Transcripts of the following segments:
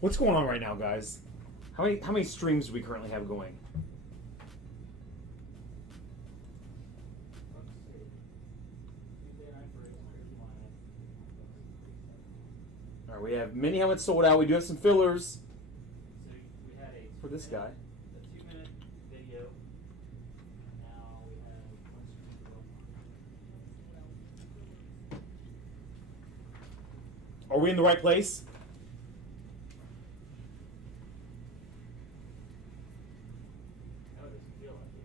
What's going on right now, guys? How many streams do we currently have going? All right, we have mini helmets sold out. We do have some fillers. So we had a for this guy. A 2-minute video. Now we have 1 stream to go. Are we in the right place? How does it feel like it?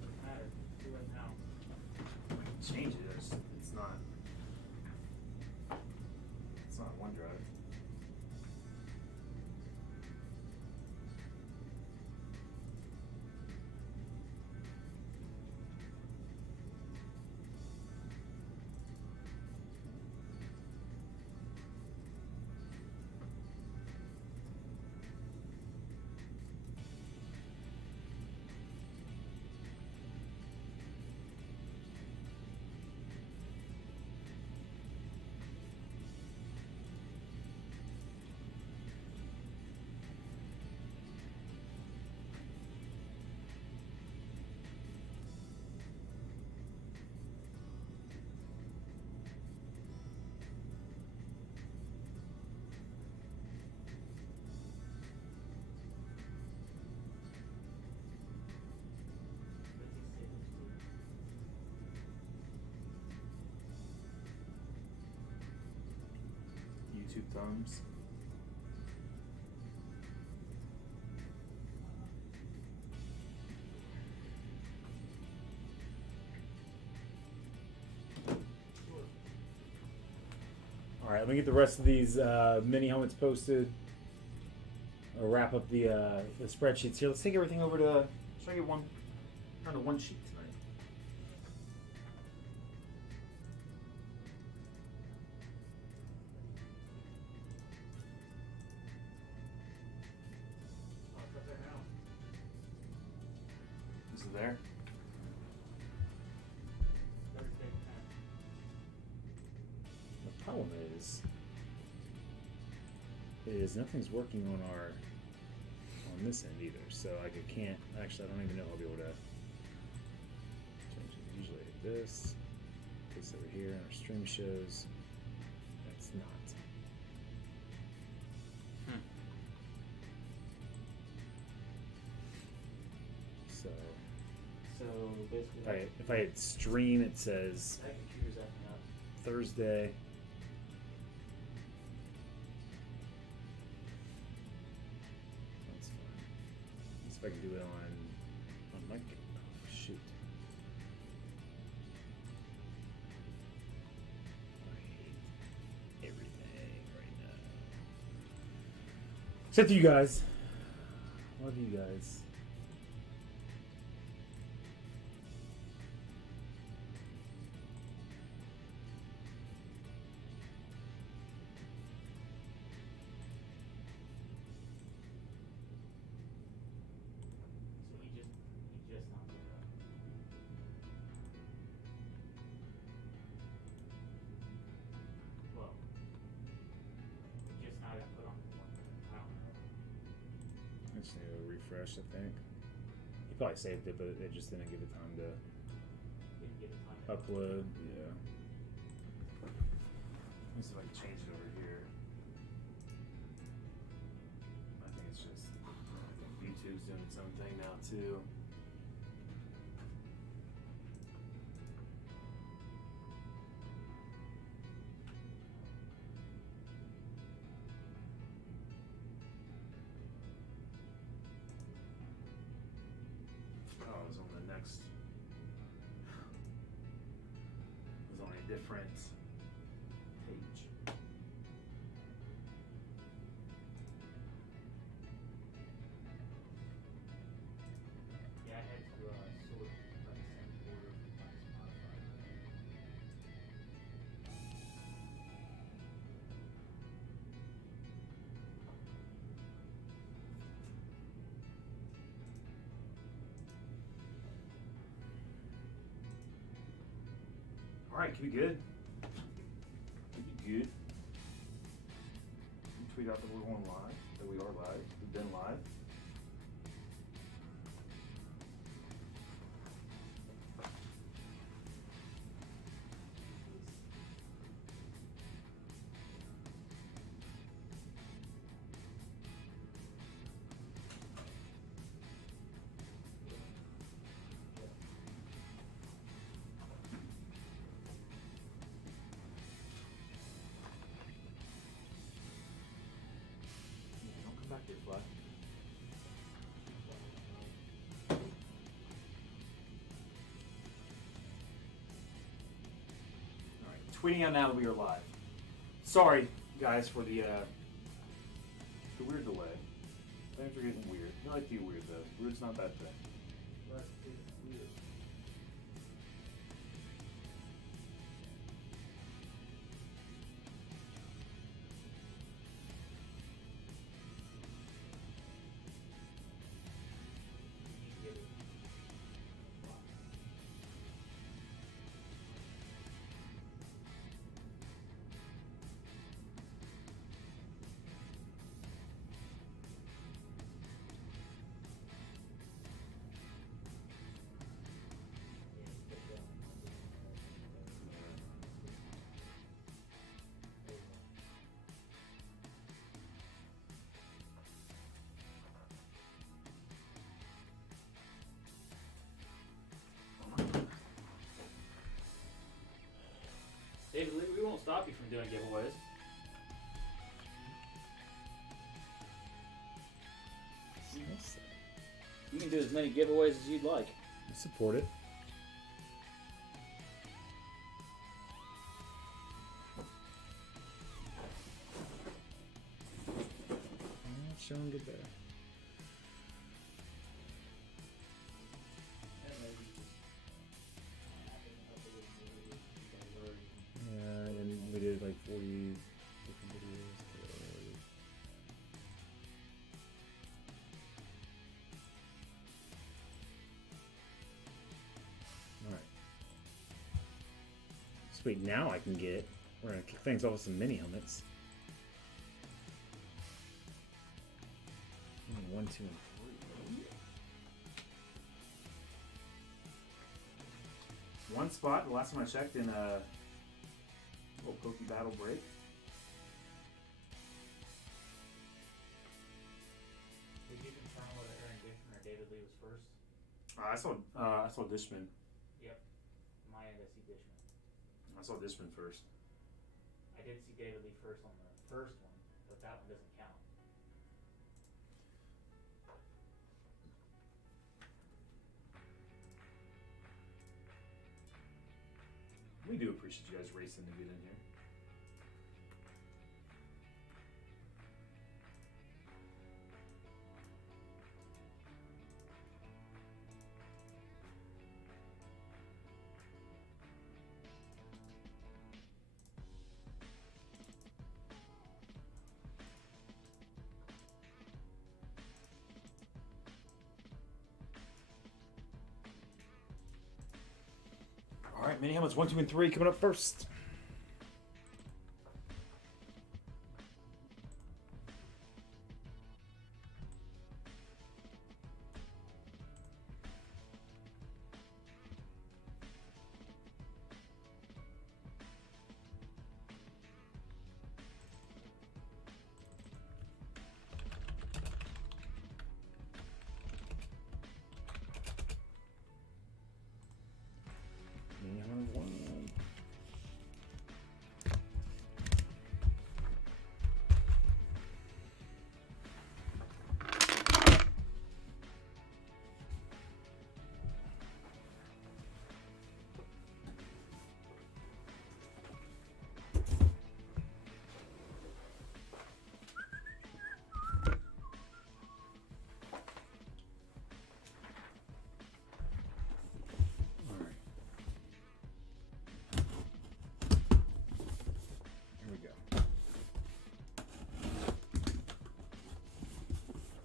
Doesn't matter. Do it now. Change it. It's not. It's not OneDrive. YouTube thumbs. All right, let me get the rest of these mini helmets posted. I'll wrap up the spreadsheets here. Let's take everything over to. Should I get one? Down to one sheet tonight. Is it there? The problem is nothing's working on this end either. So like I can't actually. I don't even know if I'll be able to change it. Usually this over here in our stream shows. That's not. So basically, if I hit stream, it says that computer's acting up. Thursday. That's fine. Let's see if I can do it on my. Oh, shoot. I hate everything right now. Except you guys. Love you guys. He just knocked it up. Well, he just now got put on the one. I don't know. I just need to refresh, I think. He probably saved it, but it just didn't give it time to Didn't get the time. upload. Yeah. Let me see if I can change it over here. I think it's just, I think YouTube's doing its own thing now too. Oh, it was on the next. It was on a different page. Alright, could be good. Could be good. Tweet out that we're going live, that we are live. We've been live. Back here, Fly. Alright, tweeting out now that we are live. Sorry, guys, for the weird delay. Things are getting weird. I like the weird, though. Weird's not a bad thing. Weird. David Lee, we won't stop you from doing giveaways. You can do as many giveaways as you'd like. Support it. Showing good there. Yeah, and we did like 40 different videos. Alright. Sweet, now I can get, we're going to kick things off with some mini helmets. 1, 2, and 3. One spot, the last time I checked, in a little Pokey Battle break. Did you confirm whether Aaron Dishman or David Lee was first? I saw Dishman. Yep. My end, I see Dishman. I saw Dishman first. I did see David Lee first on the first one, but that one doesn't count. We do appreciate you guys racing to get in here. All right, mini helmets 1, 2, and 3 coming up first. Mini helmet 1.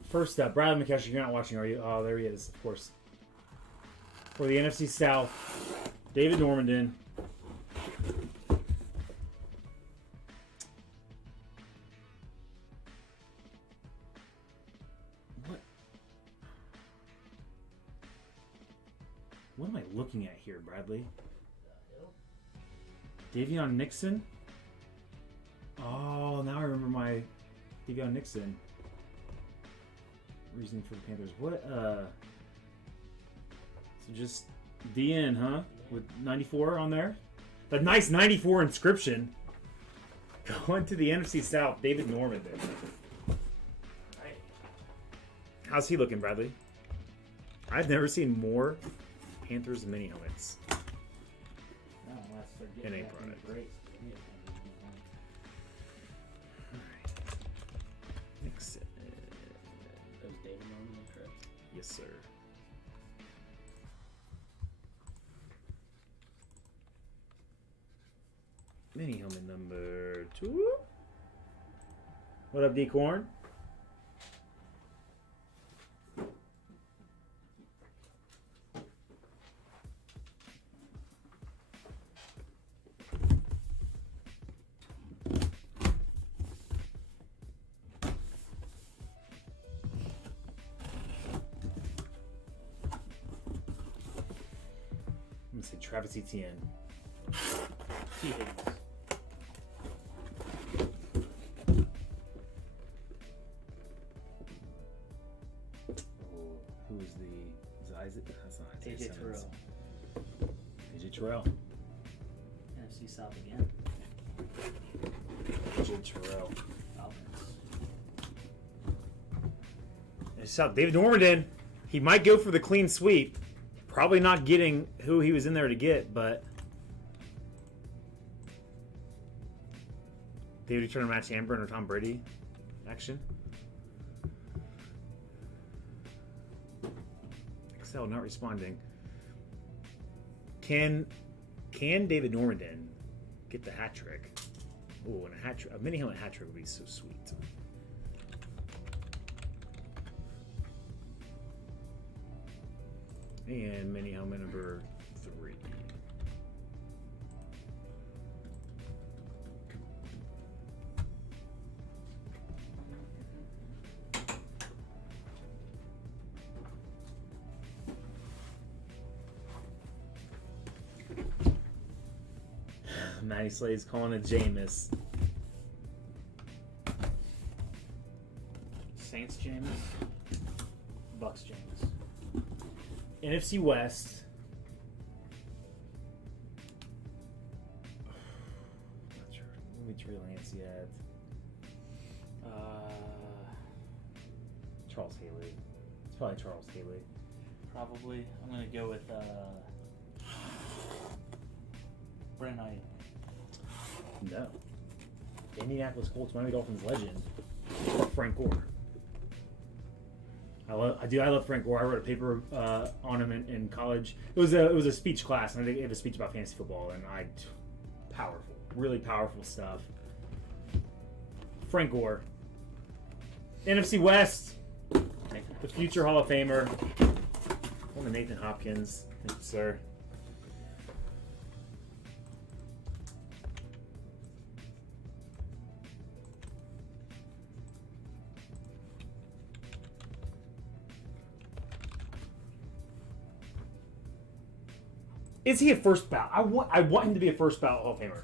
First up, Bradley McKesher, you're not watching, are you? Oh, there he is, of course. For the NFC South, David Normandin. What am I looking at here, Bradley? The hell? Davion Nixon? Oh, now I remember my Davion Nixon. Reasoning for the Panthers. What, So just DN, huh? With 94 on there? The nice 94 inscription. Going to the NFC South, David Norman there. Right. How's he looking, Bradley? I've never seen more Panthers mini helmets. No, unless they're In getting a that from product. the Grace. Nixon. Those David Norman correct? Yes, sir. Mini helmet number 2. What up, D-Corn? I'm gonna say Travis Etienne. T. Higgins. Oh, who is the? Is it Isaac? That's not Isaiah AJ Simmons. Terrell. AJ Terrell. NFC South again. AJ Terrell. Falcons. And South David Norman. He might go for the clean sweep. Probably not getting who he was in there to get, but David Turner match Amber or Tom Brady action. Excel not responding. Can David Norman get the hat trick? Oh, and a mini helmet hat trick would be so sweet. And mini helmet number 3. Matty Slade's calling it Jameis. Saints James. Bucks James. NFC West. Not sure. Let me Trey Lance yet. Charles Haley. It's probably Charles Haley. Probably. I'm gonna go with Brent Knight. No. Indianapolis Colts, Miami Dolphins legend, Frank Gore. I love Frank Gore. I wrote a paper on him in college. It was a speech class, and I gave a speech about fantasy football, and powerful, really powerful stuff. Frank Gore, NFC West, the future Hall of Famer, one of Nathan Hopkins. Thank you, sir. Is he a first ballot? I want him to be a first ballot Hall of Famer.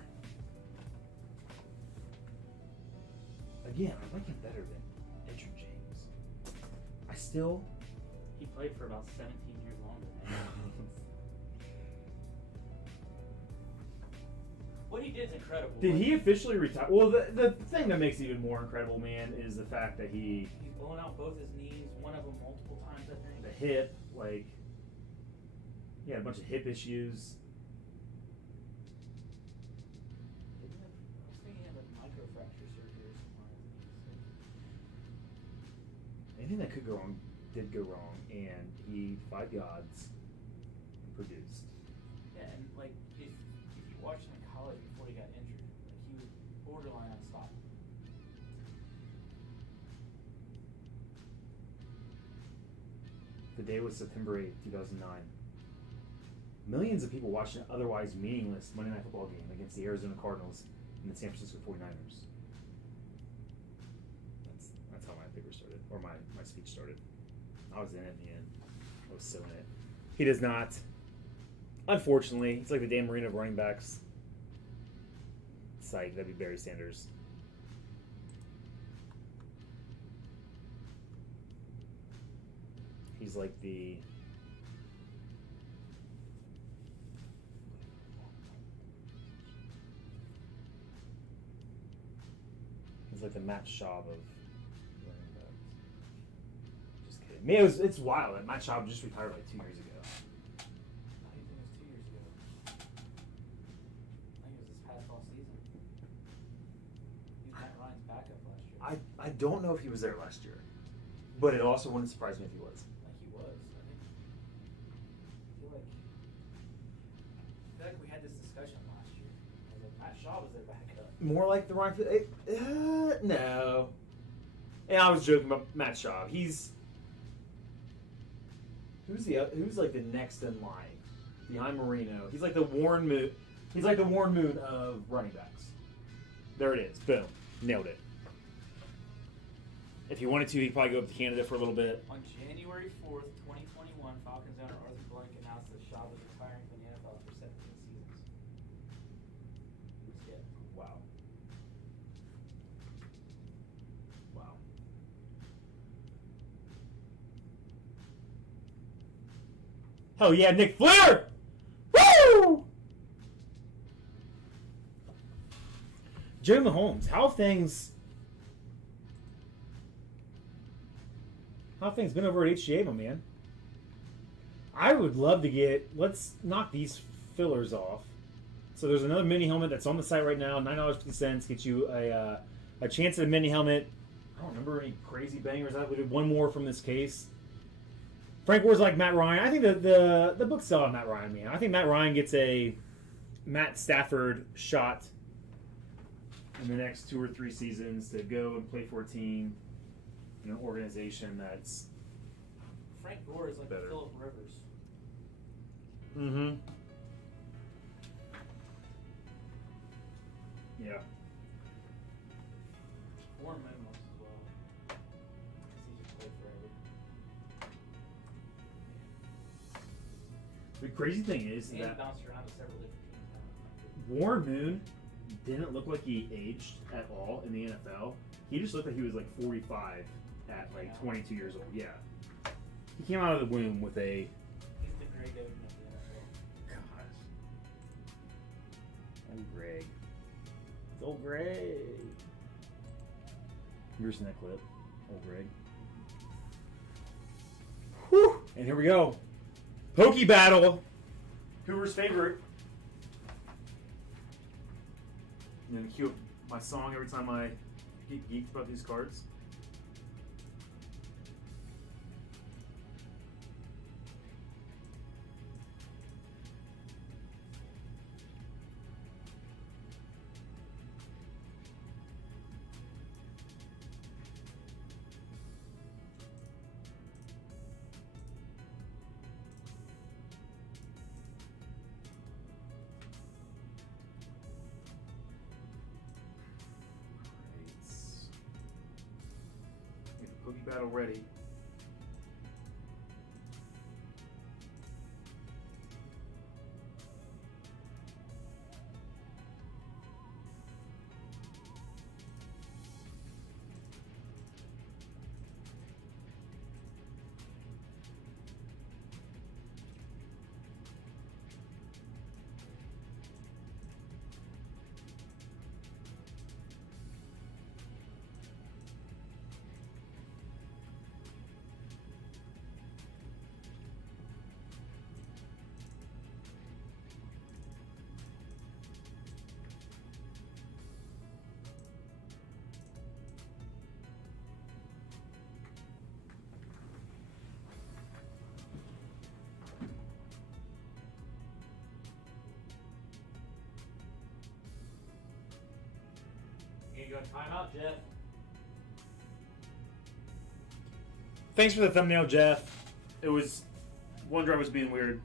Again, I like him better than Edgerrin James. I still. He played for about 17 years longer. What he did is incredible. Did he officially retire? Well, the thing that makes it even more incredible, man, is the fact that he's blown out both his knees, one of them multiple times, I think. the hip, like. He had a bunch of hip issues. I was thinking he had like microfracture surgery or something on his knees. Anything that could go wrong did go wrong, and he defied the odds and produced. Yeah, and like if you watched him in college before he got injured, like he was borderline unstoppable. The day was September 8th, 2009. Millions of people watched an otherwise meaningless Monday Night Football game against the Arizona Cardinals and the San Francisco 49ers. That's how my paper started, or my speech started. I was in it in the end. I was so in it. He does not Unfortunately, it's like the Dan Marino of running backs. Psych, that'd be Barry Sanders. He's like the... He's like the Matt Schaub of running backs. Just kidding. Man, it's wild that Matt Schaub just retired like 2 years ago. I think it was 2 years ago. I think it was this past fall season. He was Matt Ryan's backup last year. I don't know if he was there last year, but it also wouldn't surprise me if he was. Like he was. I feel like we had this discussion last year. I was like, Matt Shaw was their backup. More like the Ryan. No. And I was joking about Matt Schaub. Who's like the next in line behind Marino? He's like the Warren Moon. He's like the Warren Moon of running backs. There it is. Boom. Nailed it. If he wanted to, he could probably go up to Canada for a little bit. On January 4th, 2021, Falcons owner Arthur Blank announced that Shaw was retiring from the NFL after 17 seasons. Yeah. Wow. Wow. Hell yeah, Nick Flair! Woo! Jerry Mahomes, how have things been over at HGA, my man? I would love to let's knock these fillers off. So there's another mini helmet that's on the site right now, $9.50, gets you a chance at a mini helmet. I don't remember any crazy bangers. We did one more from this case. Frank Ward's like Matt Ryan. I think the book's still on Matt Ryan, man. I think Matt Ryan gets a Matt Stafford shot in the next 2 or 3 seasons to go and play for a team, an organization that's Frank Gore is like better. Phillip Rivers. Mm-hmm. Yeah. Warren Moon was as well. He just played forever. The crazy thing is And that bounced around to several different teams now. Warren Moon didn't look like he aged at all in the NFL. He just looked like he was like 45 at like 22 years old. Yeah. He came out of the womb with a... He's the Greg Oden of the NFL. Gosh. Old Greg. It's old Greg. You ever seen that clip? Old Greg. Whew! And here we go. Pokey battle. Hoover's favorite. And then cue up my song every time I get geeked about these cards. Pokey battle ready. You got timeout, Jeff. Thanks for the thumbnail, Jeff. It was... OneDrive was being weird.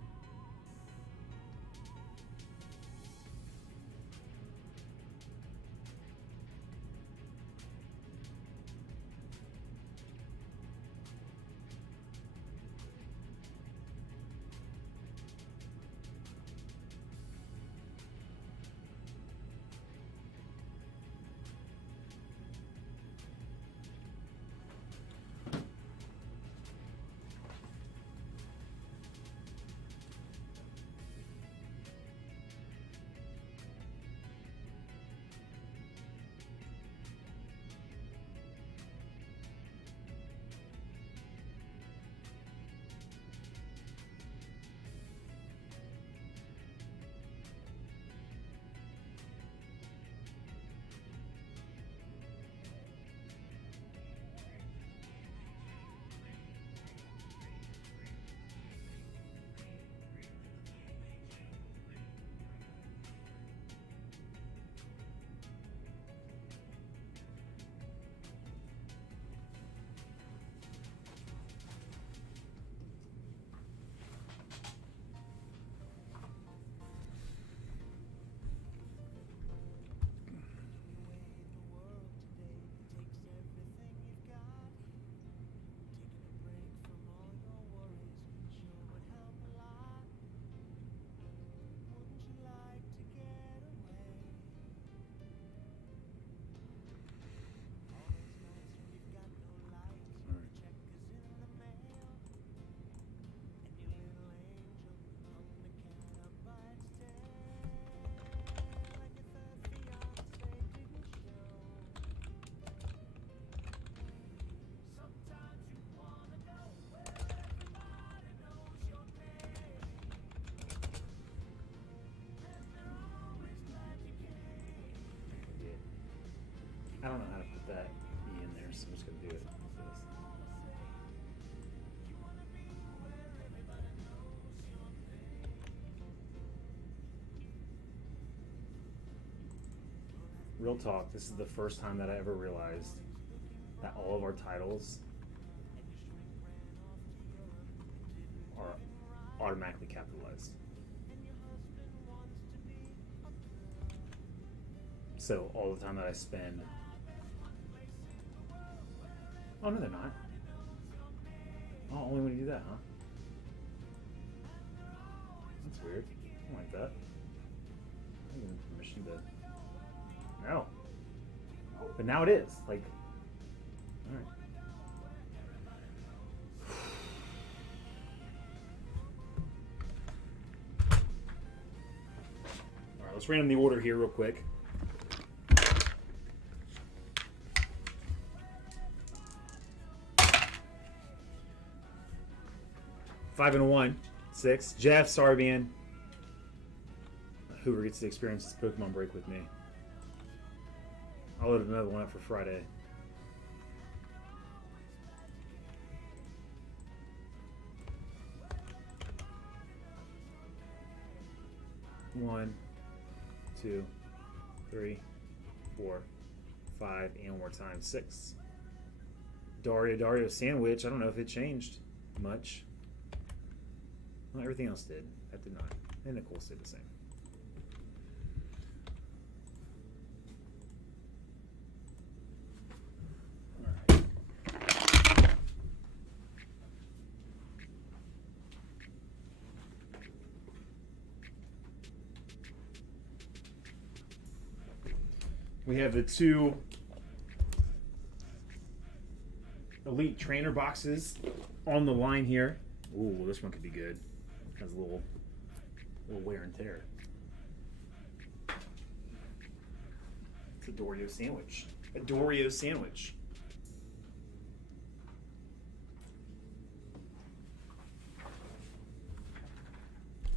I don't know how to put that E in there, so I'm just gonna do it like this. Real talk, this is the first time that I ever realized that all of our titles are automatically capitalized. So all the time that I spend... Oh, no, they're not. Oh, only when you do that, huh? That's weird. I don't like that. I'm giving permission to... No. But now it is. Like, alright. Alright, let's random the order here real quick. Five and a 1. 6. Jeff, Sarbian. Hoover gets to experience this Pokemon break with me. I'll load another one up for Friday. One, 2, 3, 4, 5, and one more time. 6. Dario sandwich. I don't know if it changed much. Well, everything else did. That did not. And Nicole stayed the same. We have the 2 Elite Trainer boxes on the line here. Ooh, this one could be good. Has a little wear and tear. It's a Doreo sandwich. A Doreo sandwich.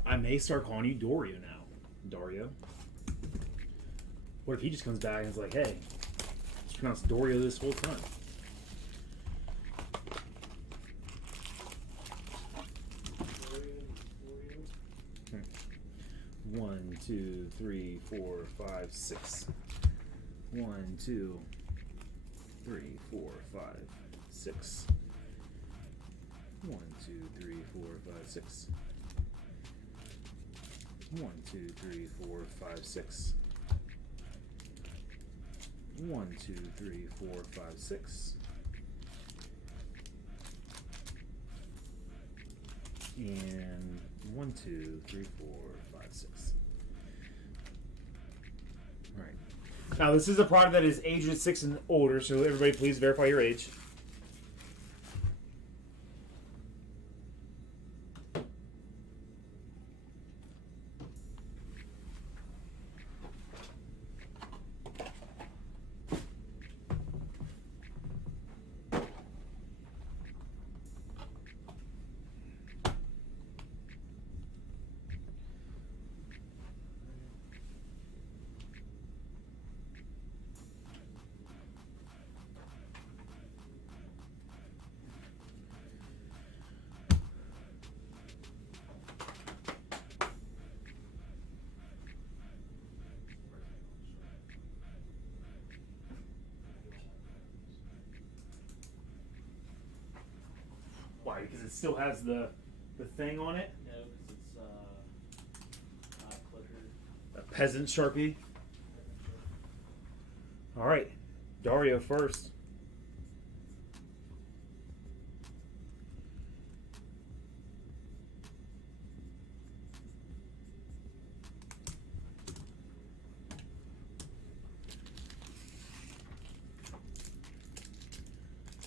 I may start calling you Doreo now. Dario. What if he just comes back and is like, hey, it's pronounced Doreo this whole time? Okay. 1, 2, 3, 4, 5, 6. 1, 2, 3, 4, 5, 6. 1, 2, 3, 4, 5, 6. 1, 2, 3, 4, 5, 6. 1, 2, 3, 4, 5, 6. And 1, 2, 3, 4, 5, 6. All right. Now this is a product that is aged at 6 and older, so everybody please verify your age. Why? Because it still has the thing on it? No, because it's not clicker. A peasant Sharpie. All right, Dario first.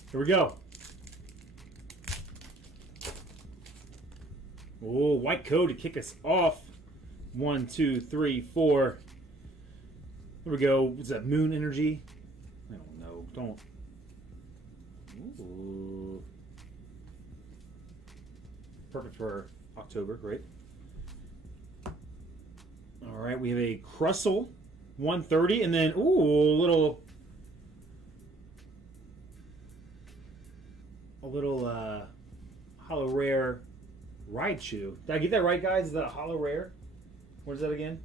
Here we go. Oh, white code to kick us off. 1, 2, 3, 4. There we go. What's that? Moon energy? I don't know. Don't. Ooh. Perfect for October. Great. All right. We have a Crustle 130. And then, ooh, a little Hollow Rare Raichu. Did I get that right, guys? Is that a Hollow Rare? What is that again?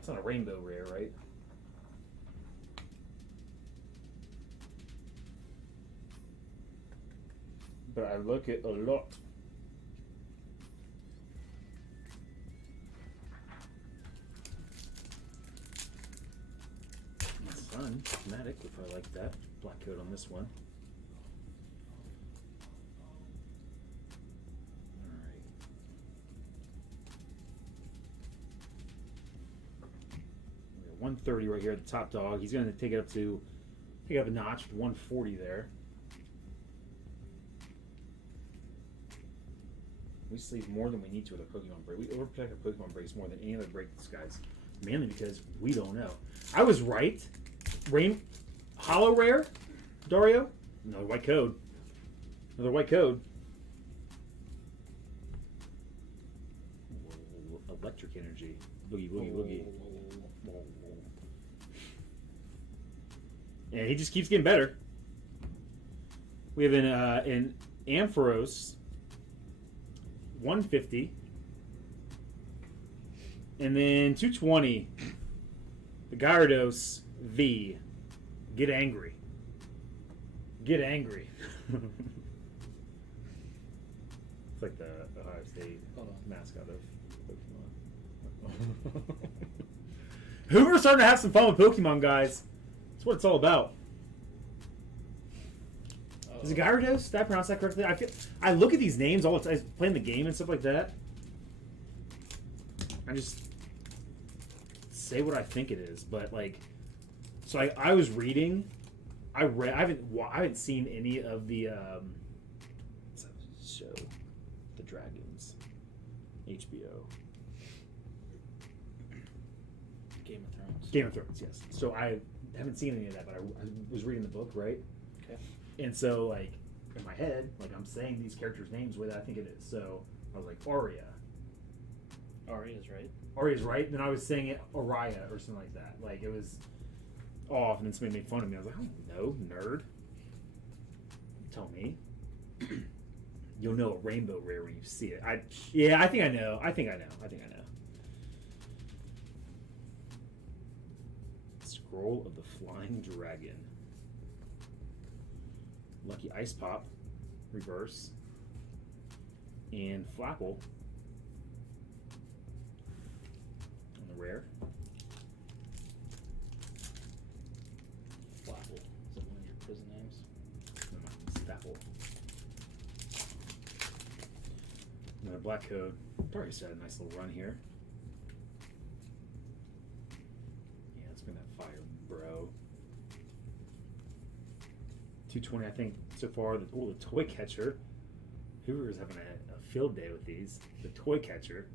It's not a Rainbow Rare, right? But I look at a lot. Sun, Matic, if I like that. Black coat on this one. Alright. We got 130 right here at the top dog. He's going to take it up a notch with 140 there. We sleeve more than we need to with a Pokemon break. We overprotect our Pokemon breaks more than any other break this guys. Mainly because we don't know. I was right. Hollow Rare? Dario? Another white code. Another white code. Whoa, electric energy. Boogie, boogie, boogie. And he just keeps getting better. We have an Ampharos 150. And then 220. The Gyarados V. Get angry. Get angry. It's like the Ohio State mascot of Pokemon. Hoover's starting to have some fun with Pokemon, guys. That's what it's all about. Is it Gyarados? Did I pronounce that correctly? I look at these names all the time, playing the game and stuff like that. I just say what I think it is, but like, so I was reading. I haven't seen any of the show, The Dragons, HBO. Game of Thrones, yes. So I haven't seen any of that, but I was reading the book, right? Okay. And so, like, in my head, like, I'm saying these characters' names the way that I think it is. So I was like, Arya. Arya's right. Arya's right. Then I was saying it Araya or something like that. Like, it was off, and then somebody made fun of me. I was like, I don't know, nerd. Tell me. You'll know a rainbow rare when you see it. I think I know. I think I know. Scroll of the Flying Dragon. Lucky Ice Pop. Reverse. And Flapple. On the rare. Flapple. Is that one of your prison names? No, it's Flapple. Another black code. Darius had a nice little run here. Yeah, let's bring that fire, bro. 220, I think, so far. The toy catcher. Hoover is having a field day with these. The toy catcher.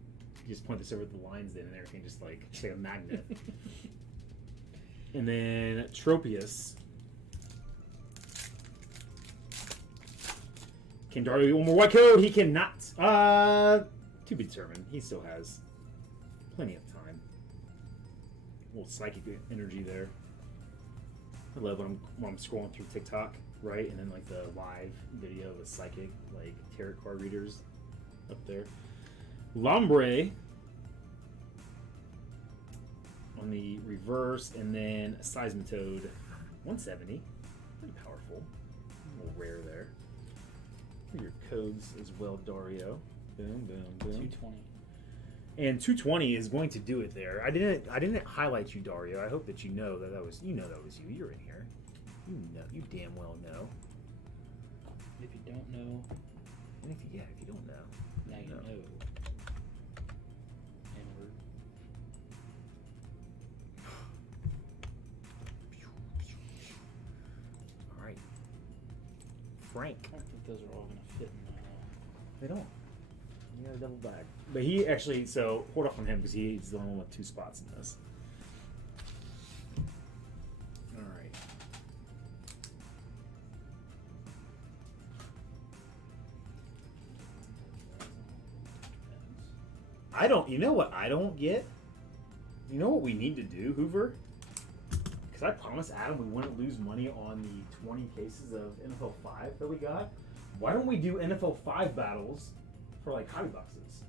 You just point this over the lines then and everything just like a magnet. And then Tropius. Can Dario get one more white code? He cannot. To be determined. He still has plenty of time. A little psychic energy there. I love when I'm scrolling through TikTok, right? And then like the live video with psychic, like tarot card readers up there. Lombre on the reverse, and then a Seismitoad 170. Pretty powerful. A little rare there. Your codes as well, Dario. Boom, boom, boom. 220. And 220 is going to do it there. I didn't highlight you, Dario. I hope that you know that was you. You're in here. You damn well know. If you don't know, And if you don't know, now you know. N-word. All right, Frank. I don't think those are all going to fit in They don't. You got a double bag. But he actually, so hold off on him because he's the only one with 2 spots in this. All right. You know what I don't get? You know what we need to do, Hoover? Because I promised Adam we wouldn't lose money on the 20 cases of NFL 5 that we got. Why don't we do NFL 5 battles for like hobby boxes?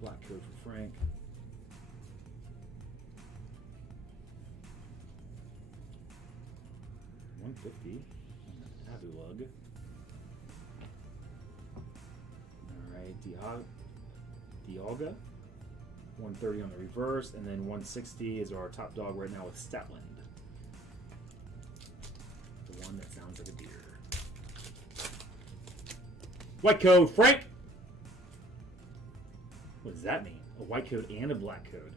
Black code for Frank. $150 on the Avulug. Alright, Dialga. $130 on the reverse, and then $160 is our top dog right now with Statland. The one that sounds like a deer. White code, Frank! What does that mean? A white code and a black code.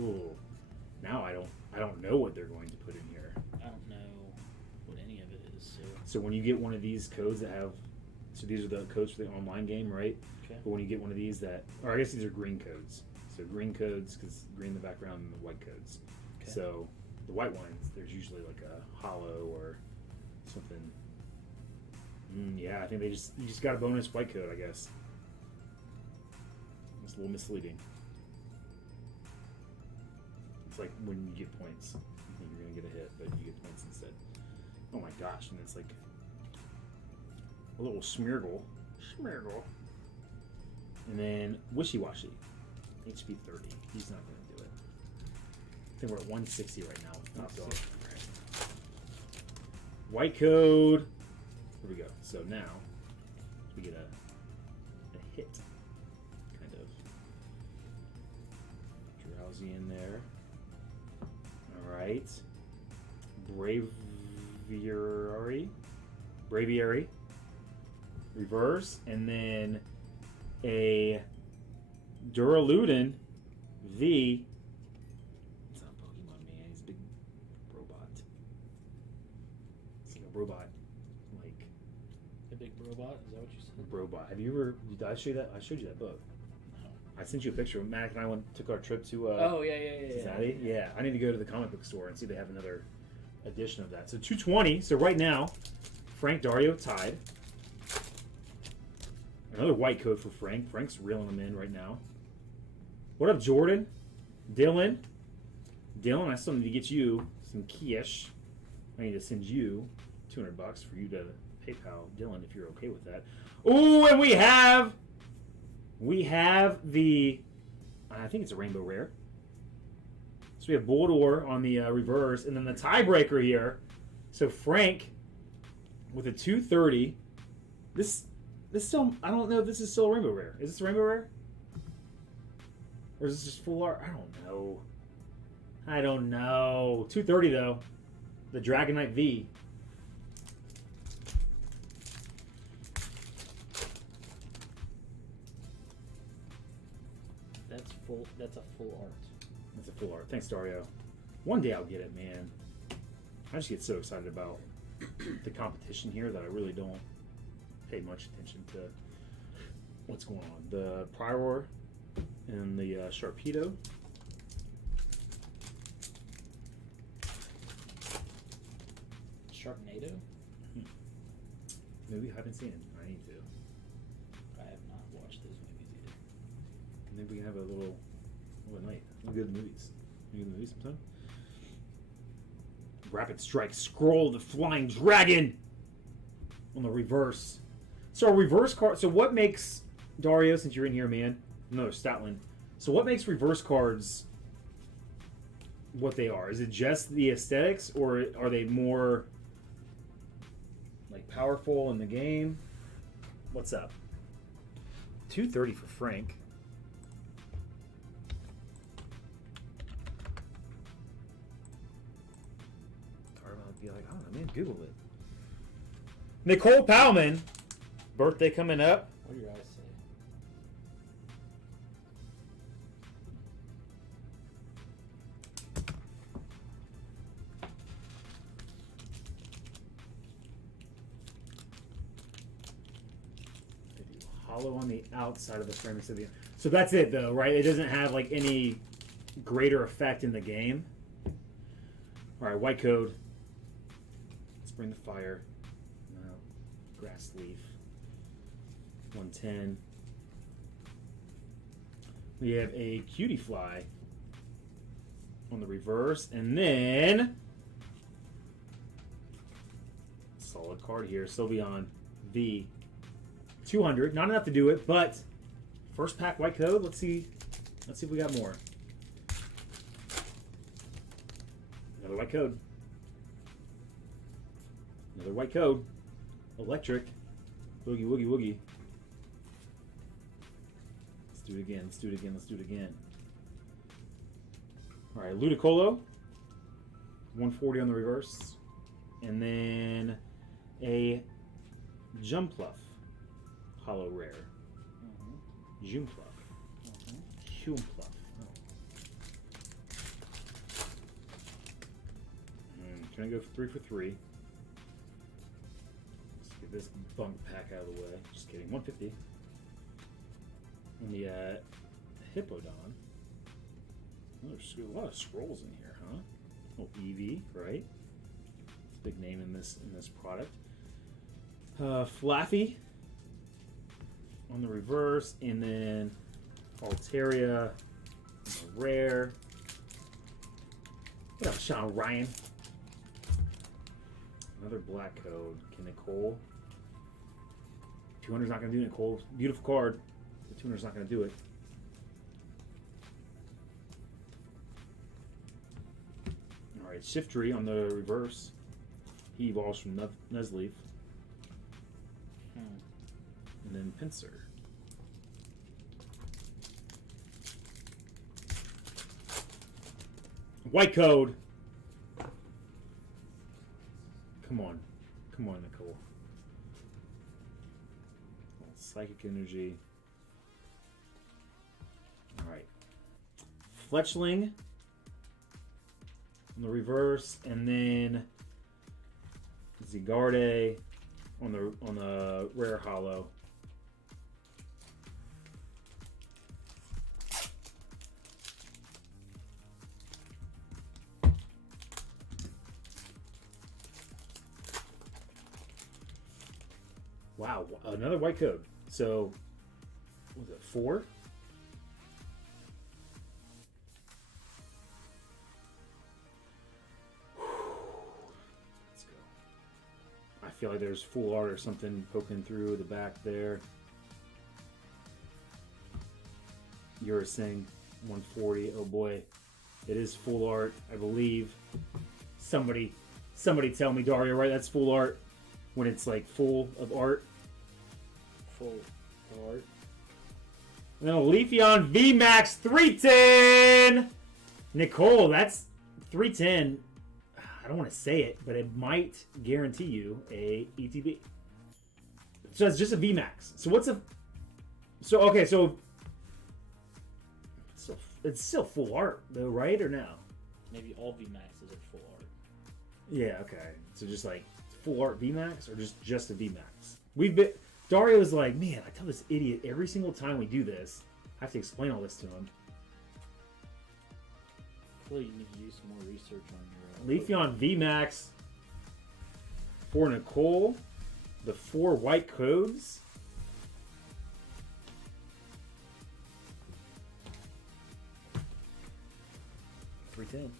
Ooh. Now I don't know what they're going to put in here. I don't know what any of it is. So when you get one of these codes that have, so these are the codes for the online game, right? Okay. But when you get one of these that, or I guess these are green codes. So green codes, because green in the background, and the white codes. Okay. So the white ones, there's usually like a hollow or something. Yeah, I think you just got a bonus white code, I guess. It's a little misleading. It's like when you get points, you think you're gonna get a hit, but you get points instead. Oh my gosh, and it's like a little smeargle. And then Wishy-Washy. HP 30. He's not going to do it. I think we're at 160 right now with top dog. Right. White code. Here we go. So now we get a hit. Kind of. Drowsy in there. Alright. Braviary. Reverse. And then a Duraludin V. It's not Pokemon, man. He's a big robot. It's like a robot. Like A big robot? Is that what you said? robot. Have you ever? Did I show you that? I showed you that book. No. I sent you a picture. Mac and I took our trip to Oh, yeah. Cincinnati. Yeah, I need to go to the comic book store and see if they have another edition of that. So 220. So right now, Frank Dario tied. Another white code for Frank. Frank's reeling them in right now. What up, Jordan? Dylan? Dylan, I still need to get you some cash. I need to send you $200 for you to PayPal Dylan if you're okay with that. Ooh, and we have the, I think it's a rainbow rare. So we have Boldor on the reverse, and then the tiebreaker here. So Frank with a 230. This still, I don't know if this is still a rainbow rare. Is this a rainbow rare? Or is this just full art? I don't know. 230 though. The Dragonite V. That's full art. That's a full art. Thanks, Dario. One day I'll get it, man. I just get so excited about the competition here that I really don't pay much attention to what's going on. The Prior and the Sharpedo. Sharknado? Movie I haven't seen it. I need to. I have not watched those movies either. Maybe we can have a little night. We'll go to the movies. We go to the movies sometime. Rapid Strike Scroll the Flying Dragon on the reverse. So a reverse card. So what makes Dario, since you're in here, man? No, Statland. So what makes reverse cards what they are? Is it just the aesthetics, or are they more like powerful in the game? What's up? 230 for Frank. I'd be like, I don't know, man. Google it. Nicole Powman, birthday coming up. What do your eyes say? They do hollow on the outside of the frame. So that's it, though, right? It doesn't have like any greater effect in the game. All right, white code. Let's bring the fire. No. Grass leaf. 110. We have a Cutie Fly on the reverse, and then solid card here, Sylveon V 200. Not enough to do it, but first pack white code. Let's see if we got more. Another white code. Another white code. Electric. Boogie woogie woogie. Let's do it again. Let's do it again. Let's do it again. All right, Ludicolo. 140 on the reverse. And then a Jumpluff. Hollow rare. Jumpluff. Jumpluff. Oh. Can I go 3 for 3? Let's get this bunk pack out of the way. Just kidding. 150. And the Hippodon. Oh, there's a lot of scrolls in here, huh? Oh, Eevee, right? It's a big name in this product. Flaffy on the reverse, and then Altaria on the rare. What up, Sean Ryan? Another black code. Can Nicole? 200's not going to do Nicole. Beautiful card. The 200's not going to do it. Alright, Shiftry on the reverse. He evolves from Nuzleaf. And then Pinsir. White code. Come on. Come on, Nicole. Psychic energy. Alright. Fletchling on the reverse, and then Zygarde on the rare hollow. Wow, another white code. So, what was it, 4? Let's go. I feel like there's full art or something poking through the back there. Urasing, 140. Oh boy, it is full art, I believe. Somebody tell me, Dario, right? That's full art when it's like full of art. Full art. And then a Leafeon VMAX 310. Nicole, that's 310. I don't want to say it, but it might guarantee you a ETB. So it's just a VMAX. So what's a? So okay, so it's still full art though, right or no? Maybe all VMAXs are full art. Yeah. Okay. So just like full art VMAX or just a VMAX? We've been. Dario was like, man, I tell this idiot every single time we do this, I have to explain all this to him. I feel like you need to do some more research on your Leafeon VMAX for Nicole. The 4 white codes. $310.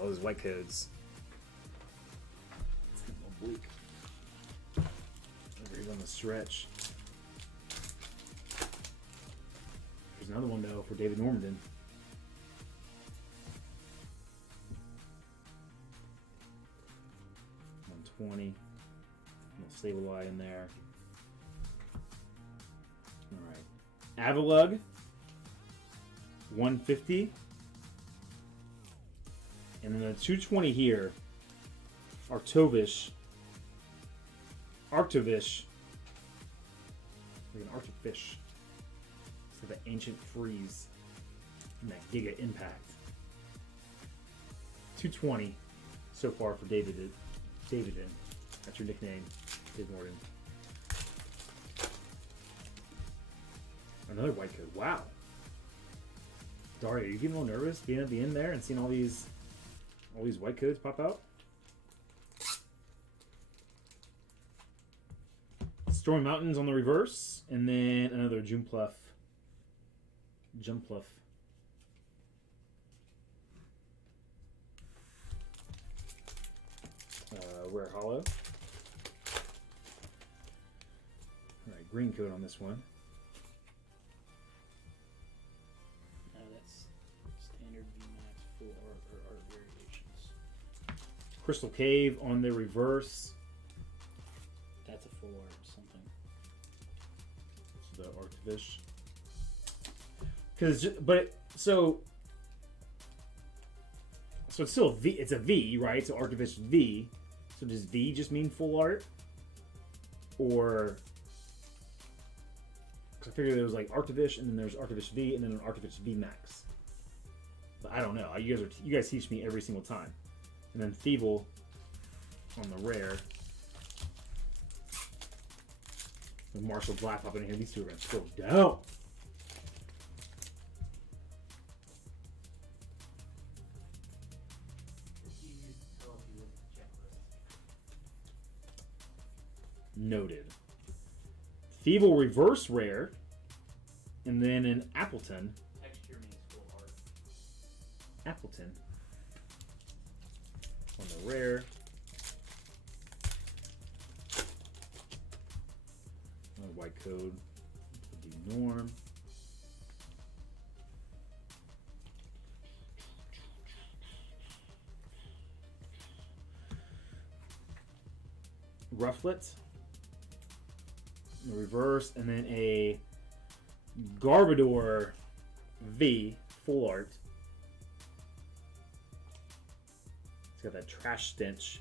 All those white codes. It's getting a little bleak. Over here on the stretch. There's another one though for David Normandin. $120. Little Sableye in there. Alright. Avalugg. $150. And then the 220 here, Arctovish. Like an Arctofish. It's like the ancient freeze and that Giga Impact. 220 so far for David. That's your nickname, Dave Morgan. Another white code. Wow. Dario, are you getting a little nervous being at the end there and seeing all these white codes pop out? Stormy Mountains on the reverse, and then another Jumpluff. Rare Hollow. Alright, green coat on this one. No, that's standard VMAX full art or art variations. Crystal Cave on the reverse. That's a full art something. It's the Arctivish. So it's still a V. It's a V, right? So Arctivish V. So does V just mean full art, or? Because I figured there was like Arctivish, and then there's Arctivish V, and then an Arctivish V Max. But I don't know. You guys teach me every single time. And then Thievel on the rare. With Marshall Black popping in here, these two are going to go down. Noted. Thievel reverse rare, and then an Appleton. Texture means full art. Appleton on the rare. White code. The norm. Rufflet. The reverse, and then a Garbodor V full art. It's got that trash stench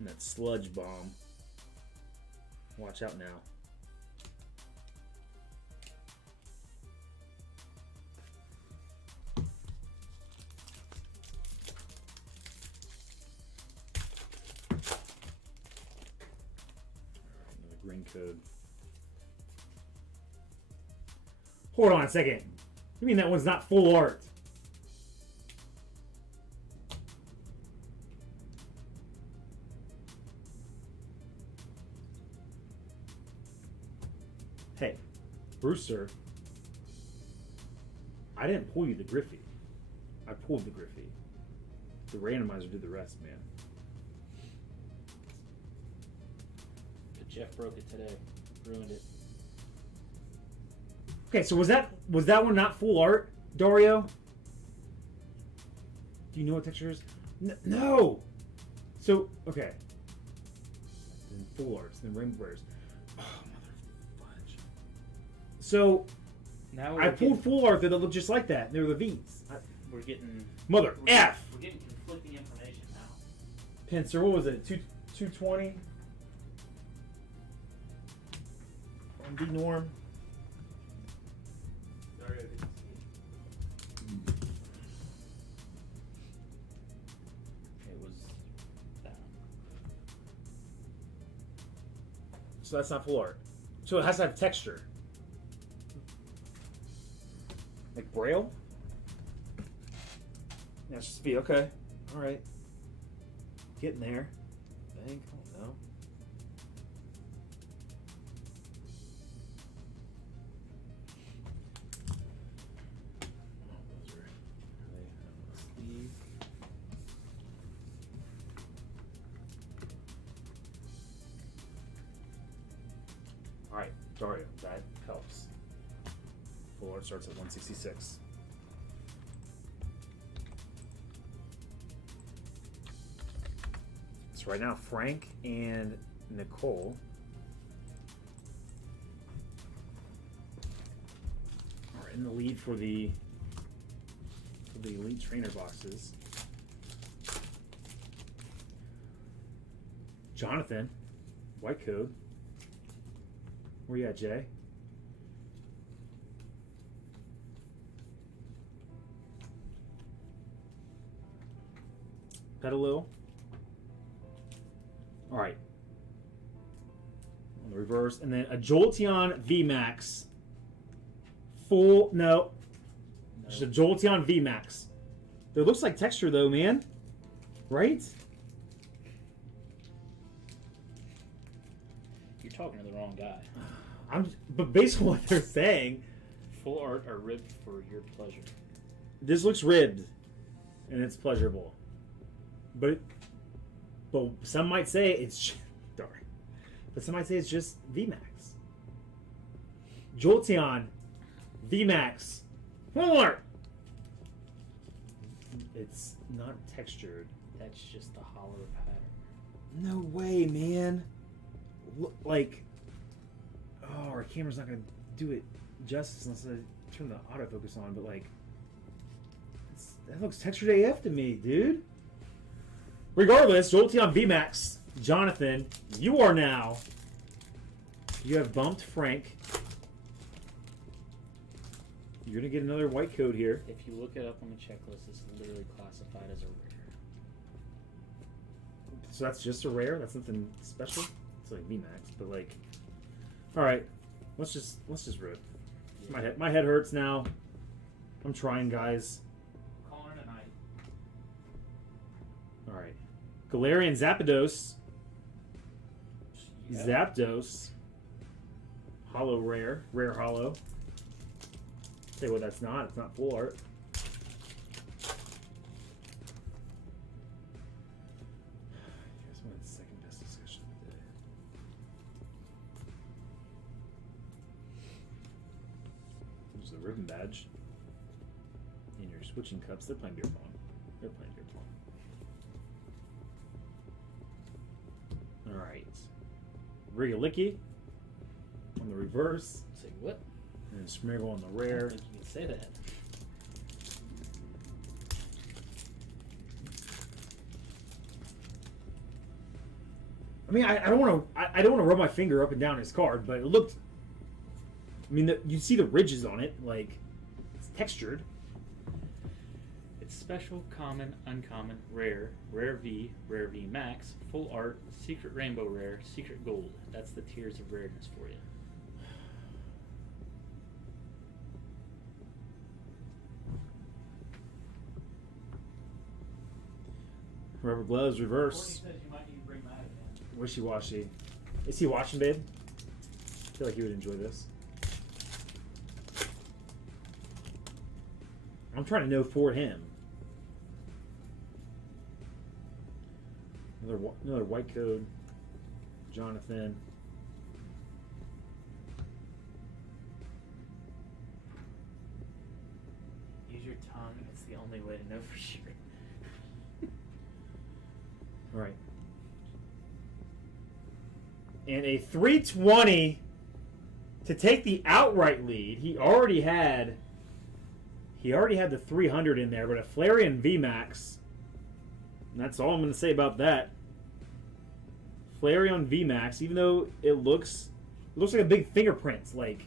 and that sludge bomb. Watch out now. Alright, another green code. Hold on a second. You mean that one's not full art? Hey, Brewster. I didn't pull you the Griffey. I pulled the Griffey. The randomizer did the rest, man. But Jeff broke it today. Ruined it. Okay, so was that one not full art, Dario? Do you know what texture is? No. So okay. Then full arts, then rainbow bears. Oh mother fudge. So Now I pulled full art that looked just like that. They were the V's. We're getting Mother F. We're getting conflicting information now. Pincer, what was it? 220 on B norm. It was that. So that's not full art. So it has to have texture. Like Braille? Yeah, it's just V. Okay. Alright. Getting there. I think. I don't know. Alright, Dario, that helps. Full art starts at 166. So right now, Frank and Nicole are in the lead for the Elite Trainer boxes. Jonathan, white code. Where you at, Jay? Petalil. All right. On the reverse, and then a Jolteon VMAX. Full no. Just a Jolteon VMAX. There looks like texture though, man. Right? You're talking to the wrong guy. But based on what they're saying, Full art are ribbed for your pleasure. this looks ribbed, and it's pleasurable. But some might say it's darn. But some might say it's just VMAX. Jolteon VMAX full art. It's not textured. That's just the hollow pattern. No way, man. Like, oh, our camera's not gonna do it justice unless I turn the autofocus on. But like, that looks textured AF to me, dude. Regardless, Jolteon VMAX, Jonathan, you have bumped Frank. You're gonna get another white code here. If you look it up on the checklist, it's literally classified as a rare. So that's just a rare. That's nothing special. It's like VMAX, but like, all right, let's just rip. Yeah. My head hurts now. I'm trying, guys. Calling tonight. All right, Galarian Zapdos. Yeah. Zapdos. Hollow rare hollow. Tell you what, that's not. It's not full art. Here's my second best discussion of the day. There's the ribbon badge. And your switching cups. They're playing beer pong. They're playing beer pong. Alright. Rigalicky on the reverse. Say what? And Smiggle on the I rare. don't think you can say that. I mean, I don't want to rub my finger up and down his card, but it looked. I mean, you see the ridges on it, like it's textured. It's special, common, uncommon, rare, rare V max, full art, secret rainbow rare, secret gold. That's the tiers of rareness for you. Rubber gloves, reverse. Courtney says you might need to bring that again. Wishy-washy. Is he watching, babe? I feel like he would enjoy this. I'm trying to know for him. Another white code. Jonathan. Use your tongue. It's the only way to know for sure. All right. And a 320 to take the outright lead. He already had the 300 in there, but a Flareon VMAX. And that's all I'm going to say about that. Flareon VMAX, even though it looks like a big fingerprint. Like,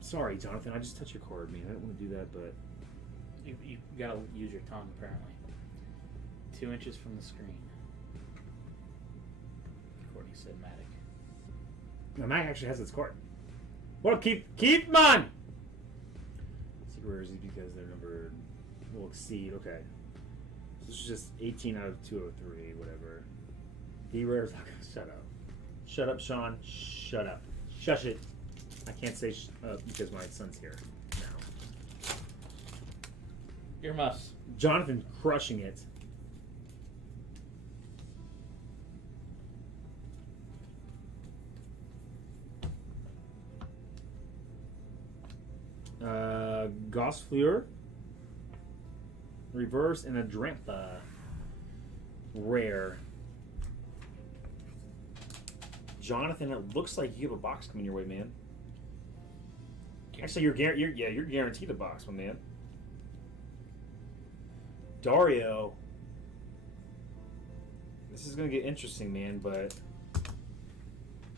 sorry, Jonathan, I just touched your card, man. I don't want to do that, but You gotta use your tongue, apparently. 2 inches from the screen. Courtney said Matic. now Mac actually has its card. Well, keep man. Secret rares is because their number will exceed. Okay, so this is just 18 out of 203, whatever. D rares. Shut up. Shut up, Sean. Shut up. Shush it. I can't say because my son's here now. Earmuffs. Jonathan crushing it. Gossfleur. Reverse and a Drampa. Rare. Jonathan, it looks like you have a box coming your way, man. Actually, you're guaranteed a box, my man. Dario. This is going to get interesting, man, but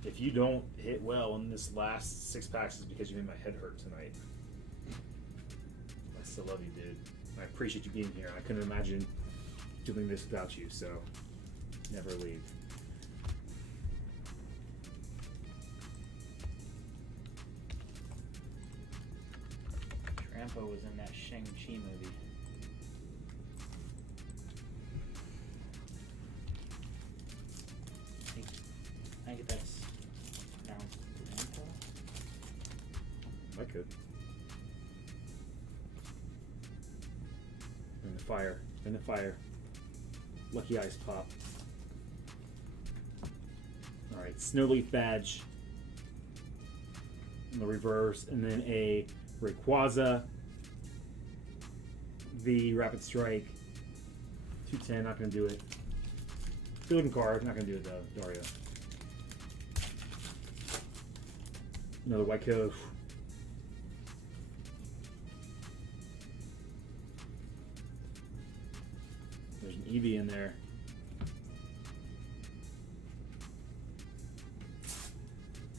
if you don't hit well in this last 6 packs, it's because you made my head hurt tonight. I still love you, dude. I appreciate you being here. I couldn't imagine doing this without you, so never leave. Trampo was in that Shang-Chi movie. I could. In the fire. In the fire. Lucky Ice Pop. Alright, Snowleaf Badge. In the reverse. And then a Rayquaza. V Rapid Strike. 210, not going to do it. Good looking card, not going to do it though, Dario. Another white code. There's an Eevee in there.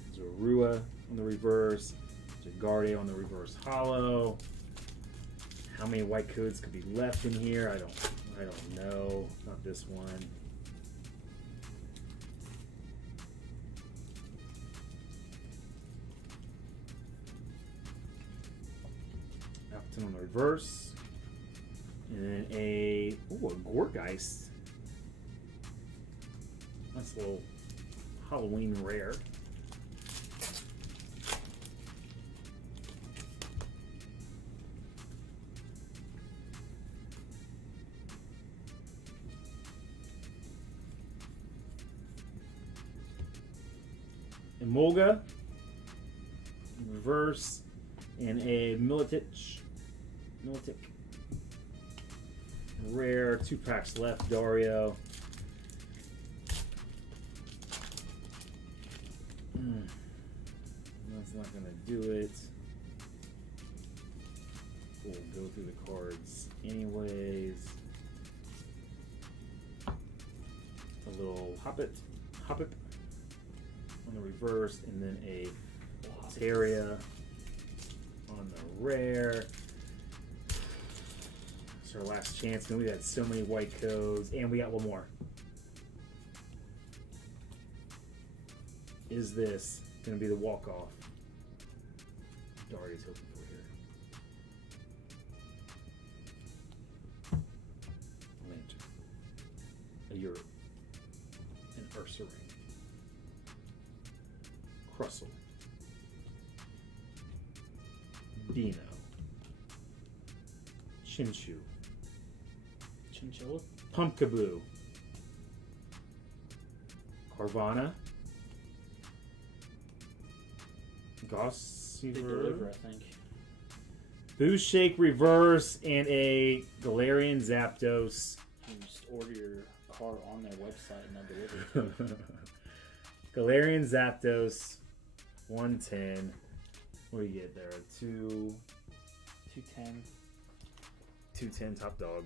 There's a Rua on the reverse. There's a Gardevoir on the reverse hollow. How many white codes could be left in here? I don't know. Not this one. Appleton on the reverse. And then a Gorgeist. Nice little Halloween rare. Emolga, reverse, and a Militic, rare, 2 packs left, Dario. That's not going to do it. We'll go through the cards anyways. A little Hoppip. On the reverse, and then a Terria on the rare. It's our last chance. We had so many white codes, and we got one more. Is this going to be the walk-off? Dario's hoping for here. Lantern. A Europe. An Ursaring. Crustle. Dino. Chinchou. Chinchilla? Pumpkaboo. Carvana. They deliver, I think. Boost Shake Reverse and a Galarian Zapdos. You can just order your card on their website and they'll deliver it. Galarian Zapdos. 110. What do you get there? 210. 210 top dog.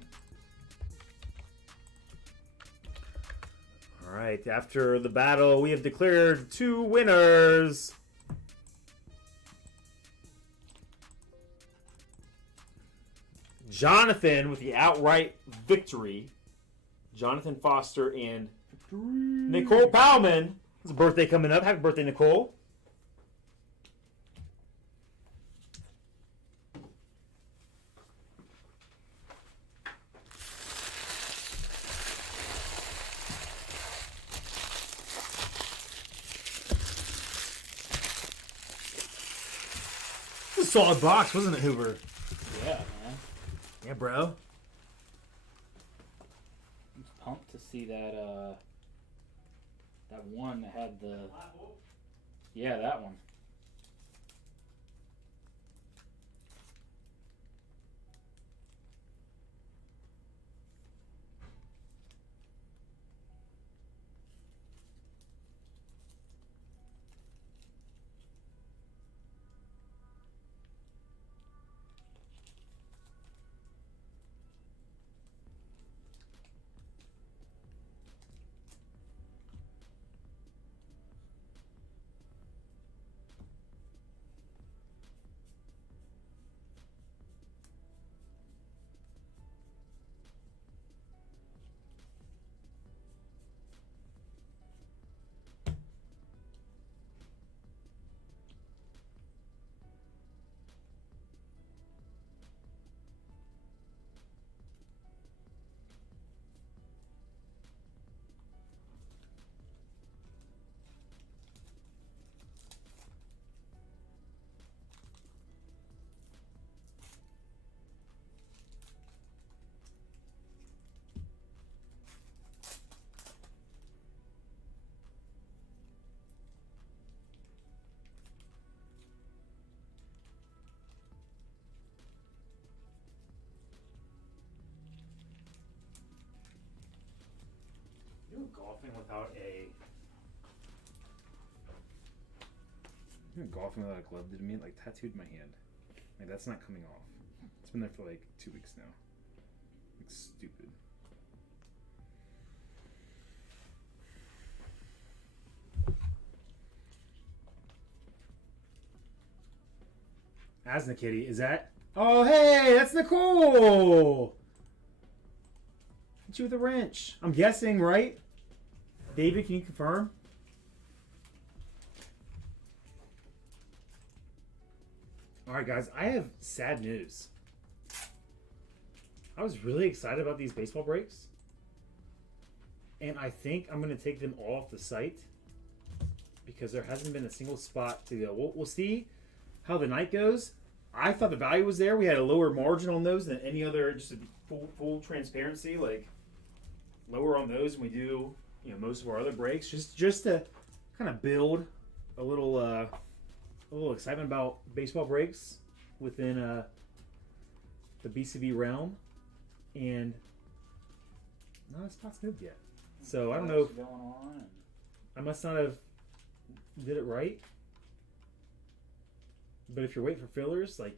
All right, after the battle, we have declared 2 winners. Jonathan with the outright victory. Jonathan Foster and Nicole Bauman. It's a birthday coming up. Happy birthday, Nicole. It's a solid box, wasn't it, Hoover? Yeah, man. Yeah, bro. I'm pumped to see that that one that had the... Yeah, that one. golfing without a. You know, golfing without a glove did to me, like tattooed my hand. Like that's not coming off. It's been there for like 2 weeks now. Like stupid. Asna Kitty, is that? Oh, hey, that's Nicole! Hit you with a wrench. I'm guessing, right? David, can you confirm? Alright, guys, I have sad news. I was really excited about these baseball breaks. And I think I'm going to take them all off the site. Because there hasn't been a single spot to go. We'll see how the night goes. I thought the value was there. We had a lower margin on those than any other, just a full transparency, like lower on those than we do, you know, most of our other breaks. Just to kind of build a little excitement about baseball breaks within the BCB realm, and not a spot's moved yet. So I don't know. If I must not have did it right. But if you're waiting for fillers, like,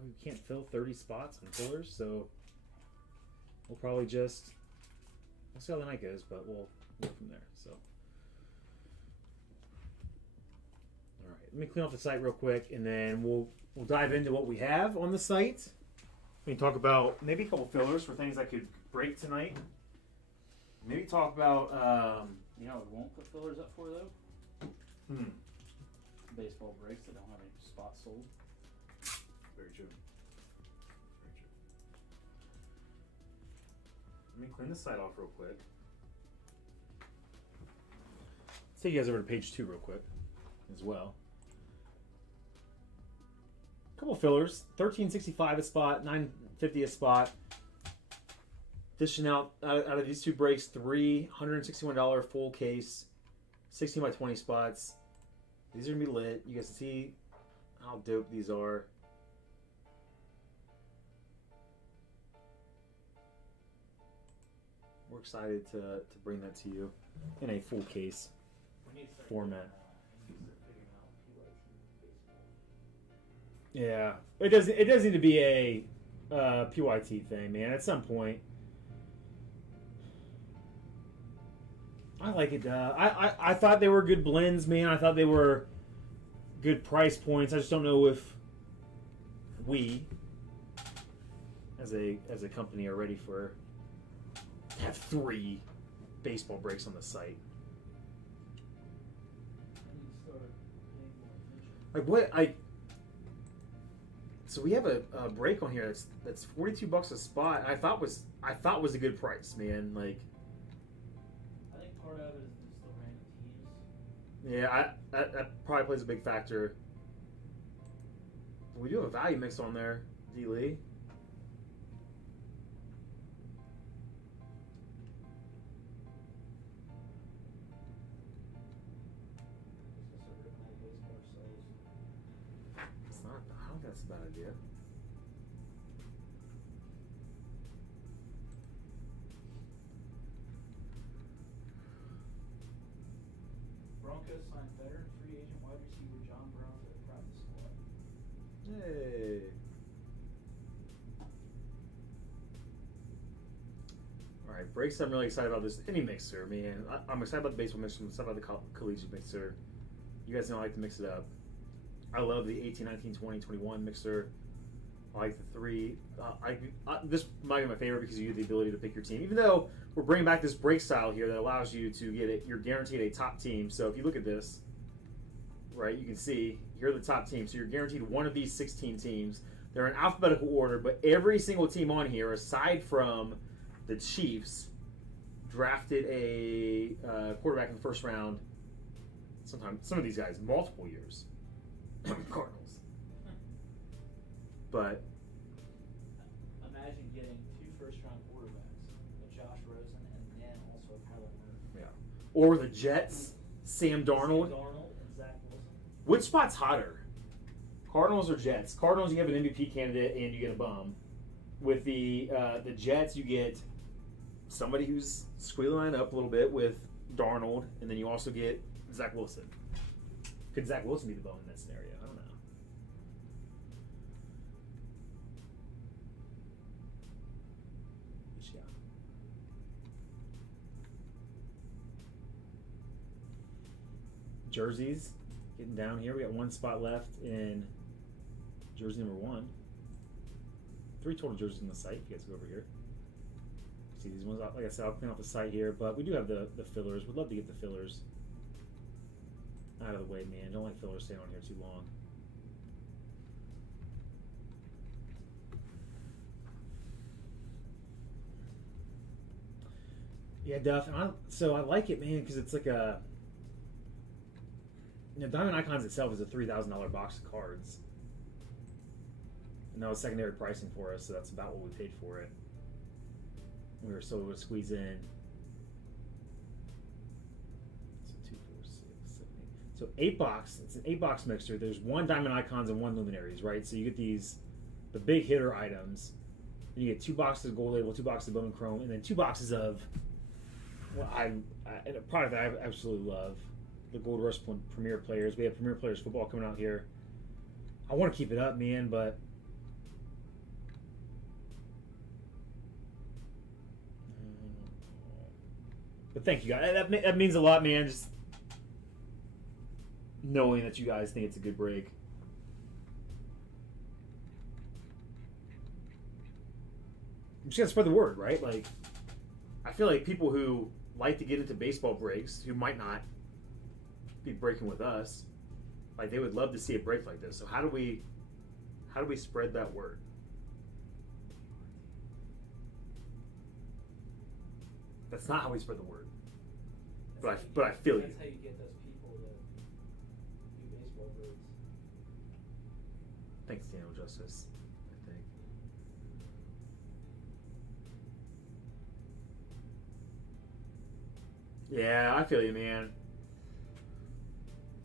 we can't fill 30 spots on fillers, so we'll probably we'll see how the night goes, but we'll go from there. So, all right, let me clean up the site real quick, and then we'll dive into what we have on the site. We can talk about maybe a couple fillers for things that could break tonight. Maybe talk about You know what we won't put fillers up for though? Baseball breaks that don't have any spots sold. Very true. Very true. Let me clean the site off real quick. Let's take you guys over to page 2 real quick as well. Couple fillers. $13.65 a spot, $9.50 a spot. Dishing out of these 2 breaks, $361 full case, 16 by 20 spots. These are gonna be lit. You guys see how dope these are. We're excited to bring that to you in a full case format. Yeah, it does need to be a PYT thing, man. At some point, I like it. I thought they were good blends, man. I thought they were good price points. I just don't know if we, as a company, are ready for have 3 baseball breaks on the site. Like what So we have a break on here that's $42 a spot, and I thought was a good price, man. Like. I think part of it is just the random teams. Yeah, that probably plays a big factor. We do have a value mix on there, D. Lee. It's not. I don't think that's a bad idea. Broncos signed veteran free agent wide receiver John Brown to the practice squad. Hey. All right, breaks. I'm really excited about this. Any mixer, man. I'm excited about the baseball mixer. I'm excited about the collegiate mixer. You guys know I like to mix it up. I love the 18, 19, 20, 21 mixer. I like the 3. This might be my favorite because you have the ability to pick your team. Even though we're bringing back this break style here that allows you to get it, you're guaranteed a top team. So if you look at this, right, you can see here are the top teams. So you're guaranteed one of these 16 teams. They're in alphabetical order, but every single team on here, aside from the Chiefs, drafted a quarterback in the first round. Sometimes some of these guys, multiple years. Cardinals. But imagine getting 2 first-round quarterbacks, a Josh Rosen and then also a Kyler Murray. yeah, or the Jets, Sam Darnold. Sam Darnold and Zach Wilson. Which spot's hotter? Cardinals or Jets? Cardinals, you have an MVP candidate and you get a bum. With the Jets, you get somebody who's squealing line up a little bit with Darnold, and then you also get Zach Wilson. Could Zach Wilson be the bone in that scenario? I don't know. But yeah. Jerseys, getting down here. We got one spot left in jersey number 1. 3 total jerseys on the site. If you guys go over here. See these ones, like I said, I'll clean off the site here, but we do have the fillers. We'd love to get the fillers out of the way, man. Don't like fillers staying on here too long. Yeah, Duff. So I like it, man, because it's like a... Diamond Icons itself is a $3,000 box of cards. And that was secondary pricing for us, so that's about what we paid for it. We were still able to squeeze in. So 2, 4, 6, 7, 8. So 8 box. It's an 8-box mixer. There's 1 Diamond Icons and 1 Luminaries, right? So you get the big hitter items. Then you get 2 boxes of Gold Label, 2 boxes of Bone Chrome, and then 2 boxes of a product that I absolutely love. The Gold Rush Premier Players. We have Premier Players football coming out here. I want to keep it up, man, but thank you guys. That means a lot, man. Just knowing that you guys think it's a good break. I'm just gonna spread the word, right? Like, I feel like people who like to get into baseball breaks, who might not be breaking with us, like they would love to see a break like this. So how do we spread that word? That's not how we spread the word. But I feel you. That's how you get those people to do baseball breaks. Thanks, Daniel Justice, I think. Yeah, I feel you, man.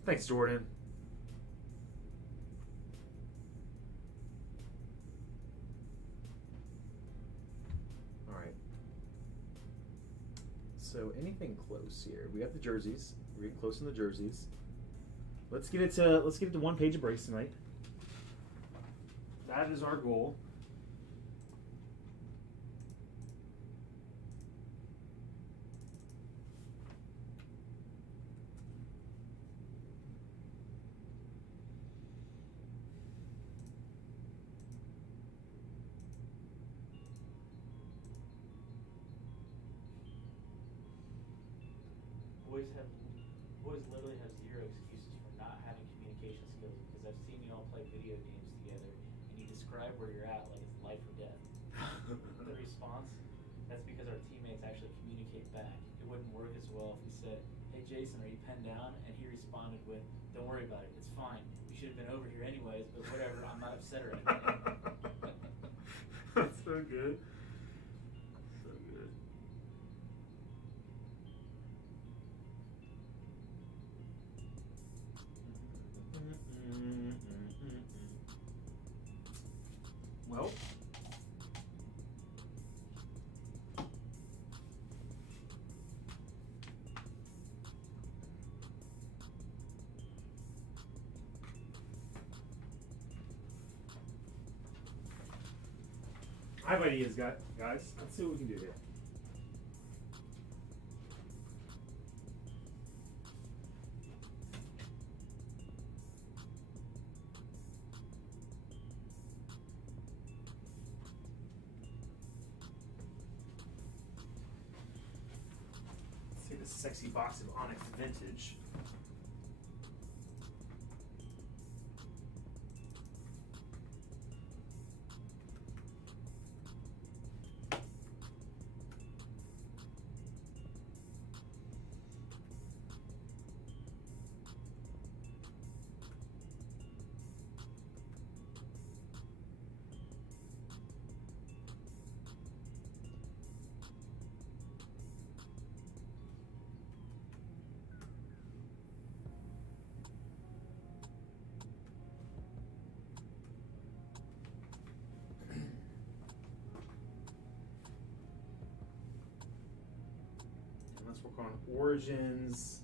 Thanks, Jordan. All right. So anything close here? We got the jerseys. We're getting close in the jerseys. Let's get it to 1 page of breaks tonight. That is our goal. Boys literally have zero excuses for not having communication skills, because I've seen you all play video games together and you describe where you're at like it's life or death. The response, that's because our teammates actually communicate back. It wouldn't work as well if we said, "Hey Jason, are you penned down?" and he responded with, "Don't worry about it, it's fine. You should have been over here anyways, but whatever, I'm not upset or anything." That's so good. So good. Well, I have ideas, guys. Let's see what we can do here. Let's take this sexy box of Onyx Vintage. on Origins.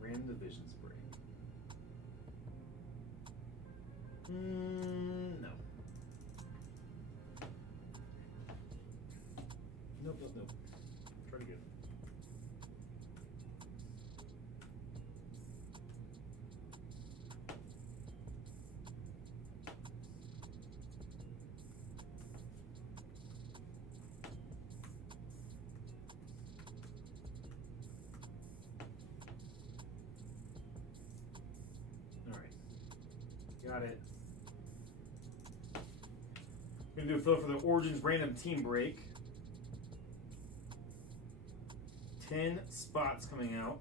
Random divisions break. No. Nope. Try it again. Got it. We're gonna do a fill for the Origins random team break. 10 spots coming out.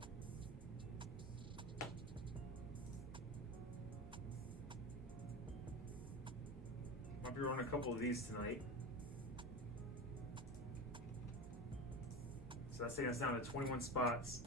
Might be running a couple of these tonight. So that's taking us down to 21 spots.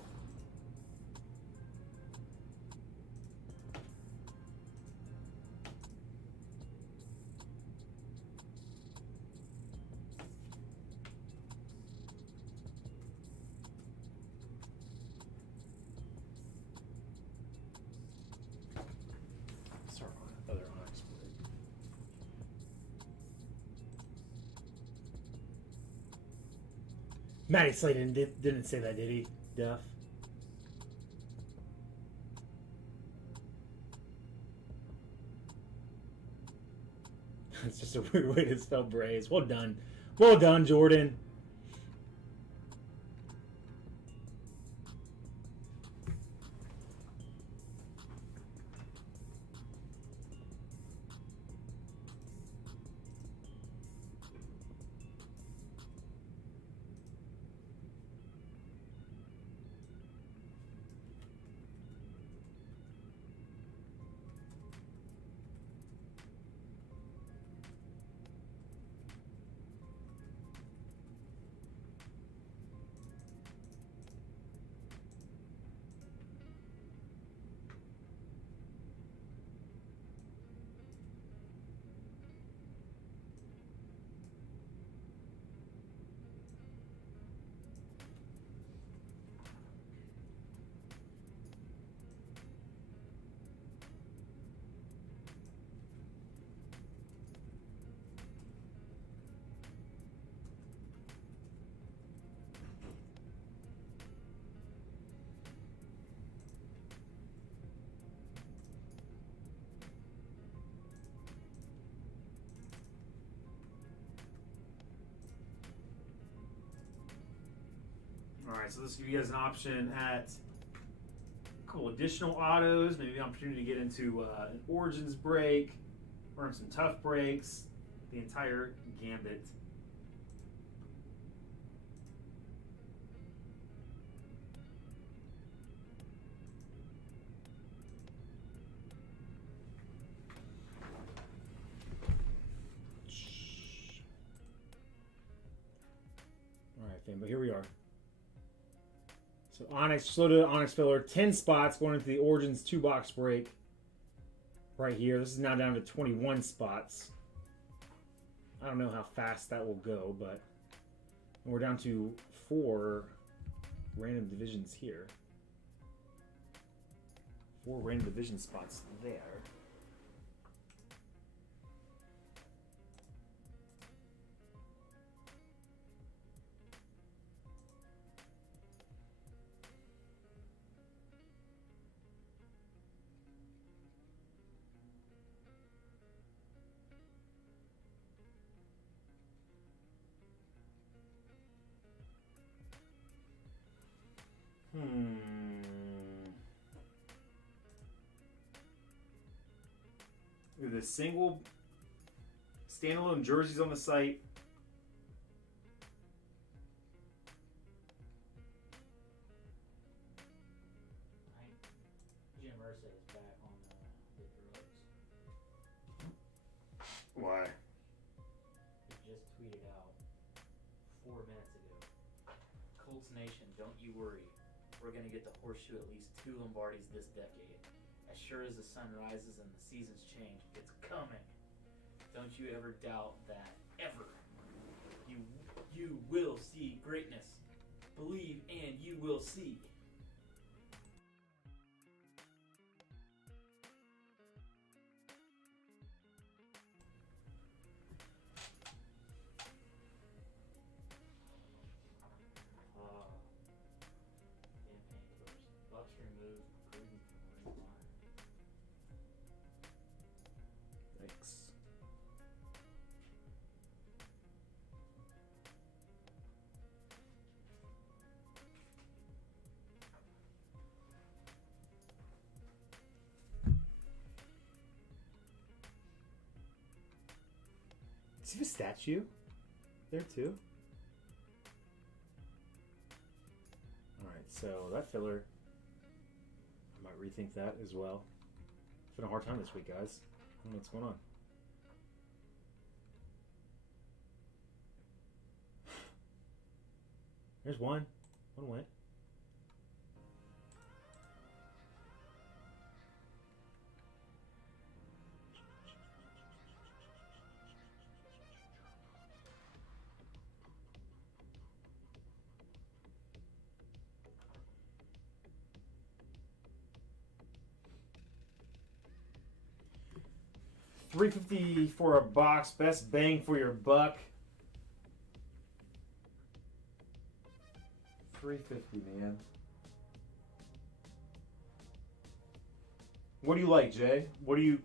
Matty Slayton didn't say that, did he, Duff? It's just a weird way to spell Braves. Well done. Well done, Jordan. Alright, so this will give you guys an option at cool additional autos, maybe the opportunity to get into an Origins break, earn some tough breaks, the entire gambit. Alright, fam, but here we are. So Onyx, slow to Onyx filler, 10 spots going into the Origins 2-box break right here. This is now down to 21 spots. I don't know how fast that will go, but we're down to 4 random divisions here. 4 random division spots there. The single standalone jerseys on the site. Jim Irsay is back on the drugs. Why? He just tweeted out 4 minutes ago. Colts Nation, don't you worry. We're going to get the horseshoe at least 2 Lombardis this decade. As sure as the sun rises and the seasons change, it's coming. Don't you ever doubt that, ever. You will see greatness. Believe and you will see. Damn painkillers. Bucks removed Gruden from the line. Yikes. Does he have a statue there too? Alright, so that filler, I might rethink that as well. It's been a hard time this week, guys. I don't know what's going on. There's one. One went. $3.50 for a box. Best bang for your buck. $3.50, man. What do you like, Jay? What do you...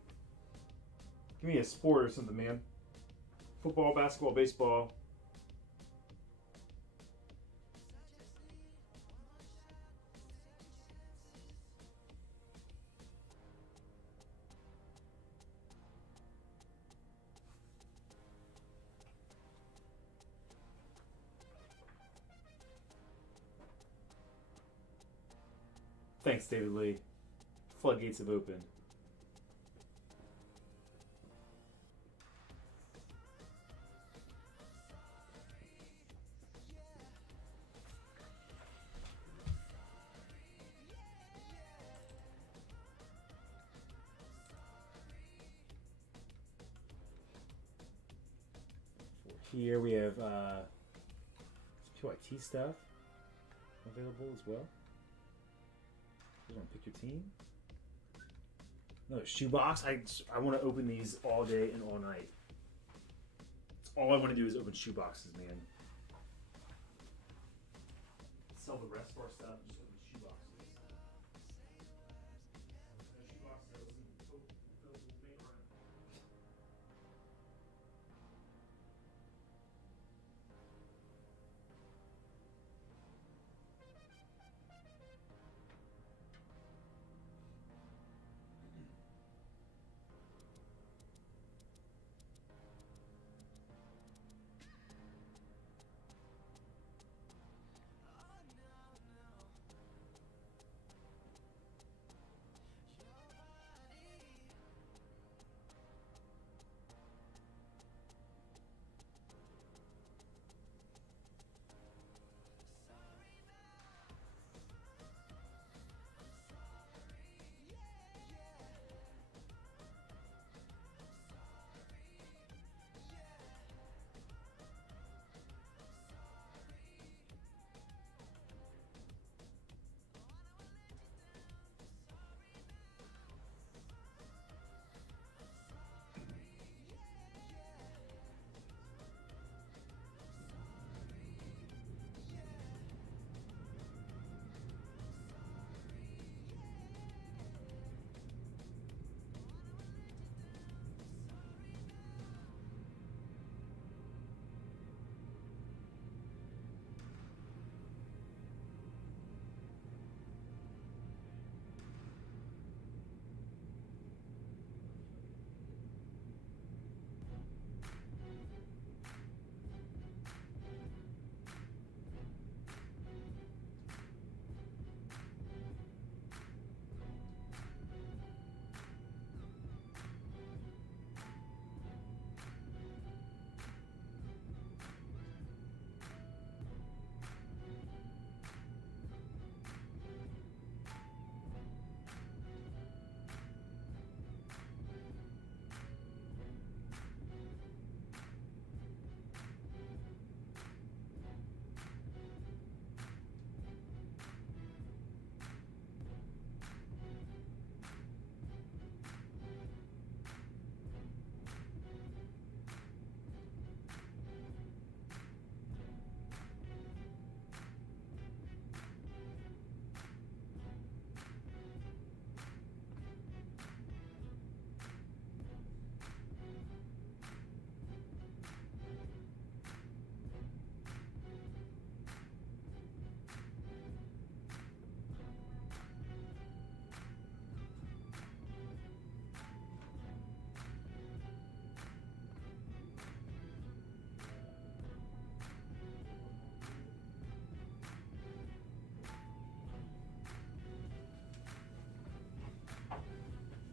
Give me a sport or something, man. Football, basketball, baseball. Thanks, David Lee. Floodgates have opened. Here we have PYT stuff available as well. You want to pick your team? Another shoebox. I want to open these all day and all night. That's all I want to do is open shoeboxes, man. Sell the rest of our stuff. Just open shoeboxes.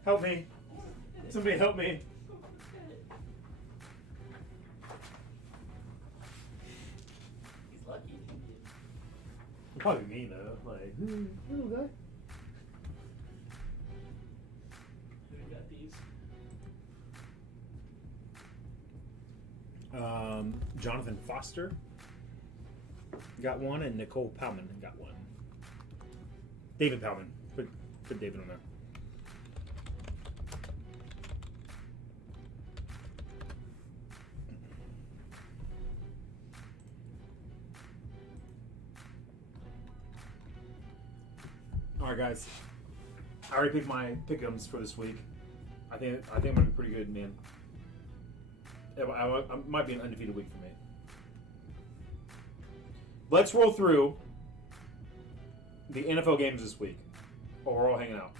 Help me. Somebody help me. He's lucky he did. Probably me though. Like, little guy. Who got these? Jonathan Foster got one, and Nicole Palman got one. David Palman. Put David on there. All right, guys. I already picked my pick'ems for this week. I think I'm gonna be pretty good, man. I might be an undefeated week for me. Let's roll through the NFL games this week while we're all hanging out.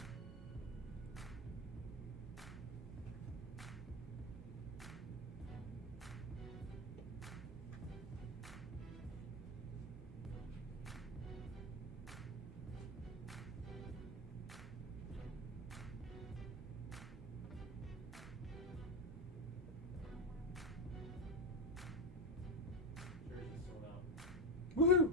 Jersey's sold out. Woohoo!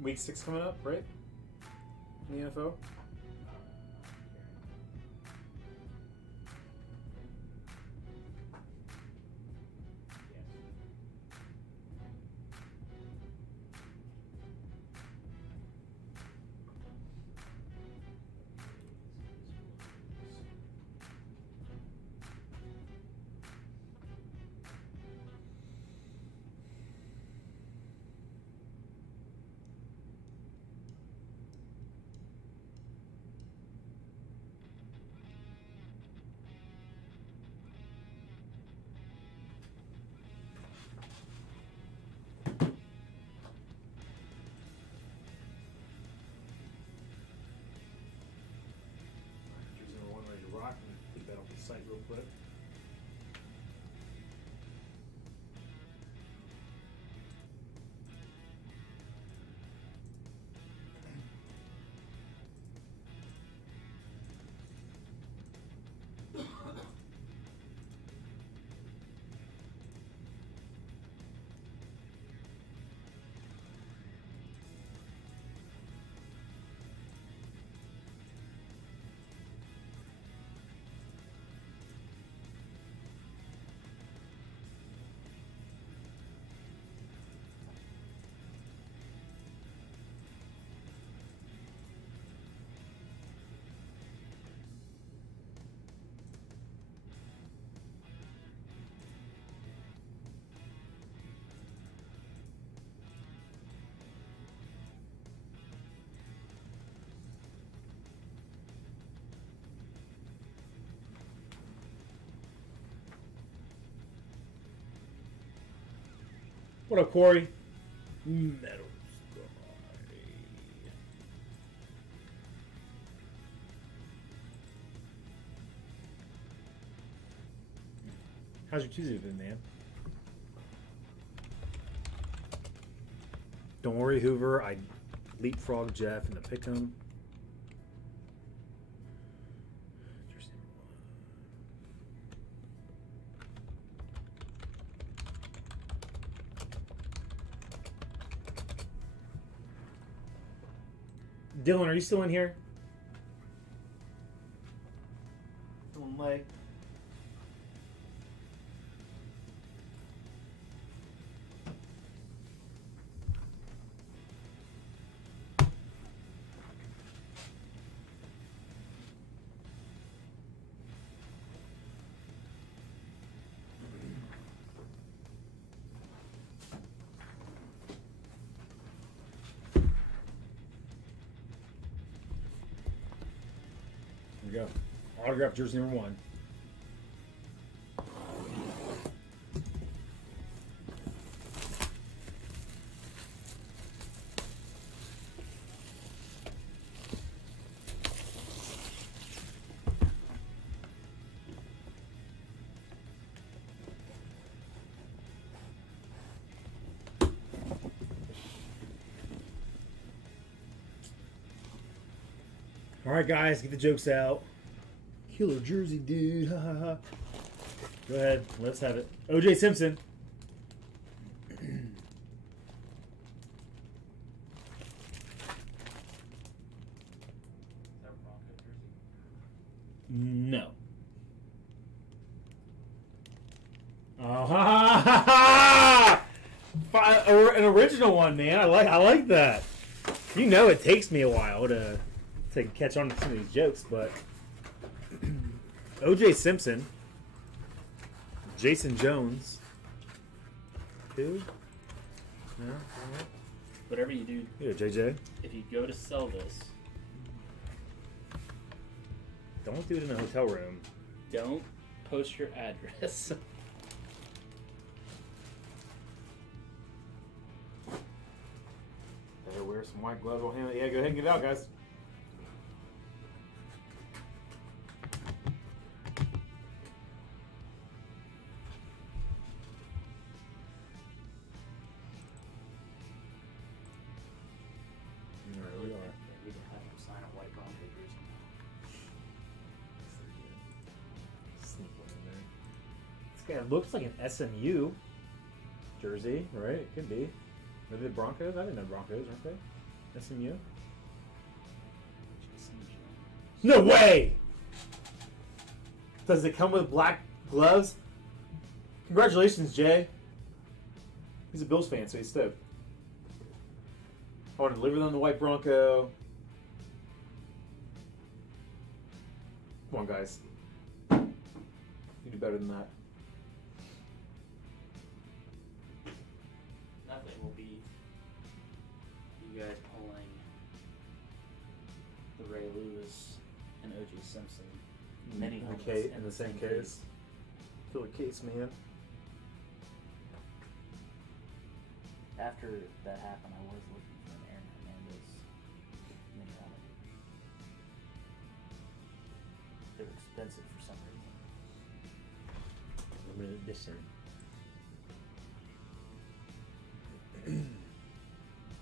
Week 6 coming up, right? In the NFL? Jersey number 1 ready to rock. I'm gonna put that off the site real quick. What up, Corey? Metal Sky. How's your Tuesday been, man? Don't worry, Hoover. I leapfrogged Jeff in the pick'em. Dylan, are you still in here? Dylan Lay. There we go. Autograph jersey number 1. All right, guys, get the jokes out. Killer Jersey, dude. Ha ha ha. Go ahead. Let's have it. O.J. Simpson. Is that Bronco jersey? No. Oh, ha ha ha ha! An original one, man. I like that. You know, it takes me a while to catch on to some of these jokes, but O.J. Simpson, Jason Jones, who? No. Whatever you do, Yeah, JJ. if you go to sell this, Don't do it in a hotel room. don't post your address. Better wear some white gloves on him. Yeah, go ahead and get it out, guys. Alright, we are. We can have him sign a white Bronco jersey. Sneak one in there. This guy looks like an SMU jersey, right? It could be. Maybe the Broncos? I didn't know Broncos, aren't they? SMU? No way! Does it come with black gloves? Congratulations, Jay. He's a Bills fan, so he's stoked. I want to deliver them the white Bronco. Come on, guys. You do better than that. Nothing will beat you guys pulling the Ray Lewis and O.J. Simpson mini helmets In the same case. Fill the case, man. After that happened, I was looking for an Aaron Hernandez mini helmet. They were expensive for some reason. Limited edition.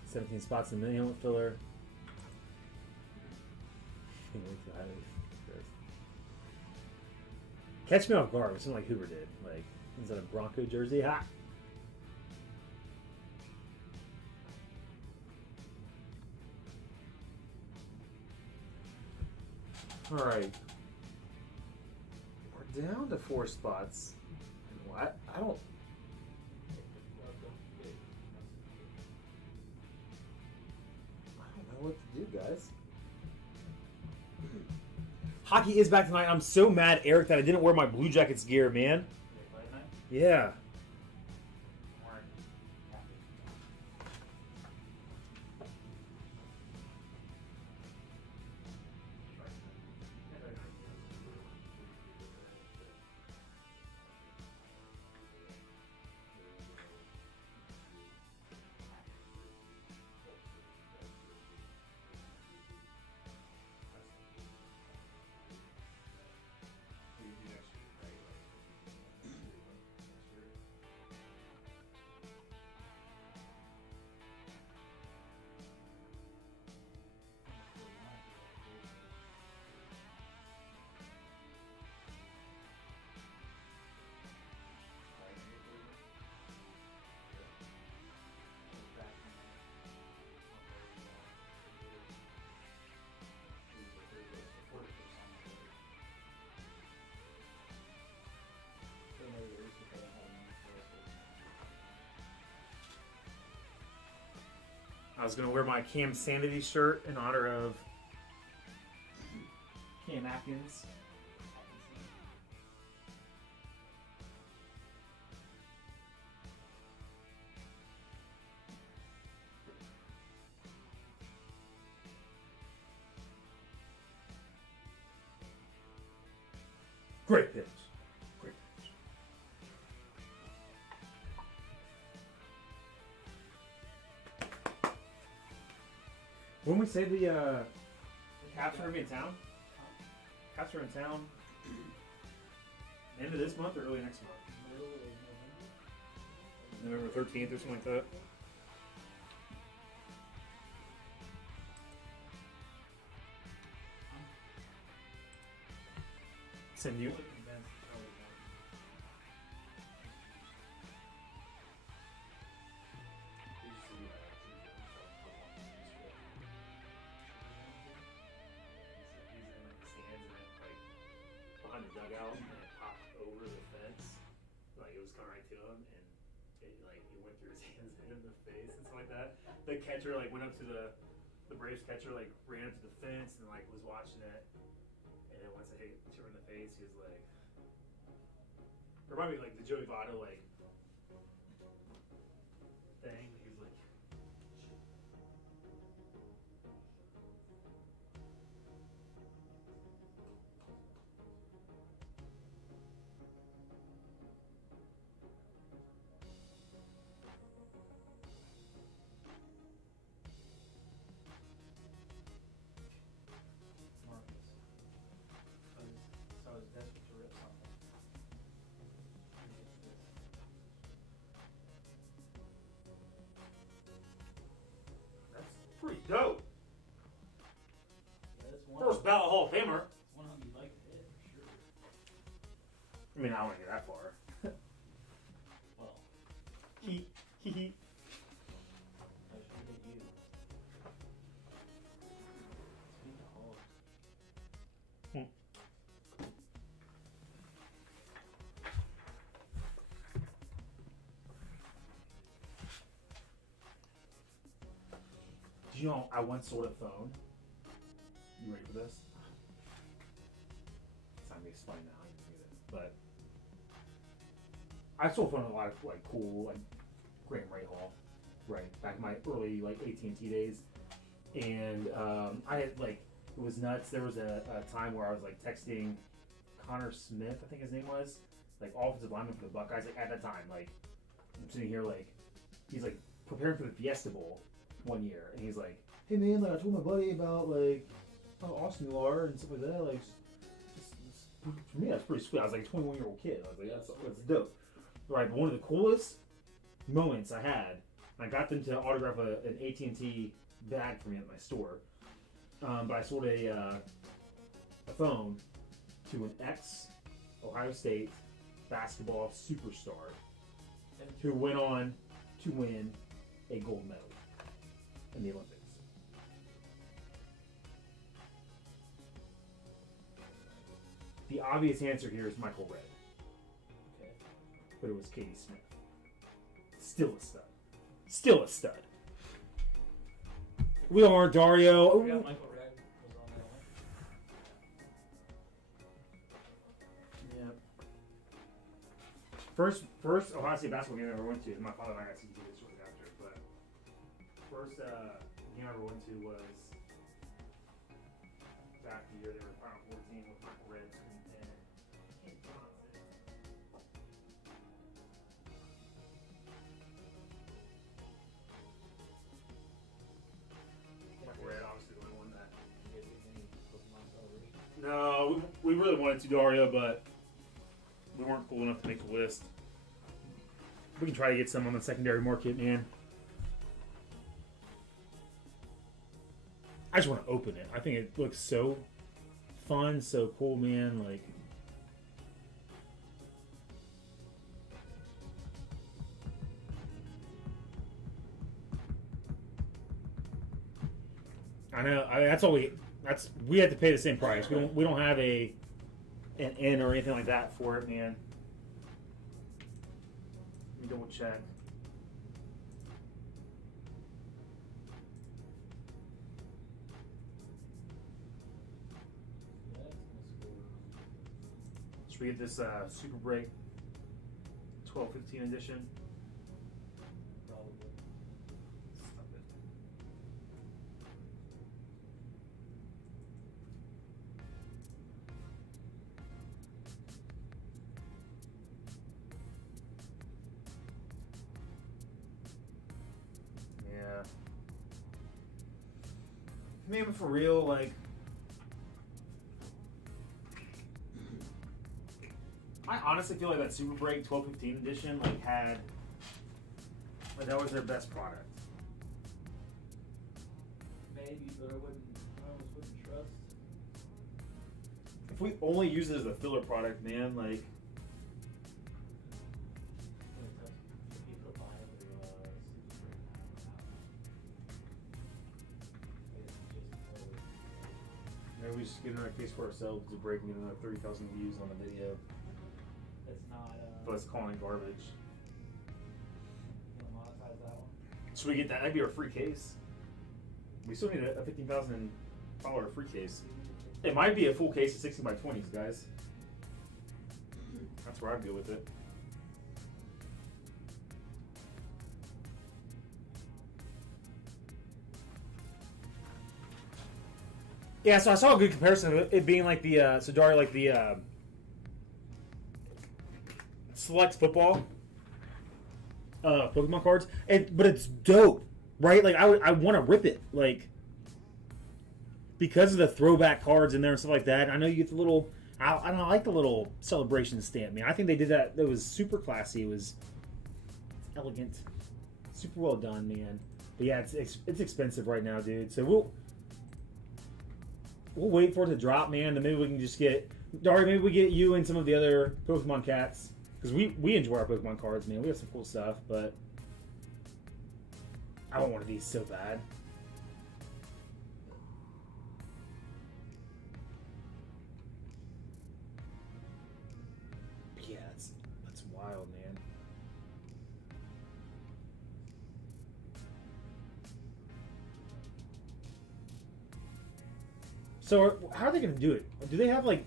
17 spots in the mini helmet filler. Catch me off guard with something like Hoover did. Like, is that a Bronco jersey? Ha! Alright. We're down to 4 spots. Well, I don't. I don't know what to do, guys. Hockey is back tonight. I'm so mad, Eric, that I didn't wear my Blue Jackets gear, man. They play tonight? Yeah. Weren't happy. I was going to wear my Cam Sanity shirt in honor of Cam Atkins. Great pitch. Great pitch. When we say the Caps are going to be in town? Caps are in town end of this month or early next month? November 13th or something like that? I'm Send you. Behind the dugout, and it popped over the fence. Like it was coming right to him, and it went through his hands and hit him in the face and stuff like that. The catcher went up to the Braves catcher ran up to the fence and was watching it, and then once it hit him in the face, he was like, remind me the Joey Votto thing. He was like. Marcus. So I was desperate to rip something. And it's this. That's pretty dope. Yeah, that's one. First ballot Hall of Famer. It's one of them you'd like to hit for sure. I mean, I don't want to get that far. Well, He. I should hit you. Speak of hogs. Did you know I once sold a phone? You ready for this? It's not me explain now. I didn't do this, but I sold a phone a lot of cool Graham Ray Hall, right back in my early AT&T days, and I had it was nuts. There was a time where I was texting Connor Smith, I think his name was, offensive lineman for the Buckeyes. At that time, I'm sitting here he's preparing for the Fiesta Bowl one year, and he's like, "Hey man, I told my buddy about how awesome you are and stuff like that. For me, that's pretty sweet." I was a 21-year-old kid. I was like, that's dope. Right, but one of the coolest moments I had, I got them to autograph an AT&T bag for me at my store. But I sold a phone to an ex-Ohio State basketball superstar who went on to win a gold medal in the Olympics. The obvious answer here is Michael Redd, Okay. but it was Katie Smith. Still a stud. Still a stud. We are Dario. I forgot Michael Redd was on that one. Yeah. First Ohio State basketball game I ever went to. My father and I got to see this shortly after, but first game I ever went to was back the year they were Final 14 with Michael Redd and Kent Johnson. Michael Redd obviously the only one that. You guys get any Pokemon celebration? No, we really wanted to, Dario, but we weren't cool enough to make the list. We can try to get some on the secondary market, man. I just want to open it. I think it looks so fun, so cool, man. I know. That's all we had to pay the same price. We don't have an in or anything like that for it, man. Let me double check. Yeah, it's gonna score. Should we get this Super Break 12-15 edition? Probably. Stop it. Yeah. Man, but for real, I honestly feel like that Super Break 12-15 edition had that was their best product. Maybe, but I almost wouldn't trust. if we only use it as a filler product, man, like. Maybe we just get another case for ourselves to breaking another 30,000 views on the video. That's not. But it's calling garbage. You wanna monetize that one? Should we get that? That'd be our free case. We still need a $15,000 free case. It might be a full case of 16 by 20s, guys. That's where I'd go with it. Yeah, so I saw a good comparison of it being like the so Dario, like the select football Pokemon cards, but it's dope, right? Like I want to rip it, like because of the throwback cards in there and stuff like that. I know you get the little, I don't know, I like the little celebration stamp. Man, I think they did that. That was super classy. It was elegant, super well done, man. But yeah, it's expensive right now, dude. So we'll wait for it to drop, man. Then maybe we can just get Dario. Maybe we get you and some of the other Pokemon cats. Because we enjoy our Pokemon cards, man. We have some cool stuff, but I want one of these so bad. Yeah, that's wild, man. So how are they going to do it? Do they have like...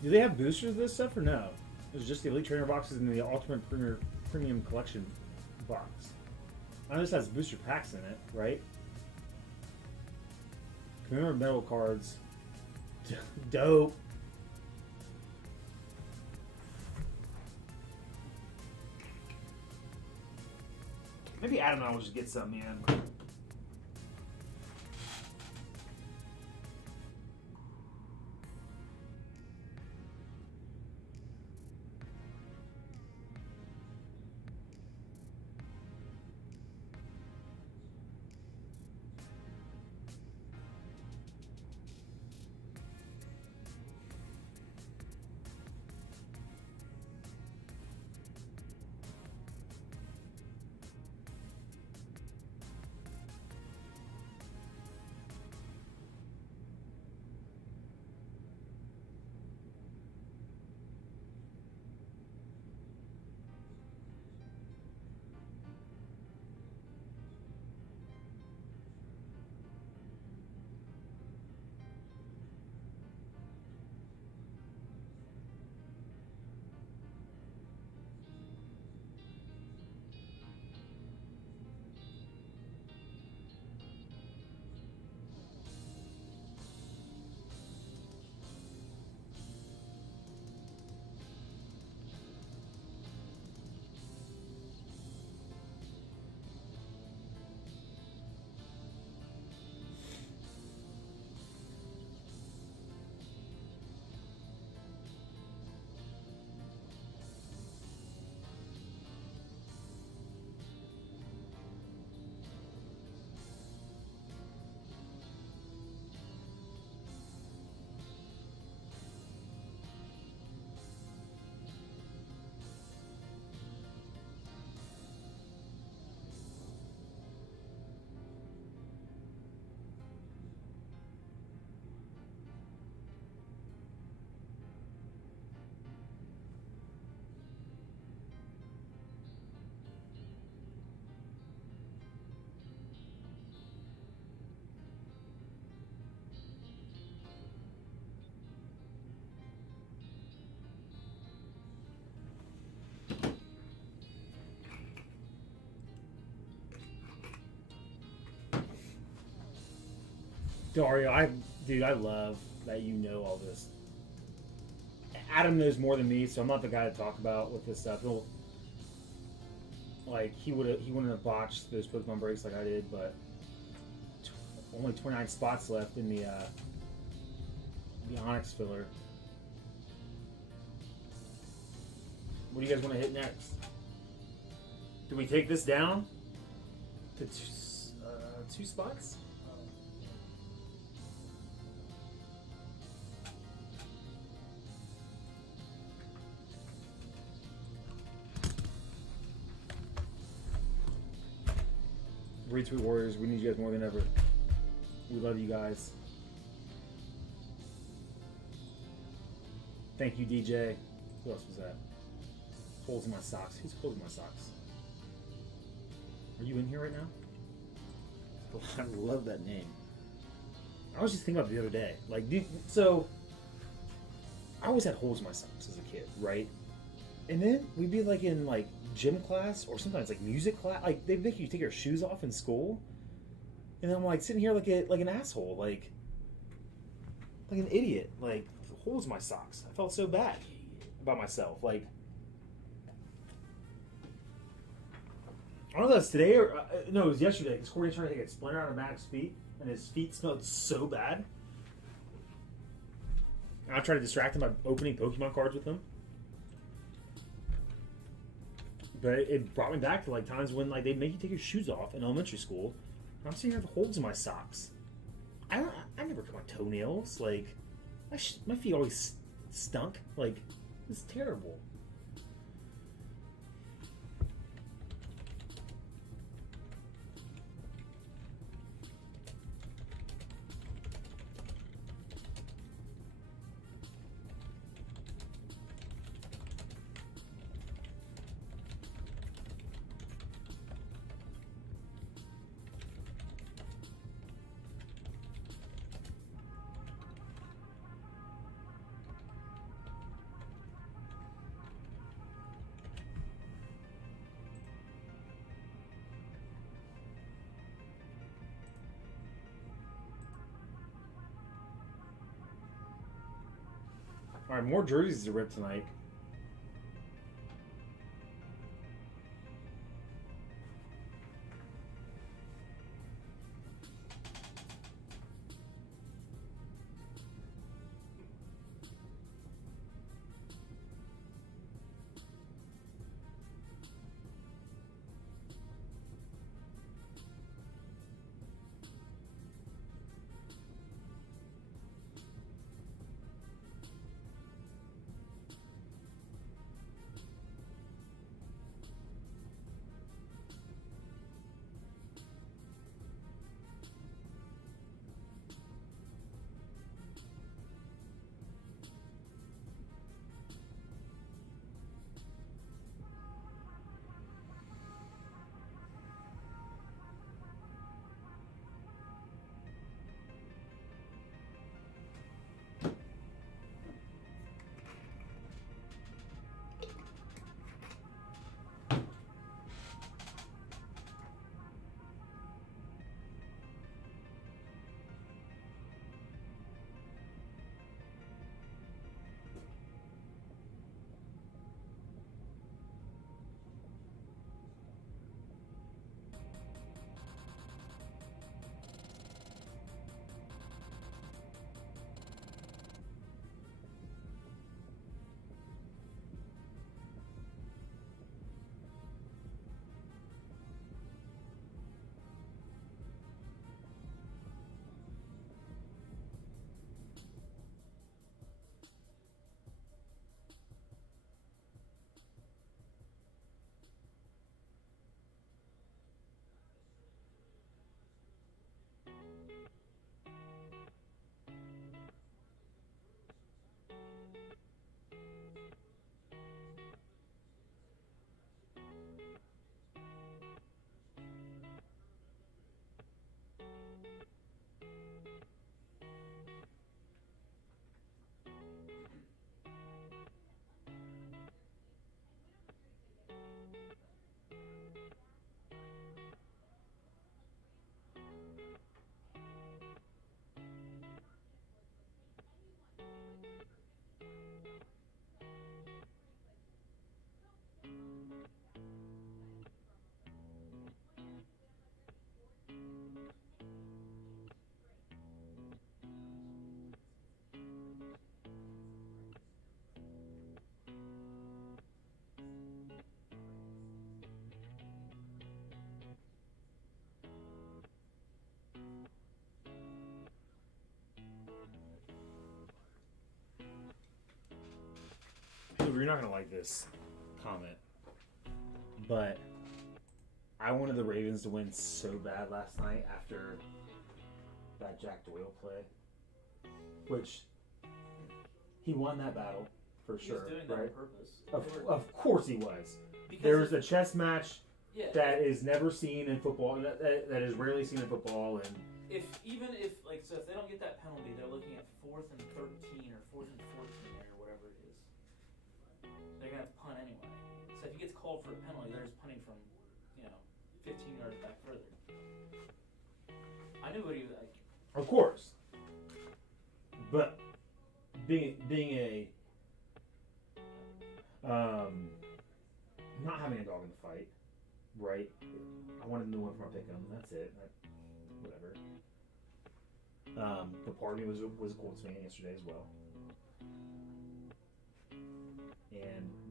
Do they have boosters of this stuff or no? It's just the Elite Trainer boxes and the Ultimate Premium Collection box. I know this has booster packs in it, right? Commemorative metal cards. Dope. Maybe Adam and I will just get some, man. Dario, I love that you know all this. Adam knows more than me, so I'm not the guy to talk about with this stuff. He wouldn't have botched those Pokemon breaks like I did, but only 29 spots left in the Onyx filler. What do you guys want to hit next? Do we take this down to two spots? 3-2 Warriors, we need you guys more than ever. We love you guys. Thank you, DJ. Who else was that? Holes in my socks. Who's holes in my socks? Are you in here right now? I love that name. I was just thinking about it the other day. Like, dude, so I always had holes in my socks as a kid, right? And then we'd be like in like gym class or sometimes like music class. Like they make you take your shoes off in school, and I'm like sitting here like an asshole, like an idiot, like holes in my socks. I felt so bad about myself. Like I don't know if that's today or no, it was yesterday. Because Corey was trying to take a splinter out of Mac's feet, and his feet smelled so bad. And I tried to distract him by opening Pokemon cards with him. But it brought me back to like times when like they'd make you take your shoes off in elementary school. And I'm sitting here with holes in my socks. I never cut my toenails. Like my feet always stunk. Like it's terrible. All right, more jerseys to rip tonight. you're not gonna like this comment, but I wanted the Ravens to win so bad last night after that Jack Doyle play, which he won that battle for sure. He was doing that right? on purpose. Of course he was. Because There was a chess match yeah, that is never seen in football, that is rarely seen in football, and if they don't get that penalty, they're looking at 4th and 13 or 4th and 14 there, or whatever it is. They're gonna have to punt anyway. So if he gets called for a penalty, they're just punting from 15 yards back further. I knew what he was like. of course. But being a not having a dog in the fight, right? I wanted to know one from a pick'em. That's it. Whatever. The part of me was a Colts fan yesterday as well.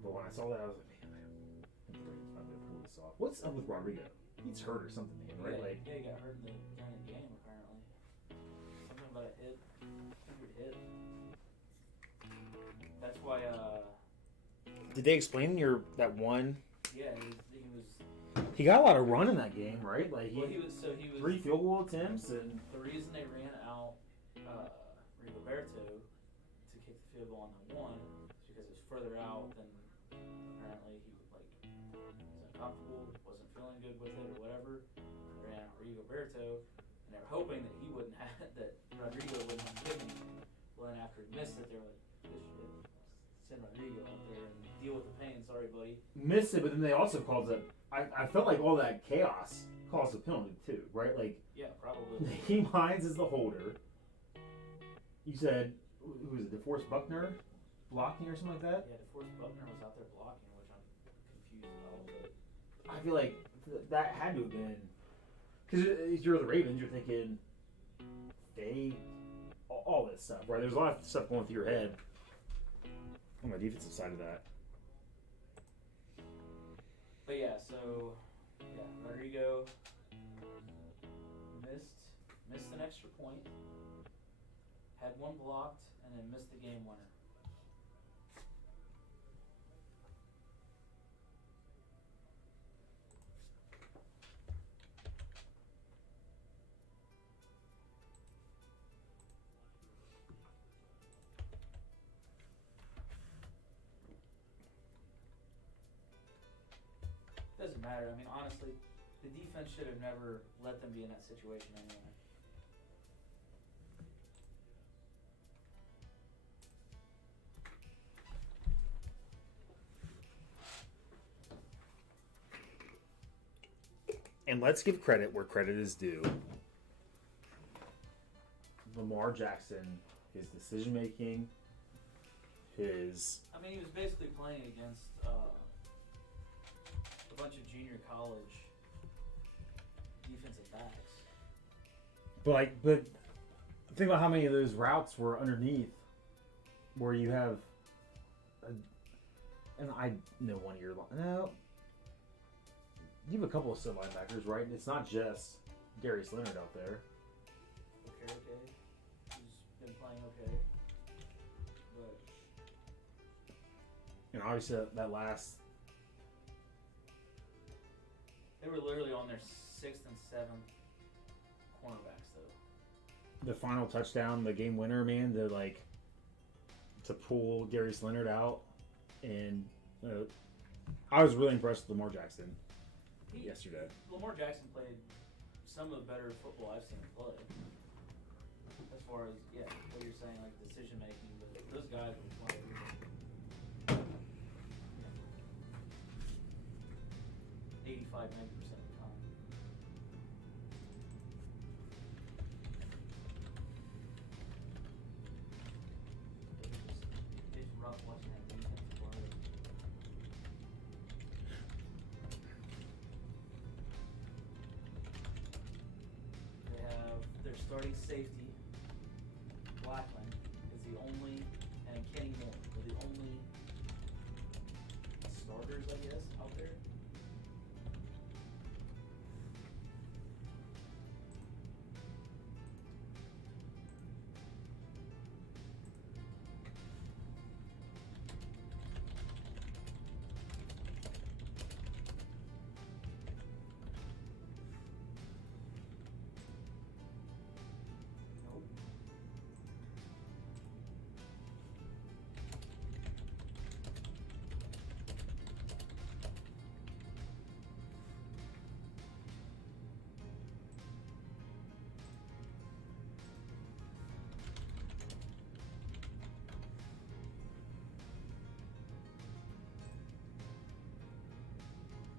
But when I saw that, I was like, man, I'm not gonna pull this off. What's up with Rodrigo? He's hurt or something, man, right? Yeah, he got hurt during the game apparently. Something about a hit, weird hit. That's why. Did they explain that one? Yeah, he was. He got a lot of run in that game, right? Like He was 3 field goal attempts and. The reason they ran out Rigoberto to kick the field goal on the one is because it was further out than apparently he was uncomfortable, wasn't feeling good with it or whatever. Ran out Rigoberto, and they were hoping that he wouldn't have that Rodrigo wouldn't have given him. Well, then after he missed it, they were like, "This shit, send Rodrigo out there and deal with the pain." Sorry, buddy. Missed it, but then they also called it. I felt like all that chaos caused a penalty too, right? Like Yeah, probably. He Hines is the holder. You said who was it? DeForest Buckner blocking or something like that. Yeah, DeForest Buckner was out there blocking, which I'm confused about. But I feel like that had to have been because if you're the Ravens, you're thinking all this stuff, right? There's a lot of stuff going through your head on the defensive side of that. But yeah, Rodrigo missed an extra point, had one blocked, and then missed the game winner. Doesn't matter. I mean, honestly, the defense should have never let them be in that situation anyway. And let's give credit where credit is due. Lamar Jackson, his decision making, I mean, he was basically playing against a bunch of junior college defensive backs. but think about how many of those routes were underneath, where you have, and I know 1 year long. No, you have a couple of sub linebackers, right? And it's not just Darius Leonard out there. Okay, who's been playing okay, but And obviously that last. they were literally on their 6th and 7th cornerbacks though. The final touchdown, the game winner, man, to pull Darius Leonard out, and I was really impressed with Lamar Jackson yesterday. Lamar Jackson played some of the better football I've seen him play. As far as what you're saying, like decision making, but those guys were playing 85, 90% of the time. It's rough watching that defense play. They have their starting safety, Blackman, is the only, and Kenny Moore are the only starters, I guess, out there.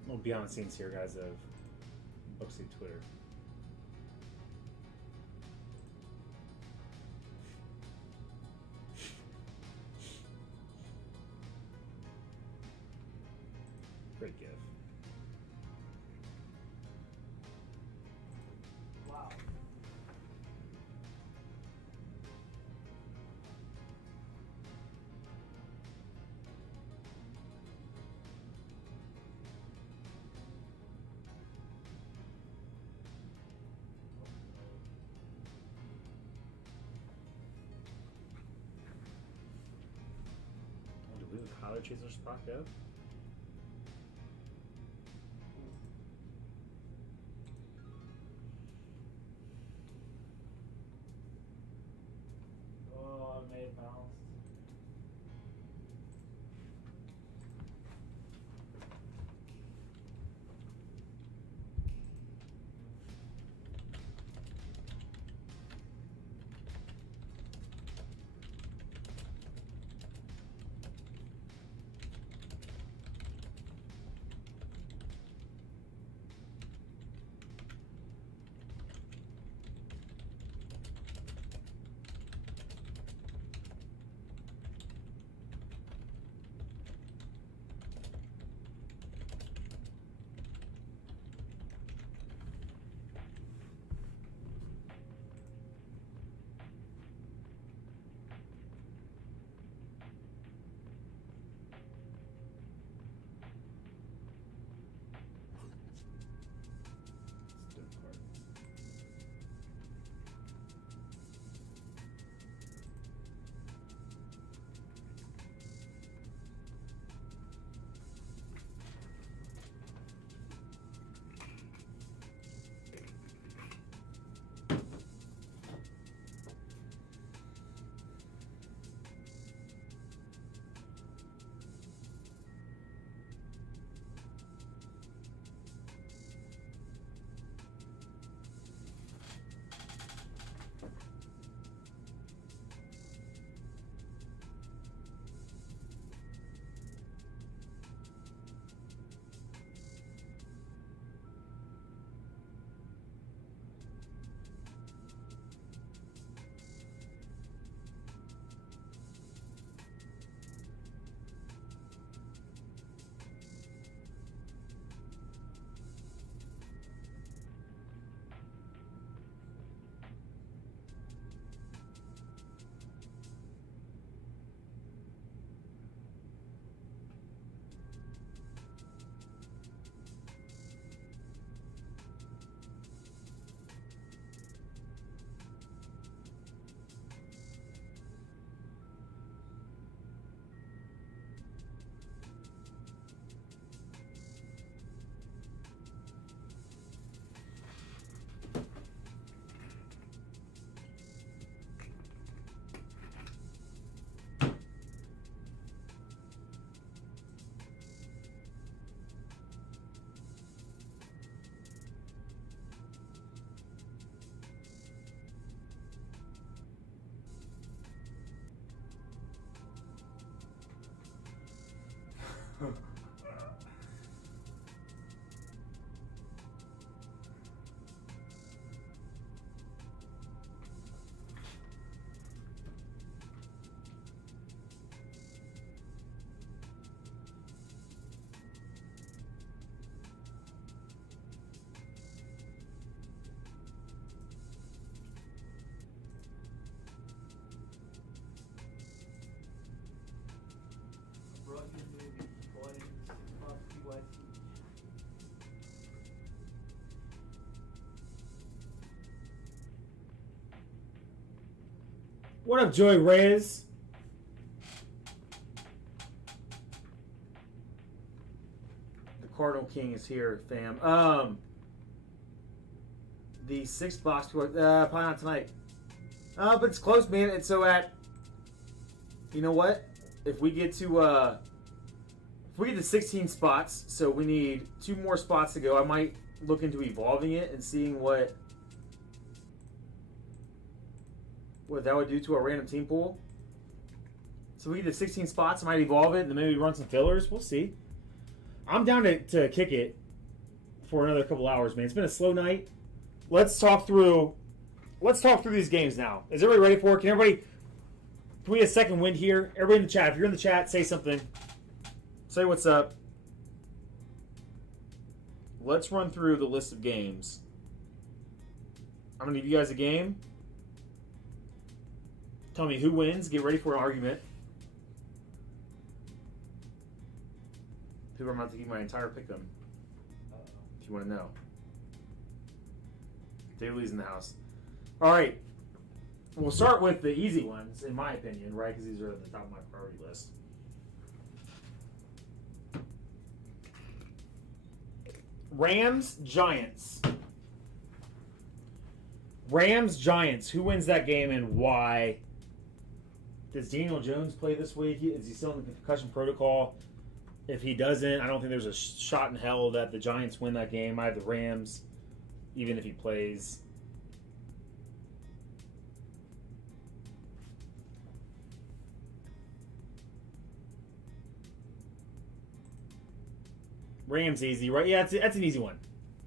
little behind the scenes here, guys, of Bucksy Twitter. Great gif. Wow. Oh, do we have a Kyler Chaser spot go? Oh, I made it balanced. It's a dope card. Rugged movie, boys, PYD. What up, Joey Reyes? The Cardinal King is here, fam. The 6 box, probably not tonight. But it's close, man. And so you know what? If we get to 16 spots, so we need 2 more spots to go. I might look into evolving it and seeing what that would do to our random team pool. So we get to 16 spots. I might evolve it and then maybe run some fillers. We'll see. I'm down to kick it. for another couple hours, man. It's been a slow night. Let's talk through these games now. Is everybody ready for it? Can we get a second wind here? Everybody in the chat, if you're in the chat, say something. Say what's up. Let's run through the list of games. I'm going to give you guys a game. Tell me who wins. Get ready for an argument. Who I'm about to give my entire pick them. If you want to know. Dave Lee's in the house. All right. We'll start with the easy ones, in my opinion, right? Because these are at the top of my priority list. Rams, Giants. Rams, Giants. Who wins that game and why? Does Daniel Jones play this week? Is he still in the concussion protocol? If he doesn't, I don't think there's a shot in hell that the Giants win that game. I have the Rams, even if he plays. Rams easy, right? Yeah, that's an easy one.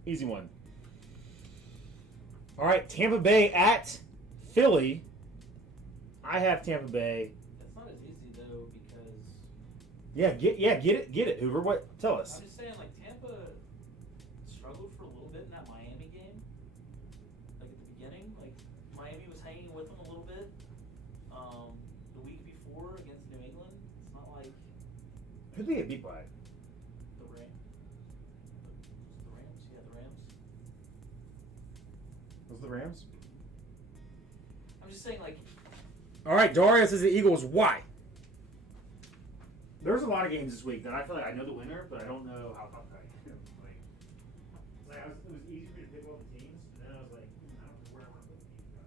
Easy one. All right, Tampa Bay at Philly. I have Tampa Bay. That's not as easy though because Get it, Hoover. What? Tell us. I'm just saying, like Tampa struggled for a little bit in that Miami game. Like at the beginning, like Miami was hanging with them a little bit. The week before against New England, it's not like Who did they get beat by? the Rams. The Rams, yeah, the Rams. Was it the Rams? I'm just saying, like. All right, Dario says the Eagles. Why? There's a lot of games this week that I feel like I know the winner, but I don't know how confident I am. It was easy for me to pick all the teams, and then I was like, I don't know where I want to put these guys.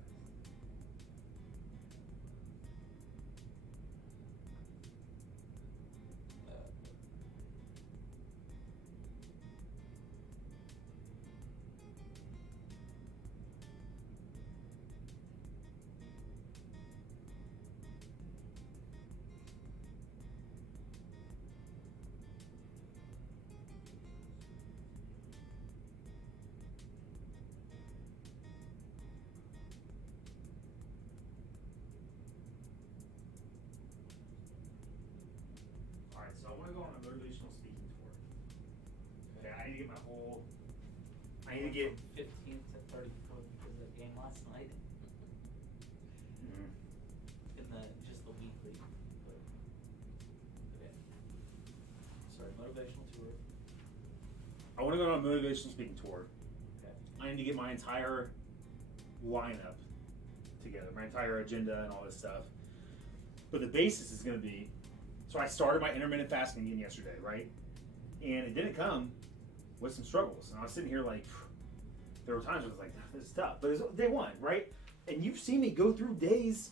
All right, so I want to go on a motivational speaking tour. Okay, I need to get my whole. I need to get. 15th to 34th because of that game last night. In just the weekly. But, okay. Sorry, motivational tour. I want to go on a motivational speaking tour. Okay. I need to get my entire lineup together, my entire agenda and all this stuff. But the basis is going to be, so I started my intermittent fasting again yesterday, right? And it didn't come with some struggles. And I was sitting here like, there were times where I was like, this is tough. But it was day one, right? And you've seen me go through days,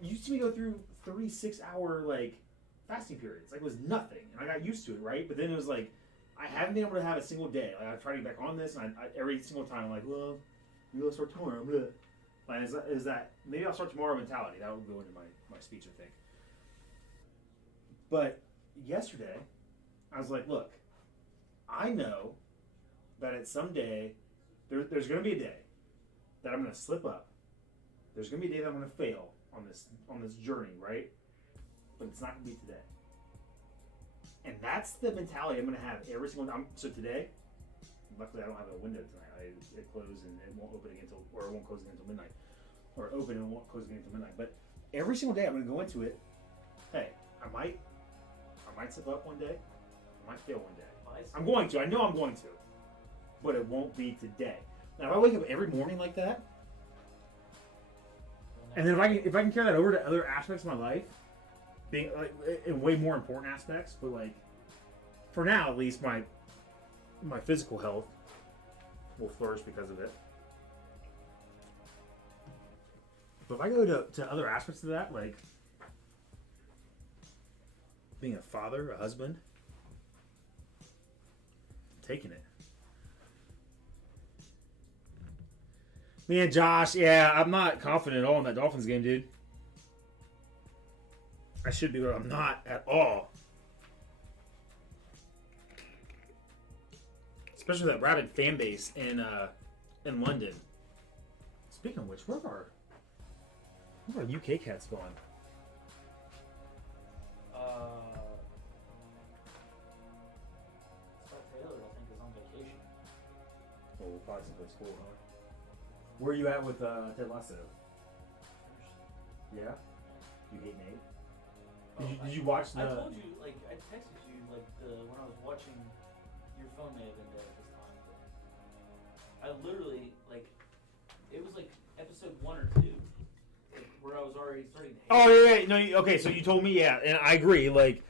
you've seen me go through 36-hour like fasting periods. Like it was nothing. And I got used to it, right? But then it was like, I haven't been able to have a single day. Like I try to get back on this, and I every single time I'm like, well, maybe I'll start tomorrow. I'm gonna. Like, is that maybe I'll start tomorrow mentality? That will go into my speech, I think. But yesterday, I was like, look, I know that at some day, there's going to be a day that I'm going to slip up. There's going to be a day that I'm going to fail on this journey, right? But it's not going to be today. And that's the mentality I'm going to have every single time. So today, luckily I don't have a window tonight. It closed and it won't open again it won't close again until midnight. Or open and it won't close again until midnight. But every single day I'm going to go into it, hey, I might slip up one day. I might fail one day. I'm going to. I know I'm going to. But it won't be today. Now, if I wake up every morning like that, and then if I can carry that over to other aspects of my life, being like in way more important aspects, but like for now at least my physical health will flourish because of it. But if I go to other aspects of that, like being a father, a husband, I'm taking it. Me and Josh, yeah, I'm not confident at all in that Dolphins game, dude. I should be, but I'm not at all. especially that rabid fan base in London. Speaking of which, where are UK cats going? Scott Taylor, I think, is on vacation. Well, we'll probably play school, huh? Where are you at with Ted Lasso? Yeah? You hate Nate? Did you watch the... I told you, like, I texted you, like, when I was watching, your phone may have been dead at this time. But I literally, like, it was like episode 1 or 2, like, where I was already starting to hate Oh, yeah. No, okay, so you told me, yeah, and I agree, like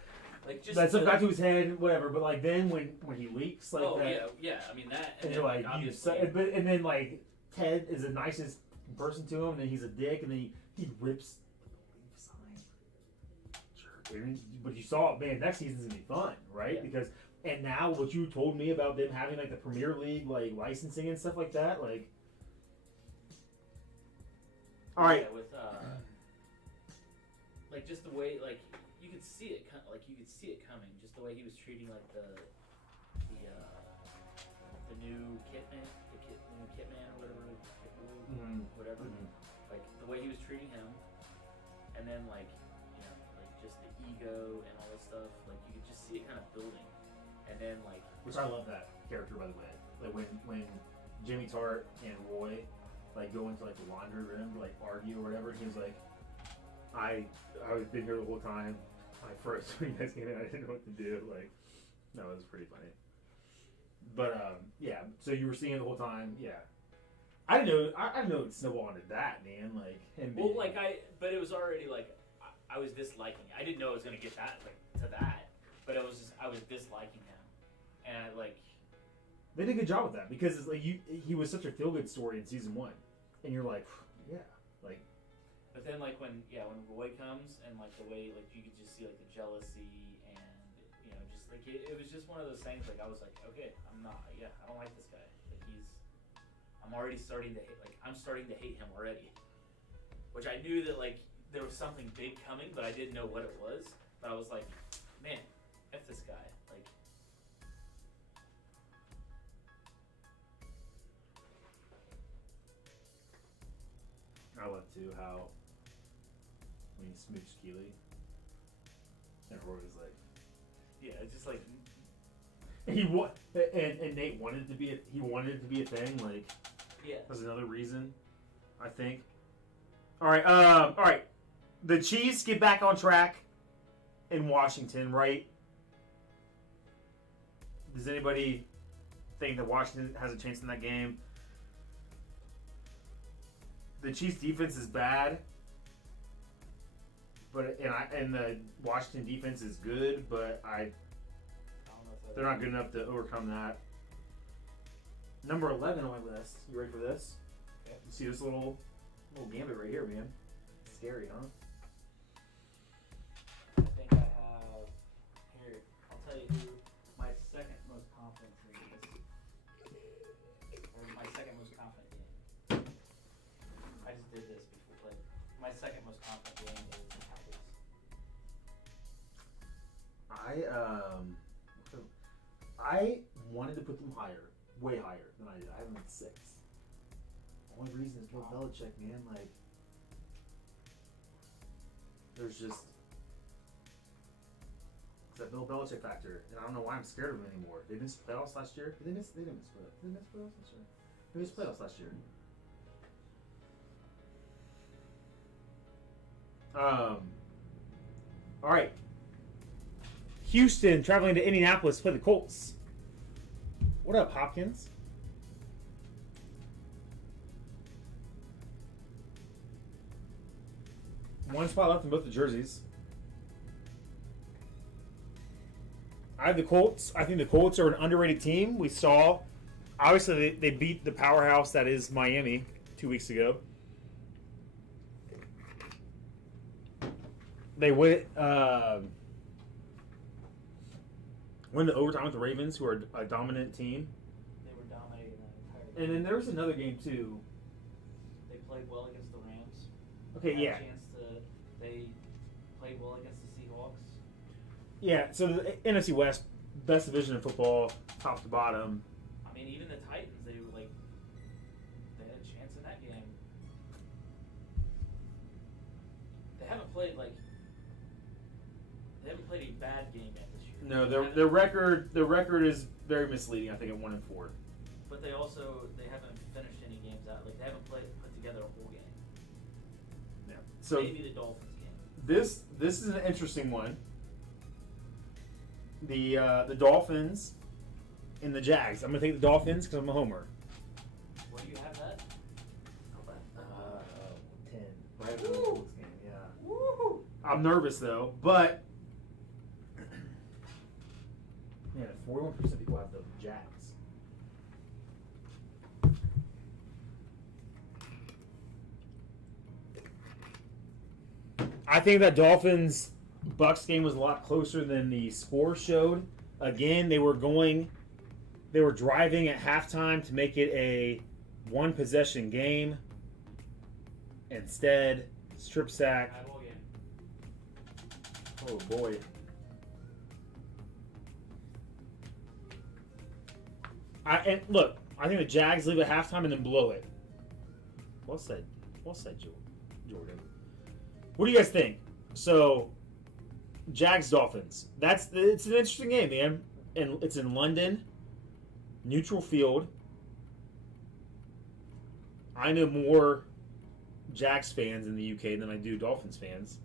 just that's back to his head, whatever, but, like, then when he leaks, like oh, that... yeah, I mean, that, And and you're then, like, obviously... and then, like, Ted is the nicest person to him, and then he's a dick, and then he rips the sign. Sure. But you saw, man, next season's gonna be fun, right? Yeah. Because, and now what you told me about them having, like, the Premier League, like, licensing and stuff like that, like... Alright. Yeah, with, like, just the way, like, you could see it, you could see it coming, just the way he was treating, like, the new Kitman, new Kitman or whatever, whatever, like, the way he was treating him, and then, like, you know, like, just the ego and all this stuff, like, you could just see it kind of building, and then, like... Which I love that character, by the way. Like, when Jimmy Tart and Roy, like, go into, like, the laundry room to, like, argue or whatever, he was like, I've been here the whole time. Like, first when you guys came in, I didn't know what to do. Like, that was pretty funny. But yeah. So you were seeing it the whole time, yeah. I didn't know it snowballed into that, man. Like him. Well, like but it was already like I was disliking it. I didn't know it was gonna get that to that, but it was just I was disliking him, and like. They did a good job with that because it's like he was such a feel good story in season 1, and you're like, yeah, like. But then, like, when Roy comes and, like, the way, like, you could just see, like, the jealousy and, you know, just, like, it was just one of those things, like, I was like, okay, I don't like this guy. Like, I'm already starting to hate, like, I'm starting to hate him already. Which I knew that, like, there was something big coming, but I didn't know what it was. But I was like, man, F this guy. Like, I love, too, how when he smooched Keely, and Roy was like, yeah, it's just like and Nate wanted it to be a thing. Like, yeah, that's another reason, I think. All right. The Chiefs get back on track in Washington, right? Does anybody think that Washington has a chance in that game? The Chiefs' defense is bad, but and the Washington defense is good, but I don't know if they're not good enough to overcome that. Number 11 on my list. You ready for this? Okay. You see this little gambit right here, man? Scary, huh? I think I have here. I'll tell you who my second most confident team is, or my second most confident game. I just did this before. Like my second most confident game is the Cowboys. I wanted to put them higher, way higher than I did. I have them at 6. The only reason is Bill Belichick, man. Like, there's just it's that Bill Belichick factor, and I don't know why I'm scared of him anymore. They missed playoffs last year. They didn't miss playoffs. Did they miss playoffs last year? They missed playoffs last year. All right. Houston traveling to Indianapolis to play the Colts. What up, Hopkins? One spot left in both the jerseys. I have the Colts. I think the Colts are an underrated team. We saw, obviously, they beat the powerhouse that is Miami 2 weeks ago. They went to overtime with the Ravens, who are a dominant team. They were dominating that entire game. And then there was another game too. They played well against the Rams. Okay, Had yeah. a chance they played well against the Seahawks. Yeah, so the NFC West, best division in football, top to bottom. I played they haven't played a bad game yet this year. No, They their haven't- record is very misleading. I think at 1-4. But they haven't finished any games out. Like they haven't put together a whole game. Yeah. So Maybe the Dolphins game. this is an interesting one. The Dolphins and the Jags. I'm gonna take the Dolphins because I'm a homer. Where do you have that? 10. Right after the Woo! Colts game. Yeah. Woo! I'm nervous though, but yeah, 41% of people have the Jags. I think that Dolphins Bucks game was a lot closer than the score showed. Again, they were driving at halftime to make it a one possession game. Instead, strip sack. Eyeball game. Oh boy. And look, I think the Jags leave at halftime and then blow it. Well said, Jordan. What do you guys think? So, Jags Dolphins. It's an interesting game, man. And it's in London, neutral field. I know more Jags fans in the UK than I do Dolphins fans.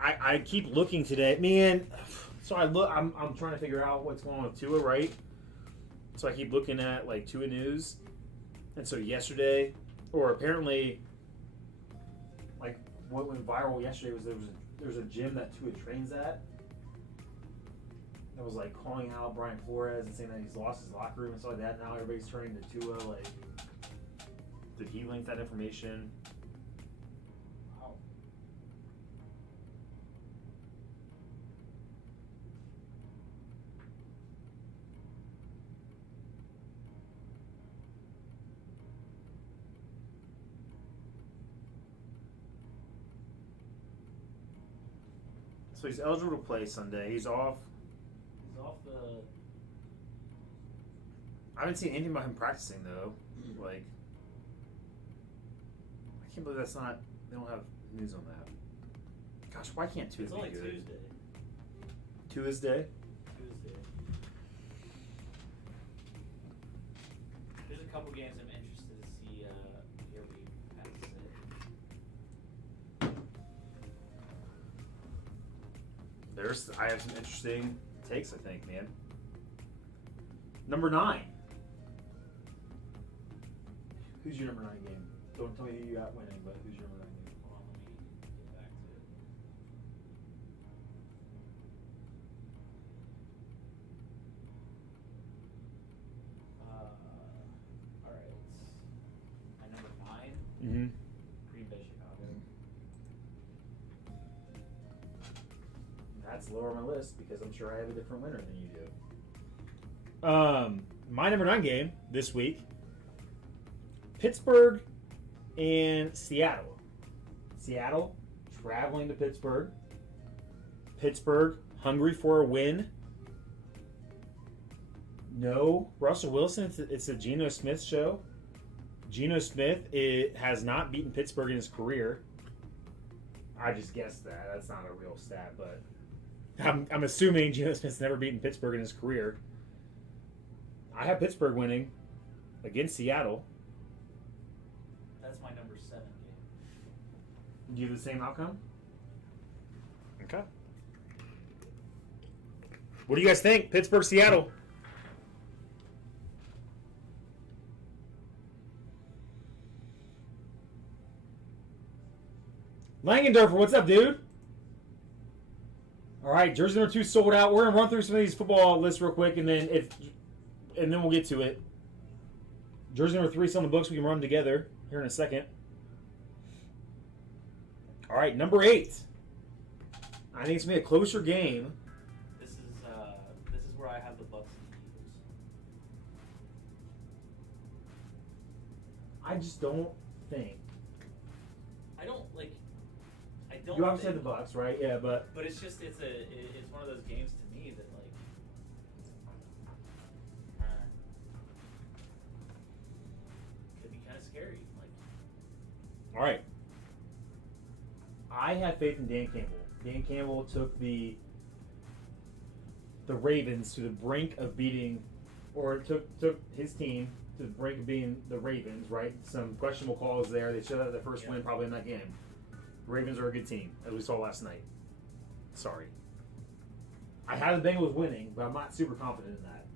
I keep looking today, man. So I'm trying to figure out what's going on with Tua, right? So I keep looking at like Tua news, and so yesterday, or apparently, like what went viral yesterday was there was a gym that Tua trains at that was like calling out Brian Flores and saying that he's lost his locker room and stuff like that. Now everybody's turning to Tua. Like, did he link that information? Wow. So he's eligible to play Sunday. He's off. He's off the. I haven't seen anything about him practicing though. Like, I can't believe that's not. They don't have news on that. Gosh, why can't Tua It's be only good? Tuesday. Tuesday. Tuesday. There's a couple games I'm interested to see. Here we have to say. I have some interesting takes. I think, man. Number 9. Who's your number 9 game? Don't tell me who you got winning, but who's your number 9 game? Hold on, let me get back to it. All right. My number 9, Mm-hmm. Green Bay, Chicago. That's lower on my list because I'm sure I have a different winner than you do. My number 9 game this week: Pittsburgh and Seattle. Seattle traveling to Pittsburgh. Pittsburgh hungry for a win. No, Russell Wilson. It's a Geno Smith show. Geno Smith has not beaten Pittsburgh in his career. I just guessed that. That's not a real stat, but I'm assuming Geno Smith's never beaten Pittsburgh in his career. I have Pittsburgh winning against Seattle. That's my number 7 game. Do you have the same outcome? Okay. What do you guys think? Pittsburgh, Seattle. Langendorfer, what's up, dude? All right, jersey number 2 sold out. We're gonna run through some of these football lists real quick, and then we'll get to it. Jersey number 3 is on the books. We can run them together here in a second. All right, number 8. I think it's gonna be a closer game. This is where I have the Bucks and the Eagles. I just don't think. I don't. You obviously have the Bucks, right? Yeah, but it's just it's one of those games to me that could All right. I have faith in Dan Campbell. Dan Campbell took the Ravens to the brink of beating, or took his team to the brink of being the Ravens, right? Some questionable calls there. They should have their first win probably in that game. The Ravens are a good team, as we saw last night. Sorry. I have the Bengals winning, but I'm not super confident in that.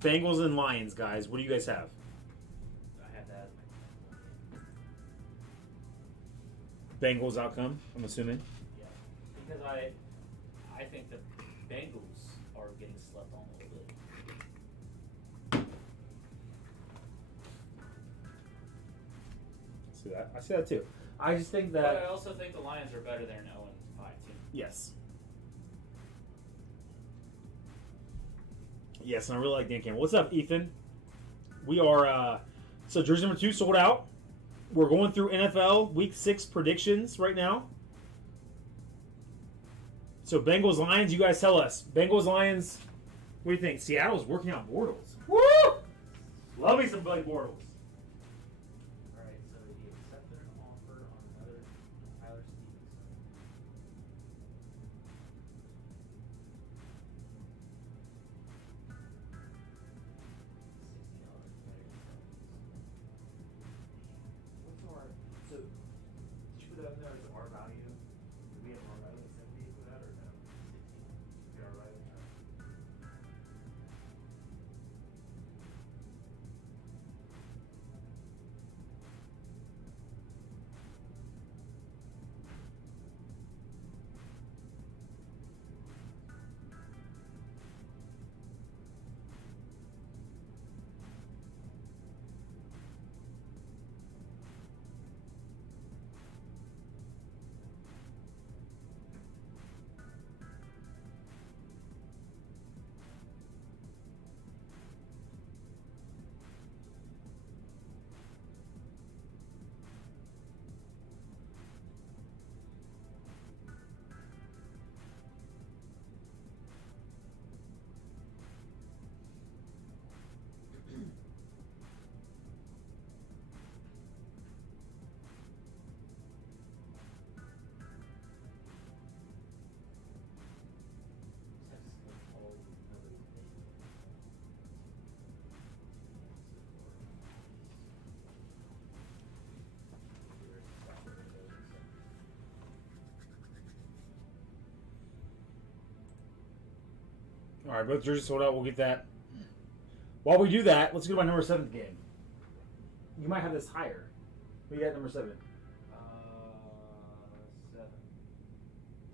Bengals and Lions, guys. What do you guys have? I have that as my Bengals outcome, I'm assuming. yeah, because I think the Bengals are getting slept on a little bit. See that? I see that too. I just think But I that also think the Lions are better than an 0-5 team. yes. Yes, and I really like Dan Campbell. What's up, Ethan? We are so jersey number 2 sold out. We're going through NFL Week 6 predictions right now. So Bengals Lions, you guys tell us. Bengals Lions, what do you think? Seattle's working out Bortles. Woo! Love me some Blake Bortles. Alright, so he accepted an offer on another Tyler Stevenson. What's our, so, did you put that in there as our value? Do we have our value at 70 for that or no? 60. Yeah, our value. All right, both jerseys sold out. We'll get that. While we do that, let's go to my number 7 game. You might have this higher. We got number 7. 7.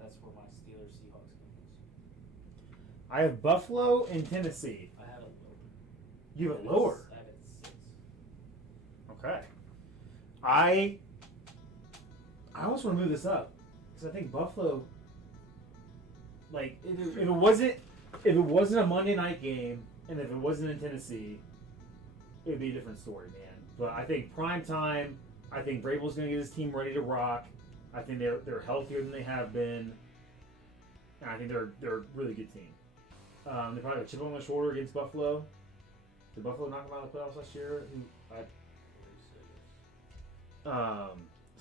That's where my Steelers Seahawks game is. I have Buffalo and Tennessee. I have it lower. You have it lower. I have it at 6. Okay. I almost want to move this up because I think Buffalo, like, if it wasn't a Monday night game and if it wasn't in Tennessee, it would be a different story, man. But I think prime time. I think Vrabel's going to get his team ready to rock. I think they're healthier than they have been, and I think they're a really good team. They probably have a chip on their shoulder against Buffalo. Did Buffalo knock them out of the playoffs last year? Has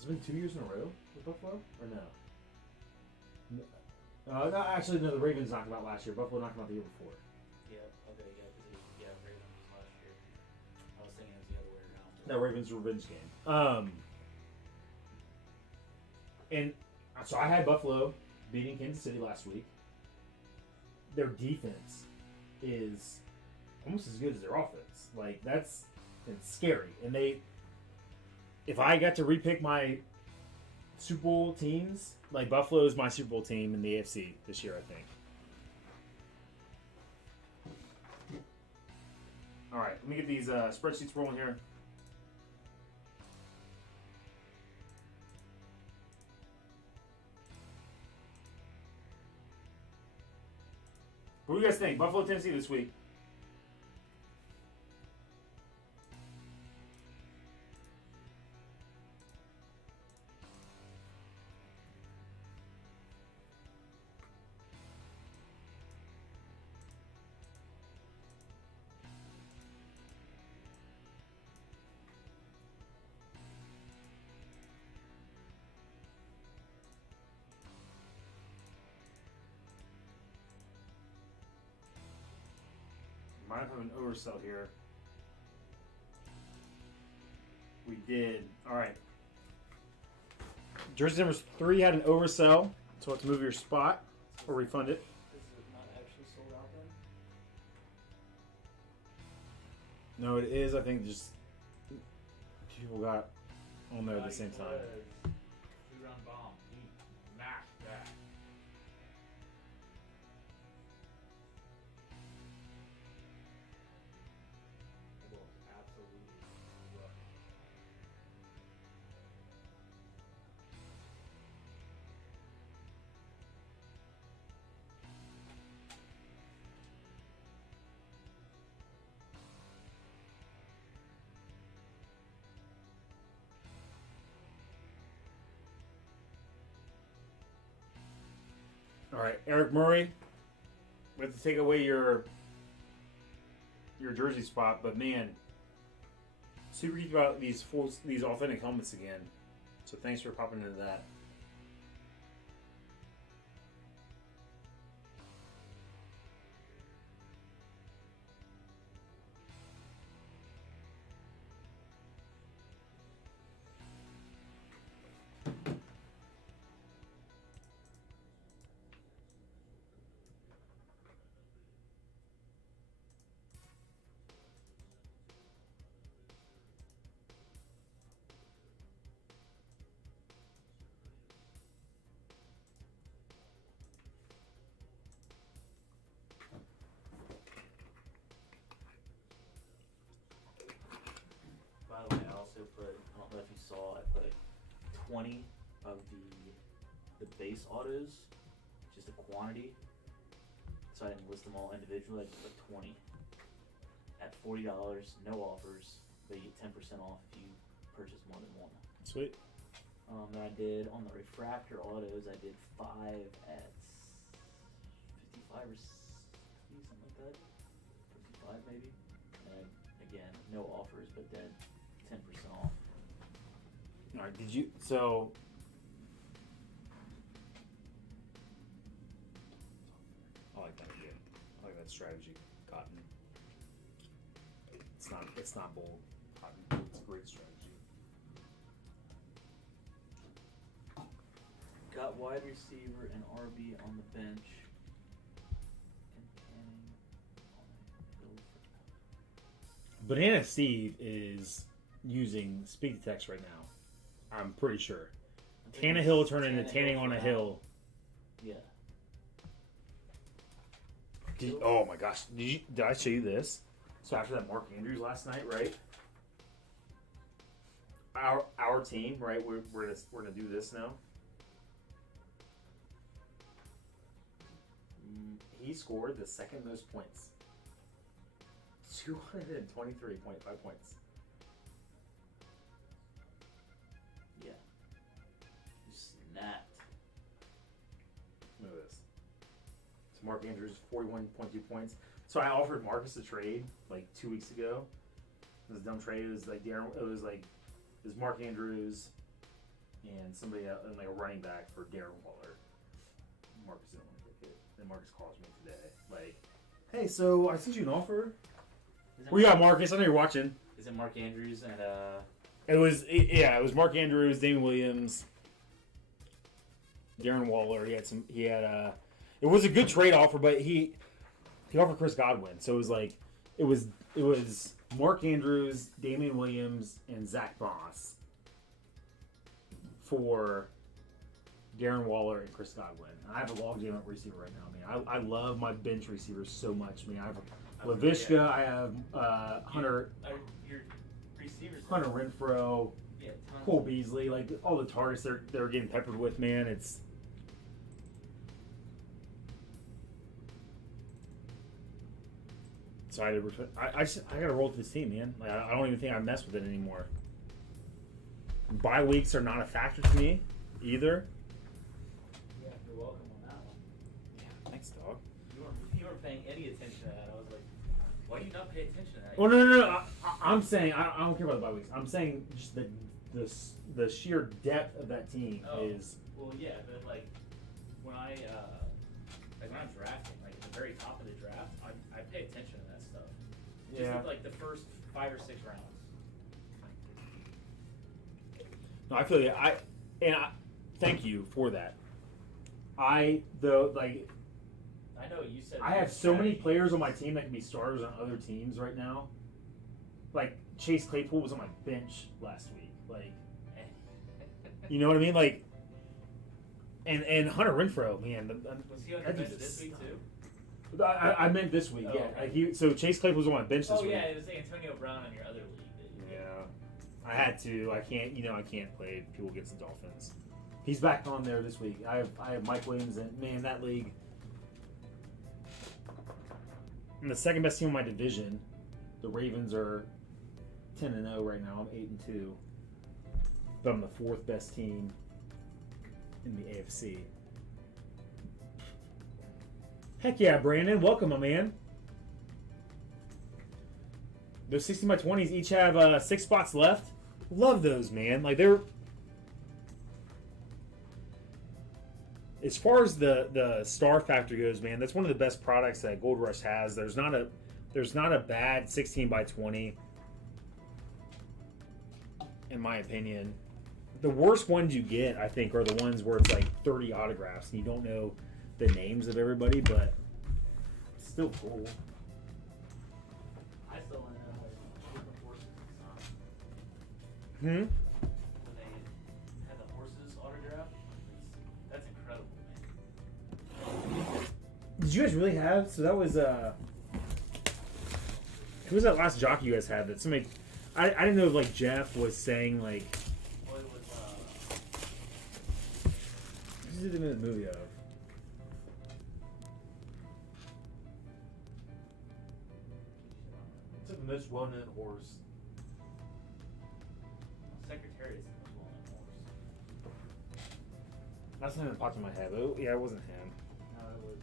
it been 2 years in a row with Buffalo or no? No, actually, no. The Ravens knocked them out last year. Buffalo knocked them out the year before. Yeah, okay, yeah, because Ravens was last year. I was thinking it was the other way around. No, Ravens revenge game. And so I had Buffalo beating Kansas City last week. Their defense is almost as good as their offense. Like, it's scary. And if I got to repick my Super Bowl teams, like, Buffalo is my Super Bowl team in the AFC this year, I think. All right, let me get these spreadsheets rolling here. What do you guys think? Buffalo, Tennessee this week. Might have an oversell here. We did. All right. Jersey number 3 had an oversell, so let's move your spot or refund it. Is it not actually sold out then? No, it is. I think just people got on there at the same time. 3-round bomb. He mashed that. That was absolutely rough. All right, Eric Murray. We have to take away your jersey spot, but man, super geeked about these authentic helmets again. So thanks for popping into that. By the way, I also put, I don't know if you saw, I put 20 of the base autos, just a quantity. So I didn't list them all individually, I just put 20. At $40, no offers, but you get 10% off if you purchase more than one. Sweet. Then I did, on the refractor autos, I did 5 at 55 or 60, something like that. 55 maybe. And again, no offers, but then 10% off. All right, did you, so I like that idea. I like that strategy. Cotton. It's not bold. Cotton. It's a great strategy. Got wide receiver and RB on the bench. And Canning on a build for Banana Steve is using speed to text right now. I'm pretty sure. I think Tannehill it's turned into Tannehill Tanning on for a now. hill. Yeah. Oh my gosh! Did I show you this? So after that Mark Andrews last night, right? Our team, right? We're gonna do this now. He scored the second most points. 223.5 points. Yeah. You snapped. Look at this. So Mark Andrews, 41.2 points. So I offered Marcus a trade like 2 weeks ago. It was a dumb trade. It was like Mark Andrews and somebody else, and like a running back for Darren Waller. Marcus didn't want to take it. Then Marcus calls me today, like, "Hey, so I sent you an offer. We got Marcus. I know you're watching. Is it Mark Andrews and It was Mark Andrews, Damon Williams, Darren Waller. It was a good trade offer, but he offered Chris Godwin. So it was Mark Andrews, Damian Williams, and Zach Moss for Darren Waller and Chris Godwin. I have a logjam at receiver right now. I mean, I love my bench receivers so much. I mean, I have LaVishka, I have Hunter your receivers? Hunter Renfro, Yeah, tons. Cole Beasley, like all the targets they're getting peppered with, man. It's so I gotta roll with this team, man. Like, I don't even think I mess with it anymore. Bye weeks are not a factor to me either. Yeah, you're welcome on that one. Yeah, thanks, dog. You weren't paying any attention to that. I was like, why do you not pay attention to that? Well, no. I'm saying I don't care about the bye weeks. I'm saying just the sheer depth of that team is. Well, yeah, but like when when I'm drafting, like at the very top of the draft, I pay attention to that stuff. Just Yeah. like the first 5 or 6 rounds. No, I feel you. Thank you for that. I know you said. I have so many players on my team that can be starters on other teams right now. Like Chase Claypool was on my bench last week. Like, you know what I mean? Like, and Hunter Renfrow, man. Was he on your bench this week too? I meant this week. Oh, Yeah. okay. So Chase Claypool was on my bench this Oh week. yeah, it was Antonio Brown in your other league. Yeah. I had to. I can't. I can't play people against the Dolphins. He's back on there this week. I have Mike Williams, and man, that league. I'm the second best team in my division. The Ravens are 10-0 right now. I'm 8-2. But I'm the 4th best team in the AFC. Heck yeah, Brandon. Welcome, my man. Those 16 by 20s each have 6 spots left. Love those, man. Like, they're... As far as the star factor goes, man, that's one of the best products that Gold Rush has. There's not a bad 16 by 20, in my opinion. The worst ones you get, I think, are the ones where it's like 30 autographs and you don't know the names of everybody, but it's still cool. I still want to know what the horses on. Hmm. When they had the horses autographed, that's incredible, man. Did you guys really have? So that was who was that last jockey you guys had? That somebody, I didn't know if like Jeff was saying like. Well, it was Who did they make the movie of? It's like the most well-known horse. Secretariat's the most well-known horse. That's something that popped in my head. Oh, yeah, it wasn't him. No, it was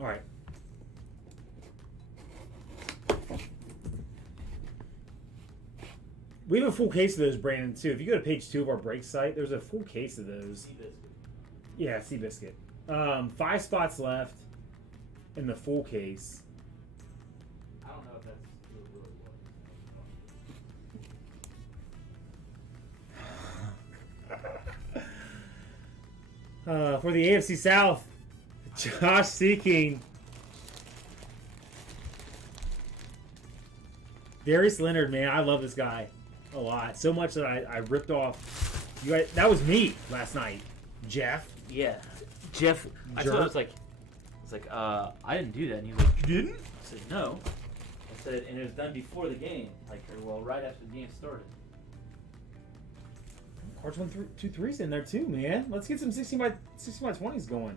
All right. We have a full case of those, Brandon, too. If you go to page 2 of our break site, there's a full case of those. Seabiscuit. Yeah, Seabiscuit. 5 spots left in the full case. I don't know if that's really what. For the AFC South, Josh Seeking. Darius Leonard, man, I love this guy a lot. So much that I ripped off. You guys, that was me last night, Jeff. Yeah, Jeff. I Jerk. told him, it's like, I didn't do that, and he was like, You didn't? I said no. I said, and it was done before the game, like, or, well, right after the game started. Cards 1, 2, 3's in there too, man. Let's get some 16 by 20s going.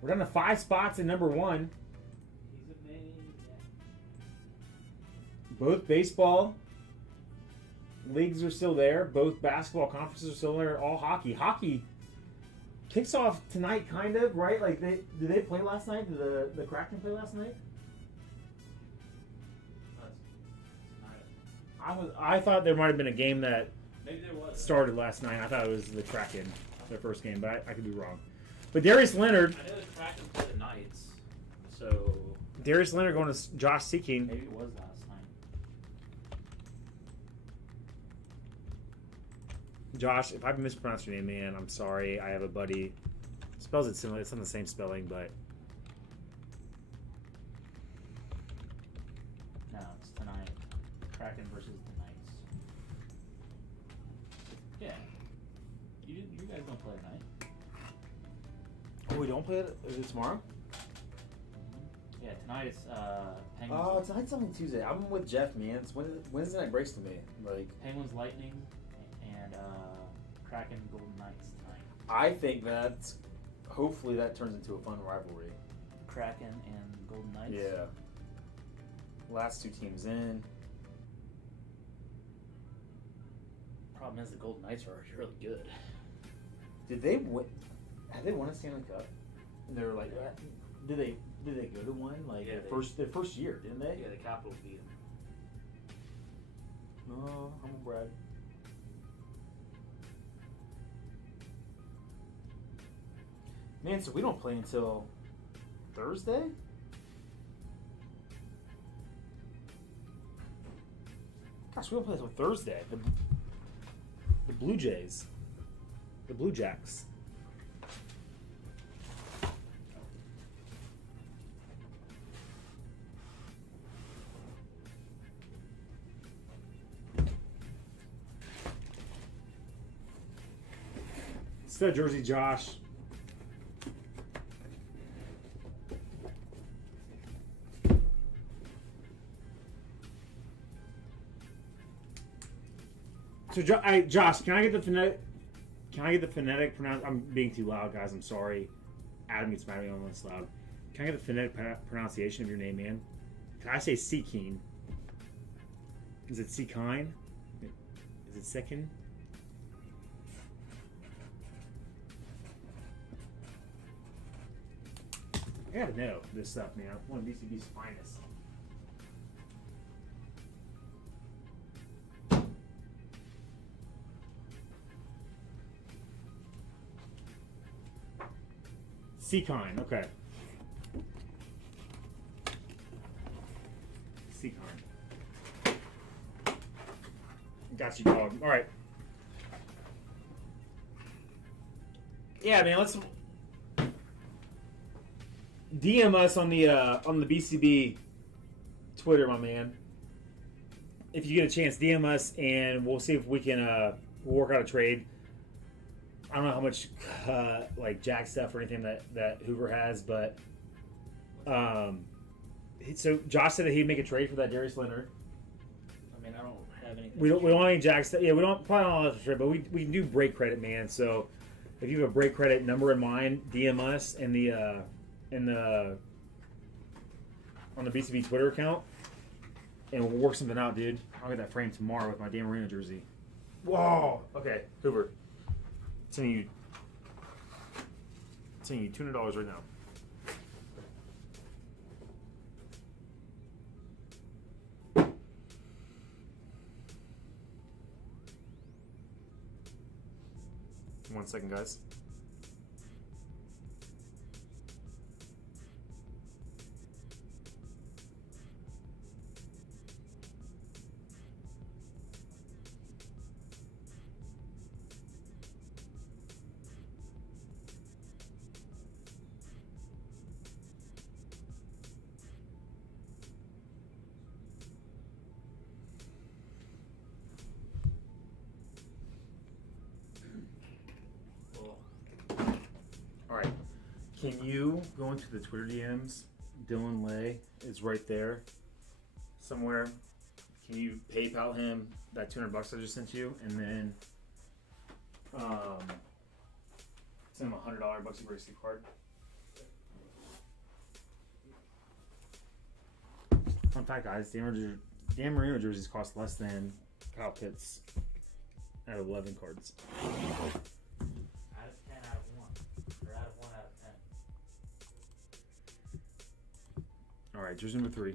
We're down to 5 spots in number 1. He's a maniac. Both baseball leagues are still there. Both basketball conferences are still there. All hockey. Hockey kicks off tonight, kind of, right? Like, did they play last night? Did the Kraken play last night? I thought there might have been a game that Maybe there was. started last night. I thought it was the Kraken, their first game, but I could be wrong. But Darius Leonard. I know the Kraken play the Knights, so Darius Leonard going to Josh Seeking. maybe it was last night. Josh, if I've mispronounced your name, man, I'm sorry. I have a buddy. Spells it similar. It's on the same spelling, but No, it's tonight. Kraken versus the Knights. Yeah. You guys don't play tonight. oh, we don't play it. Is it tomorrow? Yeah, tonight it's Penguins. Oh, tonight's only Tuesday. I'm with Jeff, man. It's Wednesday night breaks to me. Like, Penguins Lightning and Kraken Golden Knights tonight. I think that hopefully that turns into a fun rivalry. Kraken and Golden Knights. Yeah. Last 2 teams in. Problem is the Golden Knights are really good. Did they win? Have they won a Stanley Cup? And they were like, did they go to one? Like Yeah, their first year, didn't they? Yeah, the Capitals beat them. No, I'm a Brad. Man, so we don't play until Thursday? Gosh, we don't play until Thursday. The Blue Jays. The Blue Jacks. Instead of Jersey Josh. So, Josh, can I get the phonetic? Can I get the phonetic pronoun? I'm being too loud, guys. I'm sorry. Adam gets mad at me on this loud. Can I get the phonetic pronunciation of your name, man? Can I say Seekeen? Is it Seekine? Is it second? I gotta know this stuff, man. I'm one of BCB's finest. Seekine, okay. Seekine. Got you, dog. All right. Yeah, man. Let's DM us on the BCB Twitter, my man. If you get a chance, DM us, and we'll see if we can we'll work out a trade. I don't know how much like Jack stuff or anything that Hoover has, but so Josh said that he'd make a trade for that Darius Leonard. I mean, I don't have anything. We don't have any Jack stuff. Yeah, we don't probably don't have to trade, but we can do break credit, man. So if you have a break credit number in mind, DM us on the BCB Twitter account, and we'll work something out, dude. I'll get that framed tomorrow with my Dan Marino jersey. Whoa. Okay, Hoover. Sending you $200 right now. One second, guys. Can you go into the Twitter DMs? Dylan Lay is right there somewhere. Can you PayPal him that $200 I just sent you, and then send him a $100 Bucksy Bracey card? Fun fact, guys: Dan Marino jerseys cost less than Kyle Pitts out of 11 cards. All right, jersey number 3.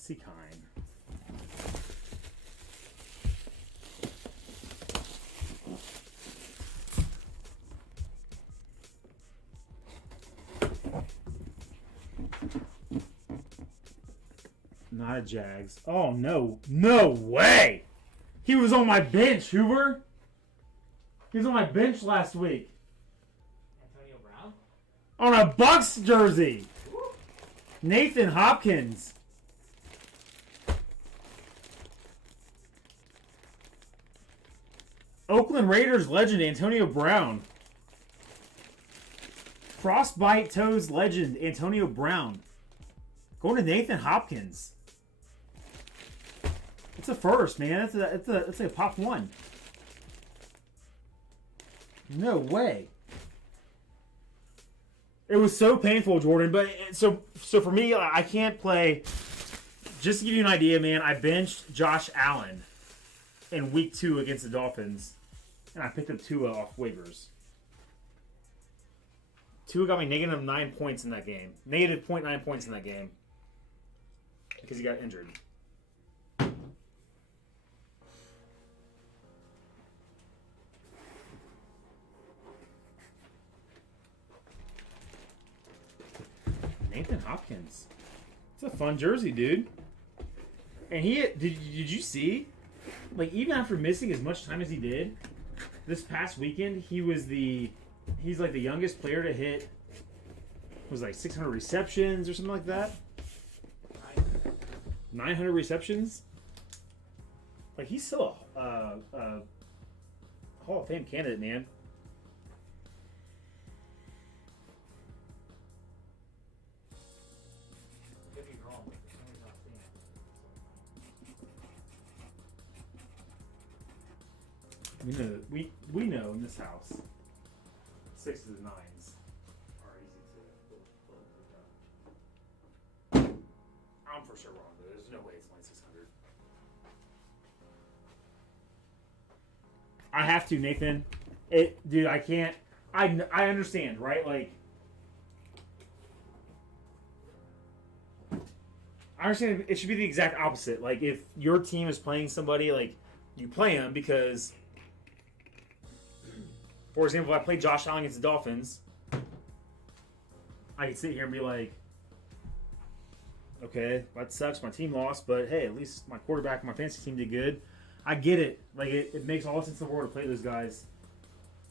Seekine. Not a Jags. Oh, no. No way! He was on my bench, Hoover. He was on my bench last week. On a Bucks jersey. Nathan Hopkins. Oakland Raiders legend Antonio Brown. Frostbite Toes legend Antonio Brown. Going to Nathan Hopkins. It's a first, man. It's a pop one. No way. It was so painful, Jordan. But so for me, I can't play. Just to give you an idea, man, I benched Josh Allen in week 2 against the Dolphins, and I picked up Tua off waivers. Tua got me negative 9 points in that game. Negative 0.9 points in that game because he got injured. Nathan Hopkins. It's a fun jersey, dude. And did you see? Like, even after missing as much time as he did, this past weekend, he's like the youngest player to hit, was like 600 receptions or something like that. 900 receptions. Like, he's still a Hall of Fame candidate, man. Could be wrong, but somebody's not seeing it. We know in this house, 6s and 9s are easy to. I'm for sure wrong, though. There's no way it's only 600. I have to, Nathan. Dude, I can't. I understand, right? Like, I understand it should be the exact opposite. Like, if your team is playing somebody, like, you play them because, for example, if I play Josh Allen against the Dolphins, I could sit here and be like, okay, that sucks. My team lost, but hey, at least my quarterback and my fantasy team did good. I get it. Like, it makes all the sense in the world to play those guys,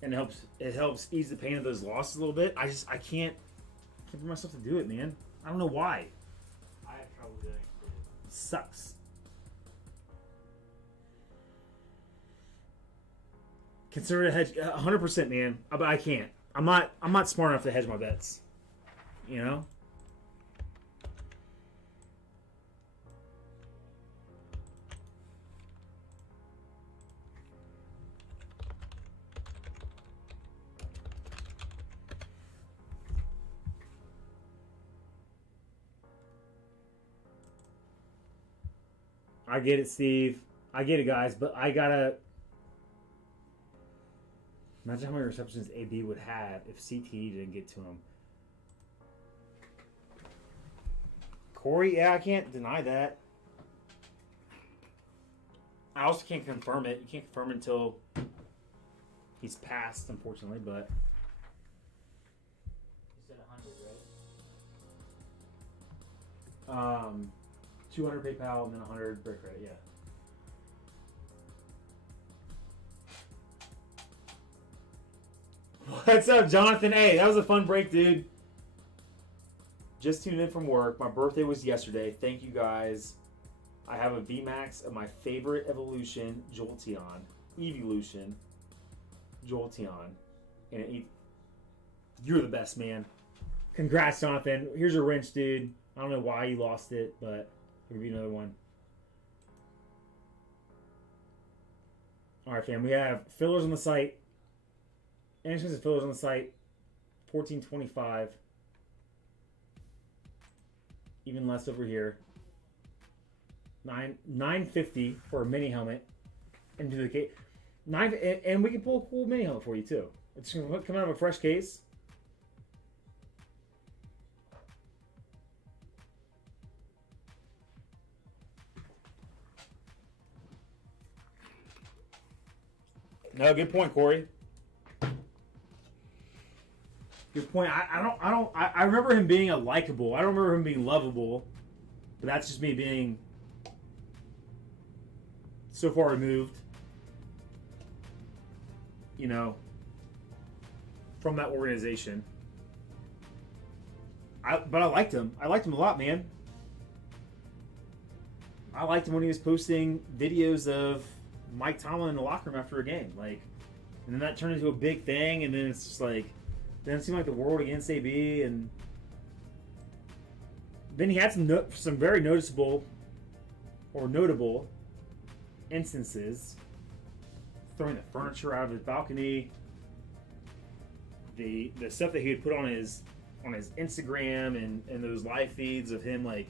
and it helps ease the pain of those losses a little bit. I can't bring myself to do it, man. I don't know why. I have trouble doing it too. It sucks. Consider it a hedge, 100%, man. But I can't. I'm not smart enough to hedge my bets. You know. I get it, Steve. I get it, guys. But I gotta imagine how many receptions AB would have if CT didn't get to him. Corey, yeah, I can't deny that. I also can't confirm it. You can't confirm it until he's passed, unfortunately, but You said 100, right? 200 PayPal and then 100 break credit, yeah. What's up, Jonathan? Hey, that was a fun break, dude. Just tuned in from work. My birthday was yesterday. Thank you, guys. I have a VMAX of my favorite evolution, Jolteon. And you're the best, man. Congrats, Jonathan. Here's your wrench, dude. I don't know why you lost it, but I'll give you another one. All right, fam. We have fillers on the site. Anderson's fillers on the site. 1425. Even less over here. $950 for a mini helmet. Into the case. And we can pull a cool mini helmet for you too. It's gonna come out of a fresh case. No, good point, Corey. Good point. I remember him being a likable. I don't remember him being lovable. But that's just me being so far removed, you know, from that organization. But I liked him. I liked him a lot, man. I liked him when he was posting videos of Mike Tomlin in the locker room after a game. Like, and then that turned into a big thing, and then it's just like, then it seemed like the world against AB, and then he had some very noticeable or notable instances, throwing the furniture out of his balcony, the stuff that he had put on his Instagram and those live feeds of him like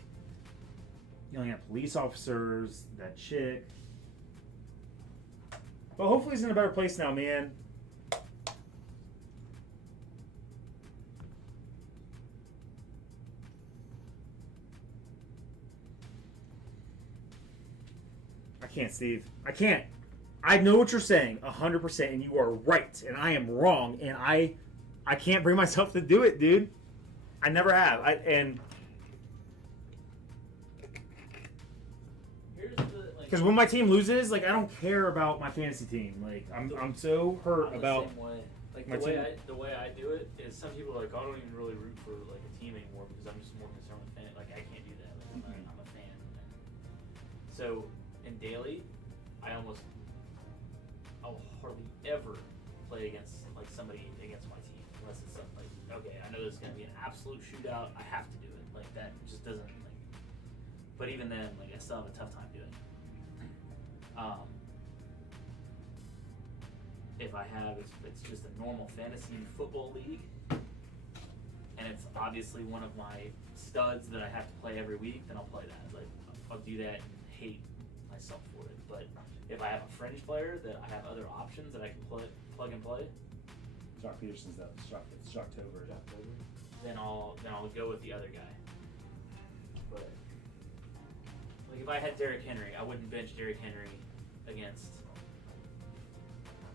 yelling at police officers, that chick. But hopefully he's in a better place now, man. I can't, Steve. I can't. I know what you're saying 100%, and you are right, and I am wrong, and I can't bring myself to do it, dude. I never have. Here's the like. Because when my team loses, like I don't care about my fantasy team. Like I'm so hurt I'm about. the same way. Like my team. the way I do it is some people are like, I don't even really root for like a team anymore because I'm just more concerned with fan. Like I can't do that. Like I'm a fan. So in daily, I'll hardly ever play against like somebody against my team unless it's something like, okay, I know this is gonna be an absolute shootout. I have to do it. Like that just doesn't like. But even then, like I still have a tough time doing it. If I have, it's just a normal fantasy football league, and it's obviously one of my studs that I have to play every week, then I'll play that. Like I'll do that and hate myself for it. But if I have a fringe player that I have other options that I can plug and play, Jock Peterson's that. It's Shocktober. then I'll go with the other guy. But like if I had Derrick Henry, I wouldn't bench Derrick Henry against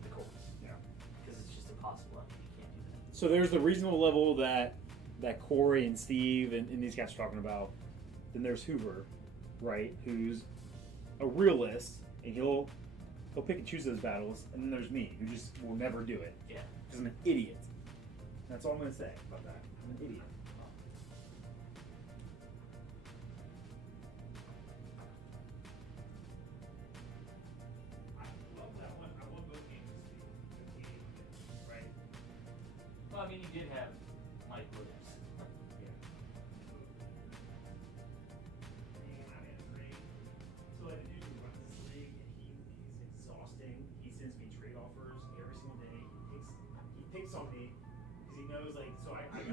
the Colts. Yeah. Because it's just impossible. I mean, you can't do that. So there's the reasonable level that Corey and Steve and these guys are talking about. Then there's Hoover, right? Who's a realist, and he'll pick and choose those battles. And then there's me, who just will never do it. Yeah. Because I'm an idiot. That's all I'm going to say about that. I'm an idiot. I love that one. I want both games to be right. Well, I mean, you did have Mike Williams. Yeah. I mean, agree. So like the dude who runs this league, and he's exhausting. He sends me trade offers every single day. He picks on me because he knows like. So I got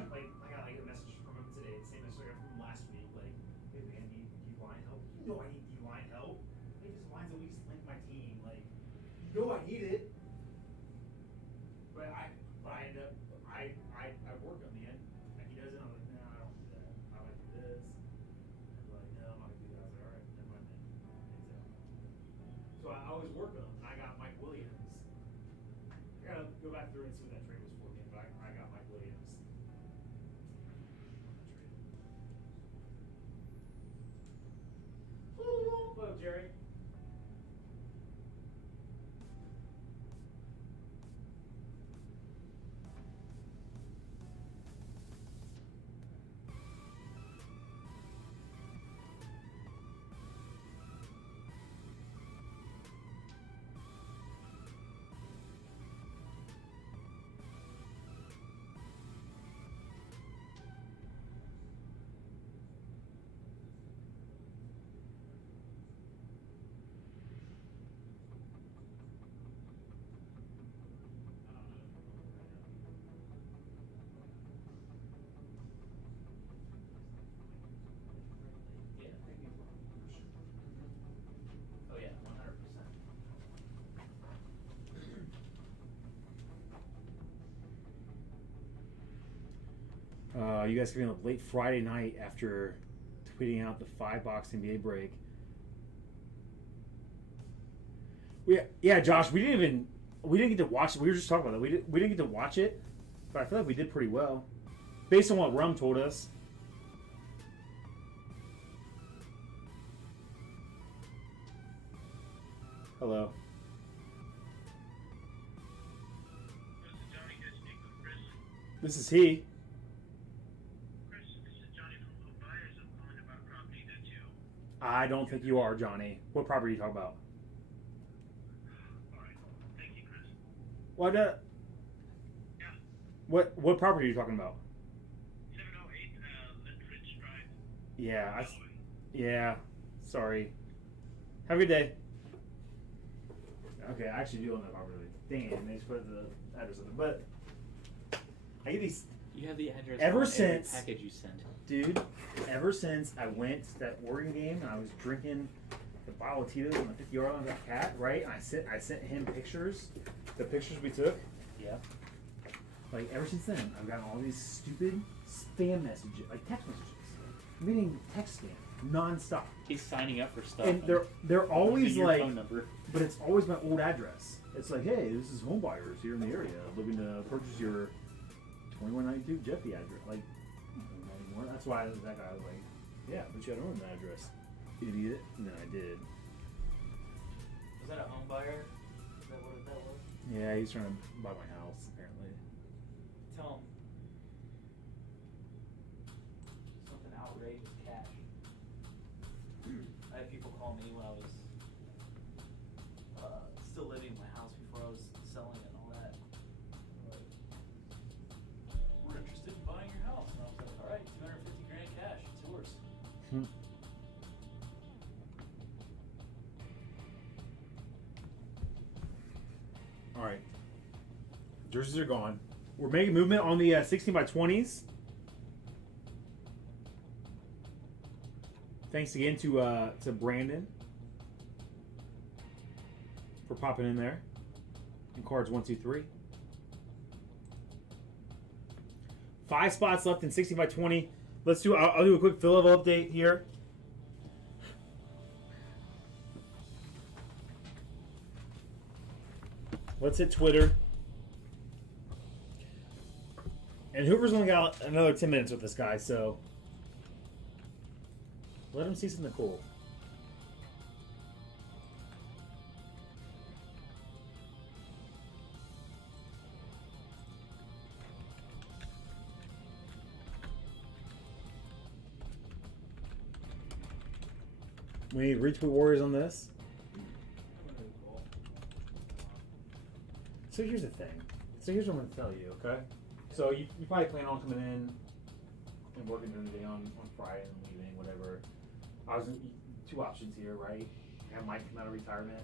like a message from him today. The same message I got from him last week. Like, hey man, do you line help? You know I need D line help. Like his line's a weak link my team. Like, you know I need it. But I end up I work on the end. And he does it. I'm like, no, I don't do that. I like to do this. And I'm like, no, I'm not gonna do that. I was like, all right, never mind then. So I always work on him. And I got Mike Williams. I gotta go back through and see what that trade was for me. But I got Mike Williams. Hello, Jerry. Yeah. Oh yeah, 100%. You guys can be up late Friday night after tweeting out the 5-box NBA break. Yeah, Josh, we didn't get to watch it. We were just talking about that. We didn't get to watch it, but I feel like we did pretty well, based on what Rum told us. Hello. This is he. I don't think you are, Johnny. What property are you talking about? Thank you, Chris. What? Yeah. What property are you talking about? 708 Lentridge Drive. Yeah, yeah. Sorry. Have a good day. Okay, I actually do own that property. Damn, they just put the address of it. But I get these, You have the address Ever on since- every package you sent. dude. Ever since I went to that Oregon game and I was drinking the bottle of Tito's on the 50-yard line with that cat, right? And I sent him pictures, the pictures we took. Yeah. Like ever since then, I've gotten all these stupid spam messages, like text messages. I'm getting text spam nonstop, He's signing up for stuff. and they're always using your like, phone number. but it's always my old address. It's like, hey, this is home buyers here in the area looking to purchase your 2192 Jeffy address. Like, anymore. That's why that guy was like, Yeah, but you had to own that address. Idiot. And then I did. Was that a home buyer? Is that what that was? Yeah, he's trying to buy my house, apparently. Tell him something outrageous cash. I had people call me when I was still living in my house before I was selling it and all that. Like, we're interested in buying your house. And I was like, all right, 250 grand cash. It's yours. all right, jerseys are gone. We're making movement on the 16 by 20s. Thanks again to Brandon for popping in there. And cards 1, 2, 3. 5 spots left in 16 by 20. Let's do. I'll do a quick fill level update here. Let's hit Twitter. And Hoover's only got another 10 minutes with this guy, so let him see something cool. We need retweet warriors on this. So here's the thing. So here's what I'm going to tell you, okay? So you probably plan on coming in and working during the day on Friday and leaving, whatever. I was in 2 options here, right? Have Mike come out of retirement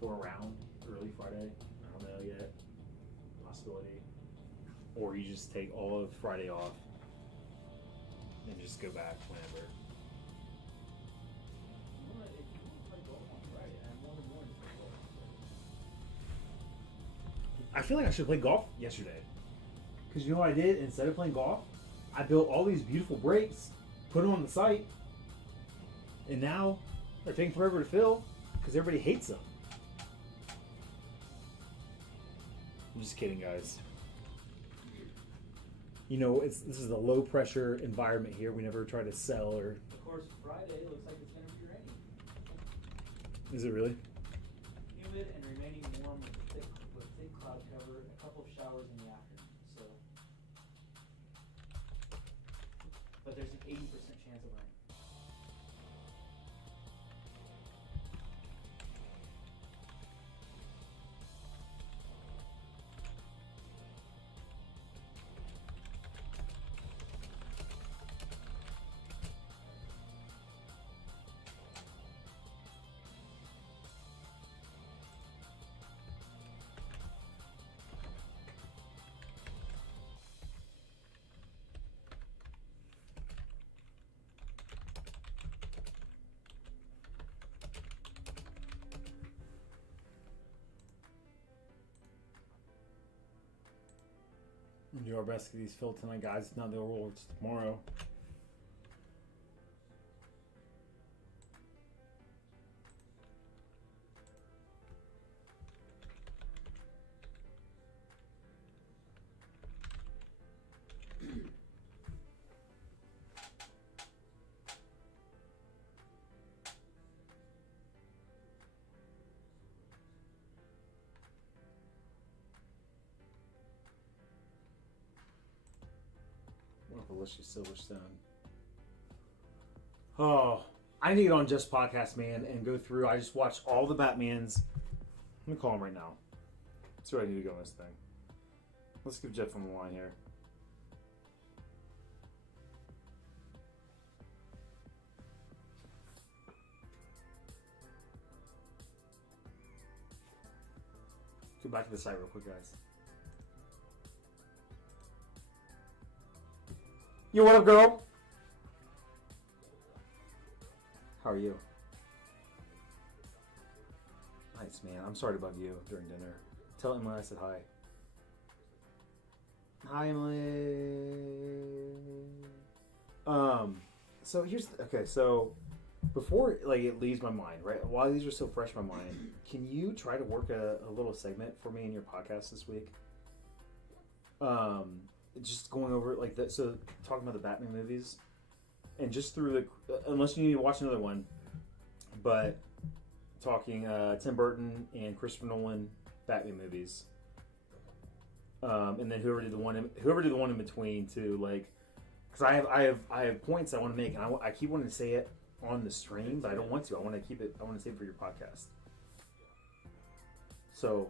for a round early Friday. I don't know yet. Possibility. Or you just take all of Friday off and just go back whenever. I feel like I should play golf yesterday. Because you know what I did? Instead of playing golf, I built all these beautiful breaks, put them on the site, and now they're taking forever to fill because everybody hates them. I'm just kidding, guys. You know, this is a low pressure environment here. We never try to sell or. Of course, Friday looks like it's going to be rainy. Is it really? Humid and remaining warm with thick cloud cover, a couple of showers in the afternoon. So, but there's an 80% chance of rain. We'll do our best to get these filled tonight, guys. If not, they'll roll to tomorrow. Delicious Silverstone. Oh, I need to get on Just Podcast, man, and go through. I just watched all the Batmans. Let me call him right now. See what I need to go on this thing. Let's give Jeff on the line here. Go back to the site real quick, guys. Yo, what up, girl? How are you? Nice, man. I'm sorry to bug you during dinner. Tell Emily I said hi. Hi, Emily. So here's okay. So before it leaves my mind, right? While these are so fresh in my mind, can you try to work a little segment for me in your podcast this week? just going over like that. So talking about the Batman movies, and just through the unless you need to watch another one, but talking Tim Burton and Christopher Nolan Batman movies, and then whoever did the one in between too, like because I have points I want to make, and I keep wanting to say it on the stream, but I don't want to. I want to keep it. I want to save it for your podcast. So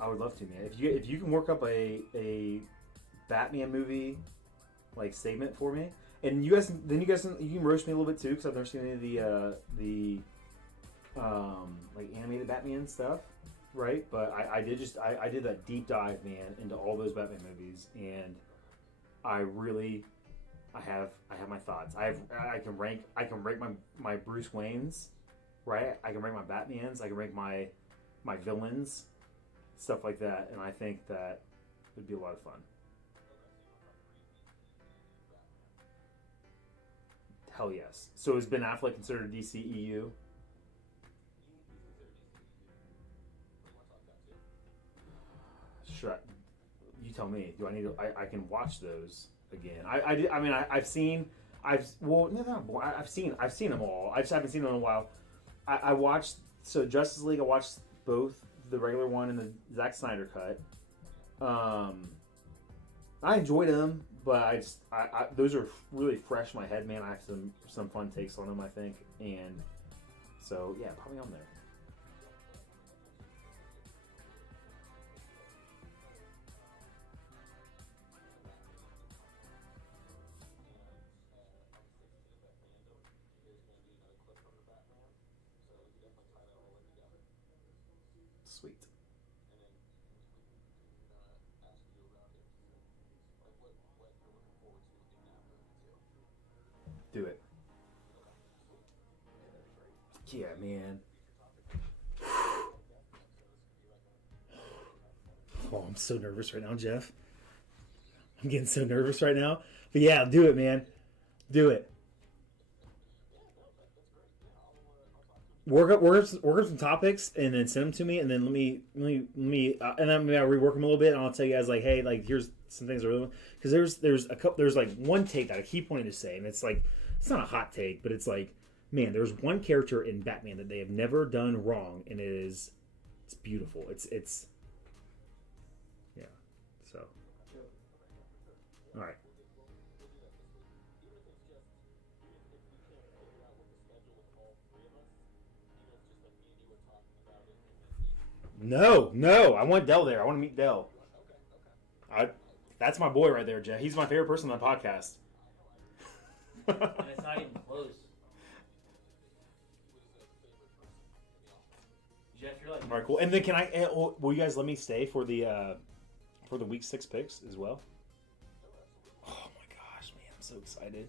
I would love to, man. If you can work up a Batman movie like segment for me, and you guys can roast me a little bit too, because I've never seen any of the like animated Batman stuff, right? But I did that deep dive, man, into all those Batman movies, and I have my thoughts. I can rank my Bruce Waynes, right? I can rank my Batmans. I can rank my villains, stuff like that, and I think that would be a lot of fun. Hell yes. So is Ben Affleck considered DCEU? Sure. You tell me. Do I need to? I can watch those again. I've seen them all. I just haven't seen them in a while. I watched Justice League. I watched both the regular one and the Zack Snyder cut. I enjoyed them, but I those are really fresh in my head, man. I have some fun takes on them, I think, and so yeah, probably on there. Sweet. Do it. Yeah, man. Oh, I'm so nervous right now, Jeff. I'm getting so nervous right now. But yeah, do it, man. Do it. Work up some topics and then send them to me, and then let me and then maybe I'll rework them a little bit, and I'll tell you guys like, hey, like here's some things I really because there's like one take that I keep wanting to say, and it's like it's not a hot take, but it's like, man, there's one character in Batman that they have never done wrong, and it's beautiful. It's yeah. So all right. No, I want Dell there. I want to meet Dell. That's my boy right there, Jeff. He's my favorite person on the podcast. And it's not even close. Jeff, you're like. All right, cool. And then will you guys let me stay for the week 6 picks as well? Oh my gosh, man, I'm so excited.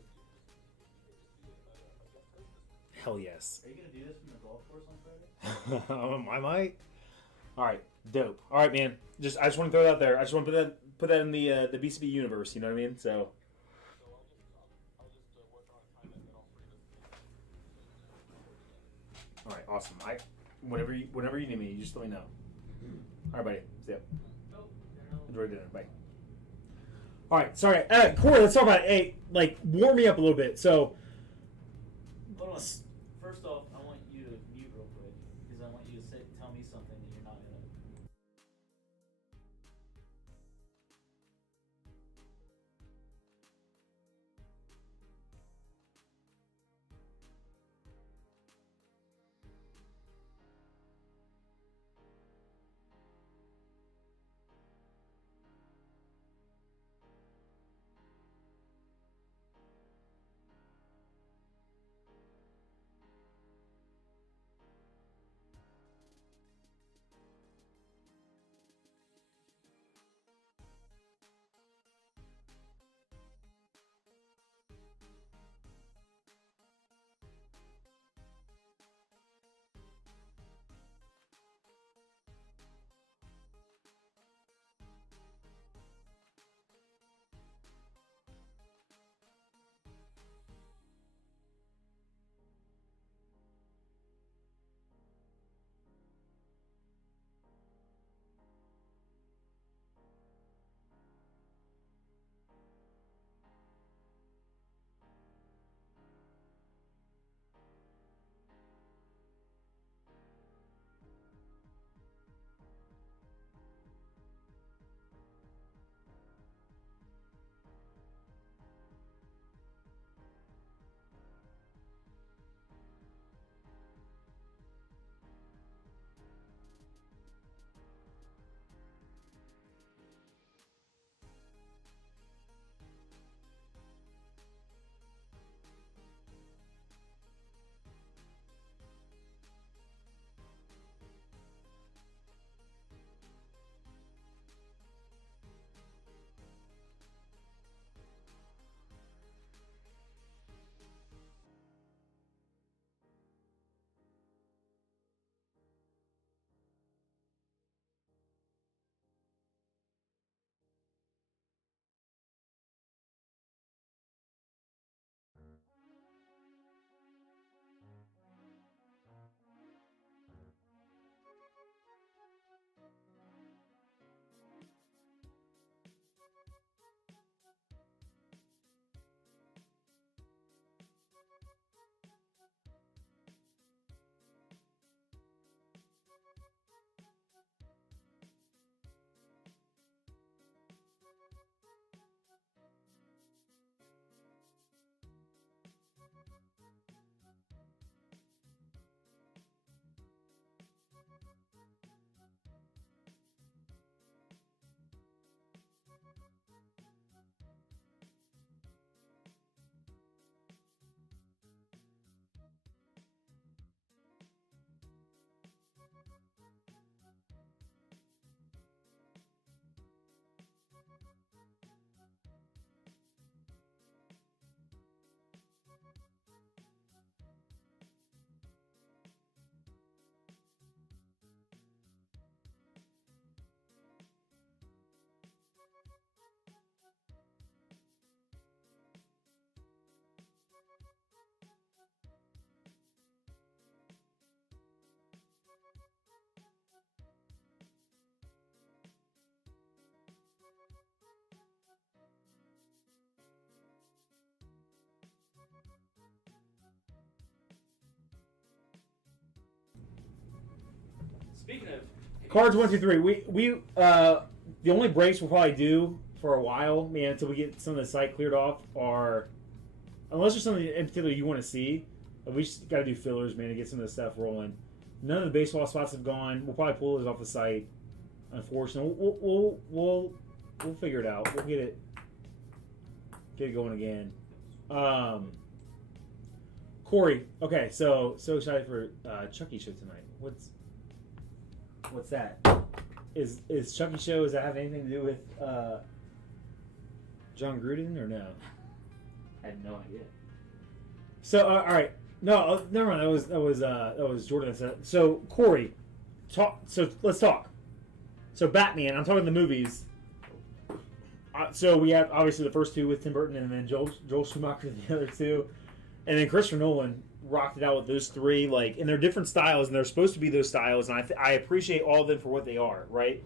Hell yes. Are you gonna do this from the golf course on Friday? I might. All right, dope. All right, man. I just want to throw that out there. I just want to put that in the BCB universe. You know what I mean? So. All right, awesome. Whenever you need me, you just let me know. All right, buddy. See ya. Enjoy dinner. Bye. All right, sorry. Corey, let's talk about it. Hey, like, warm me up a little bit. So. Hold on. First off, I want you to mute real quick because I want you to tell me something that you're not gonna. Speaking of Cards 1 through 3. We the only breaks we'll probably do for a while, man, until we get some of the site cleared off are, unless there's something in particular you want to see, we just got to do fillers, man, to get some of the stuff rolling. None of the baseball spots have gone. We'll probably pull those off the site. Unfortunately, we'll figure it out. We'll get it going again. Corey, okay, so excited for Chucky show tonight. What's that? Is Chucky show? Does that have anything to do with John Gruden or no? I had no idea. So all right, no, never mind. That was Jordan that said it. So Corey, talk. So let's talk. So Batman. I'm talking the movies. So we have obviously the first two with Tim Burton, and then Joel Schumacher the other two, and then Christopher Nolan rocked it out with those three, like, and they're different styles, and they're supposed to be those styles, and I appreciate all of them for what they are, right?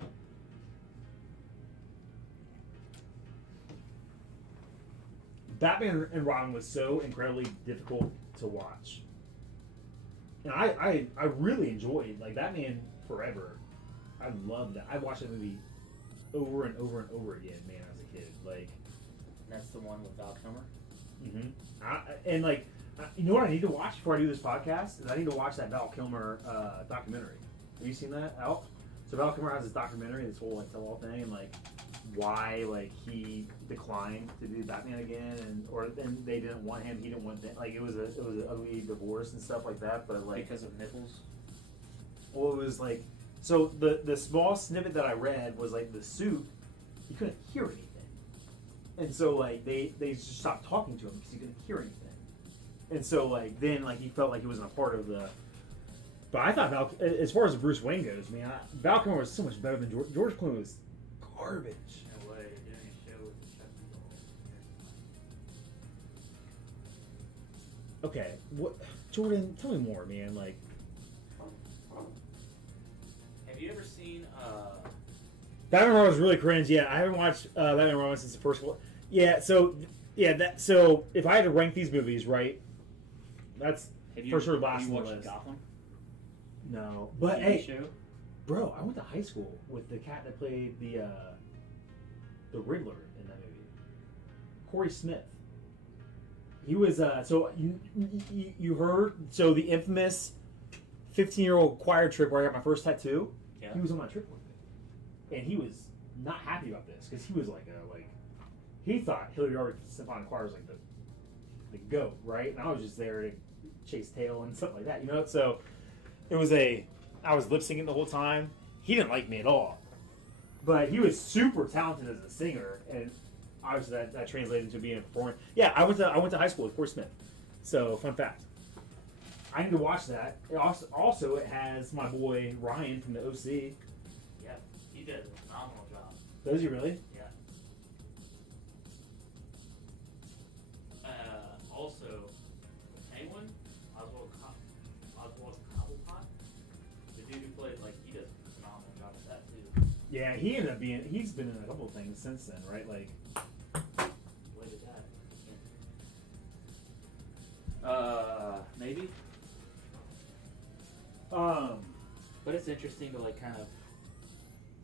Batman and Robin was so incredibly difficult to watch, and I really enjoyed, like, Batman Forever. I loved that. I watched that movie over and over and over again, man, as a kid. Like, That's the one with Val Kilmer. And like, you know what I need to watch before I do this podcast? Is I need to watch that Val Kilmer documentary. Have you seen that, Al? So Val Kilmer has this documentary, this whole like tell-all thing, and like why like he declined to do Batman again, and they didn't want him. He didn't want that. Like it was an ugly divorce and stuff like that. But like Because of nipples. well, it was like so the small snippet that I read was like the suit. You couldn't hear anything. And so, like, they just stopped talking to him because he couldn't hear anything. And so, like, then, like, he felt like he wasn't a part of the... But I thought, as far as Bruce Wayne goes, man, Val Kilmer was so much better than George Clooney was garbage. No way, you're doing a show with the Chucky doll. Okay, what... Jordan, tell me more, man, like... Have you ever seen, Batman Robin was really cringe, yeah. I haven't watched Batman Robin since the first one. Yeah, so if I had to rank these movies, right, that's for sure last on the list. Gotham? No, but TV hey, show? bro, I went to high school with the cat that played the Riddler in that movie, Corey Smith. He was so you heard so the infamous 15-year-old choir trip where I got my first tattoo. Yeah. He was on my trip with me, and he was not happy about this because he was like he thought Hilary Symphonic Choir was like the goat, right? And I was just there to chase tail and stuff like that, you know. So it was I was lip syncing the whole time. He didn't like me at all, but he was super talented as a singer, and obviously that translated into being a performer. Yeah, I went to high school with Corey Smith. So fun fact. I need to watch that. It also it has my boy Ryan from the OC. Yeah, he did a phenomenal job. Does he really? Yeah. Also, Penguin, Oswald Cobblepot, the dude who played, like, he does a phenomenal job at that, too. Yeah, he's been in a couple of things since then, right? Like, What is that? Maybe. But it's interesting to, like, kind of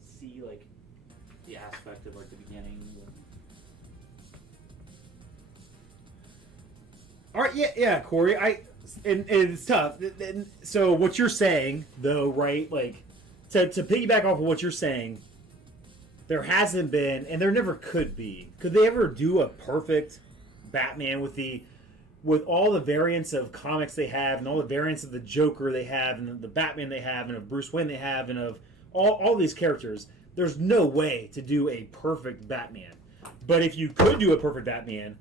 see, like, the aspect of, like, the beginning. all right, yeah, Corey. And it's tough. And so what you're saying, though, right? Like, to piggyback off of what you're saying, there hasn't been, and there never could be. Could they ever do a perfect Batman with all the variants of comics they have, and all the variants of the Joker they have, and the Batman they have, and of Bruce Wayne they have, and of all these characters? There's no way to do a perfect Batman. But if you could do a perfect Batman,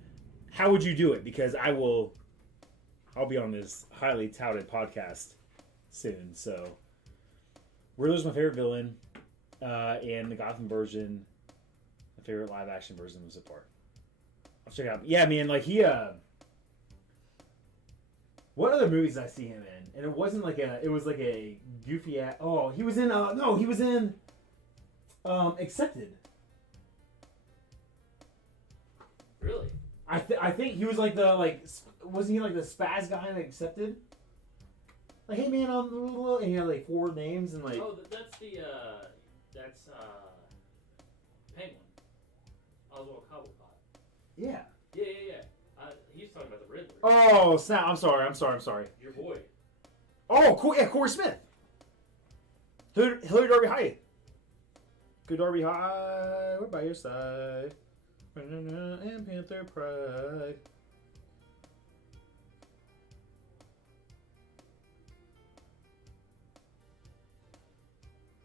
how would you do it? Because I'll be on this highly touted podcast soon. So Riddler's my favorite villain, and the Gotham version, my favorite live action version was apart. I'll check it out. Yeah, man, like he what other movies did I see him in? And it wasn't like it was like a goofy ass. Oh, he was in Accepted. Really? I think he was like wasn't he like the spaz guy in Accepted? Like, hey man, and he had like 4 names and like. Oh, that's Penguin. Oswald Cobblepot. Yeah. Yeah. He's talking about the Riddler. Oh snap! I'm sorry. Your boy. Oh, cool. Yeah, Corey Smith. Hillary Darby High. Good Darby High. We're by your side. And Panther Pride.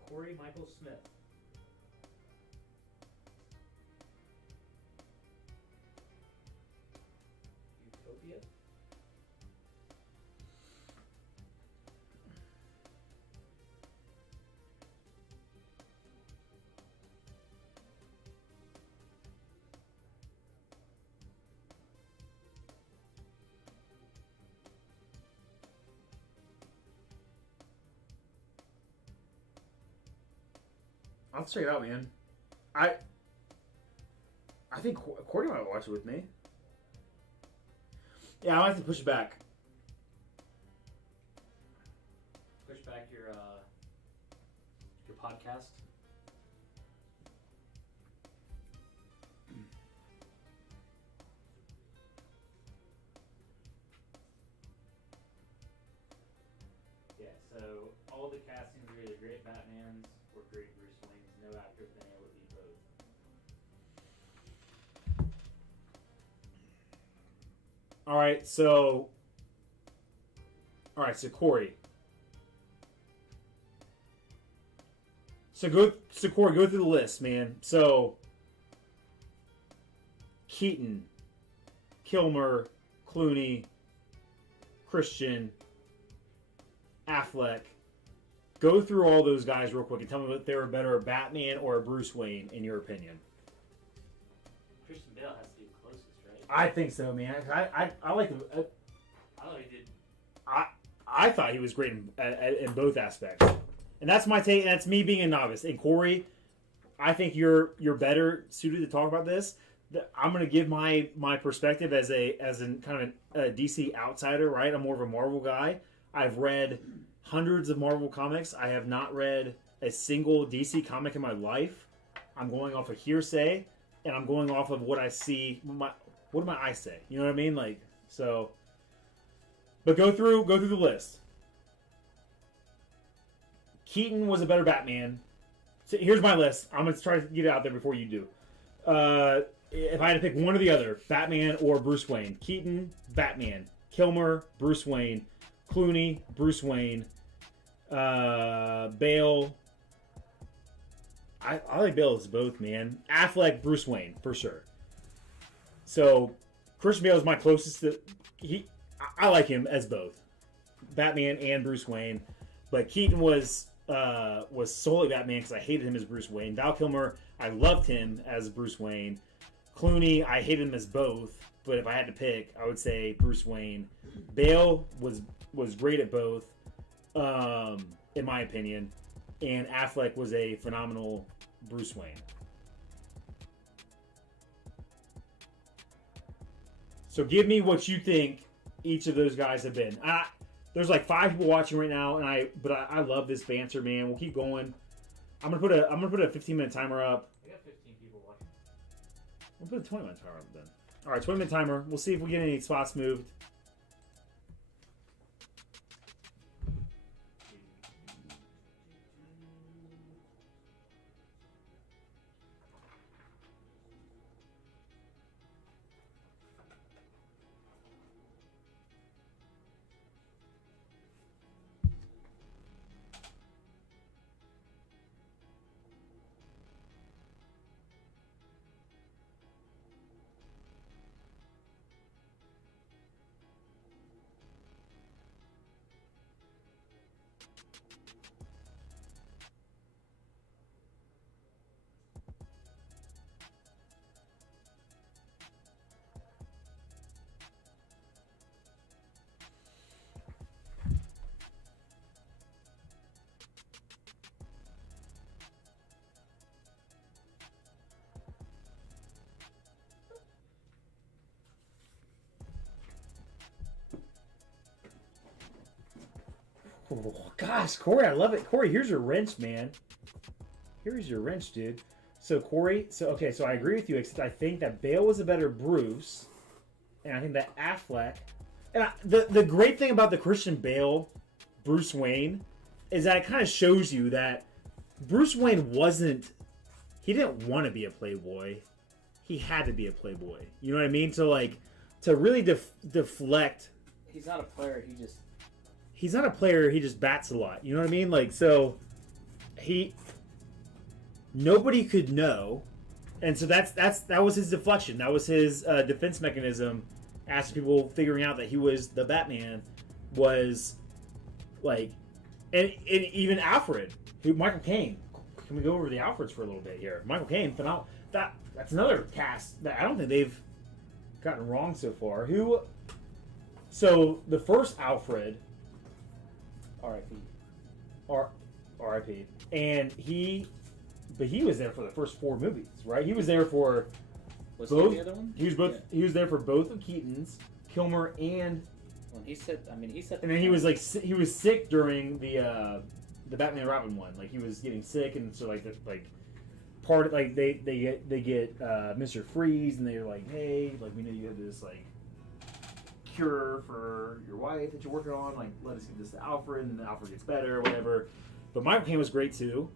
Corey Michael Smith. Utopia? I'll check it out, man. I think Corey might watch it with me. Yeah, I might have to push it back. Push back your podcast. Yeah, so all the castings are either great Batmans or great Bruce Waynes. No actor has been able to be both. All right, so Corey. So Corey, go through the list, man. So Keaton, Kilmer, Clooney, Christian, Affleck. Go through all those guys real quick and tell me if they were better a Batman or a Bruce Wayne, in your opinion. Christian Bale has to be the closest, right? I think so, man. I like the. I thought he did. I thought he was great in both aspects, and that's my take. And that's me being a novice. And Corey, I think you're better suited to talk about this. I'm going to give my perspective as an kind of a DC outsider, right? I'm more of a Marvel guy. I've read hundreds of Marvel comics. I have not read a single DC comic in my life. I'm going off of hearsay, and I'm going off of what I see. What do my eyes say? You know what I mean? Like, so. But go through the list. Keaton was a better Batman. So here's my list. I'm going to try to get it out there before you do. If I had to pick one or the other, Batman or Bruce Wayne. Keaton, Batman. Kilmer, Bruce Wayne. Clooney, Bruce Wayne. Bale. I like Bale as both, man. Affleck, Bruce Wayne, for sure. So, Christian Bale is my closest to... I like him as both. Batman and Bruce Wayne. But Keaton was solely Batman because I hated him as Bruce Wayne. Val Kilmer, I loved him as Bruce Wayne. Clooney, I hated him as both. But if I had to pick, I would say Bruce Wayne. Bale was great at both, in my opinion. And Affleck was a phenomenal Bruce Wayne. So give me what you think each of those guys have been. There's like 5 people watching right now, and I love this banter, man. We'll keep going. I'm gonna put a 15-minute timer up. I got 15 people watching. We'll put a 20-minute timer up then. All right, 20-minute timer. We'll see if we get any spots moved. Oh, gosh, Corey, I love it. Corey, here's your wrench, man. Here's your wrench, dude. So, Corey, so I agree with you, except I think that Bale was a better Bruce, and I think that Affleck... And the great thing about the Christian Bale Bruce Wayne is that it kind of shows you that Bruce Wayne wasn't... He didn't want to be a playboy. He had to be a playboy. You know what I mean? So, like, to really deflect... He's not a player. He's not a player. He just bats a lot. You know what I mean? Like, so nobody could know, and so that was his deflection. That was his defense mechanism. As people figuring out that he was the Batman, was like, and even Alfred, Michael Caine. Can we go over the Alfreds for a little bit here? Michael Caine, phenomenal. That's another cast that I don't think they've gotten wrong so far. So the first Alfred. R.I.P. R.I.P. And he was there for the first 4 movies, right? He was there for Was both. he the other one? He was both. Yeah. He was there for both of Keaton's, Kilmer, and Well, he said. and then he was like he was sick during the Batman and Robin one. Like he was getting sick, and so like part of, like they get Mr. Freeze, and they're like, hey, like we know you have this like cure for your wife that you're working on, like let us give this to Alfred, and Alfred gets better or whatever. But Michael Caine was great too.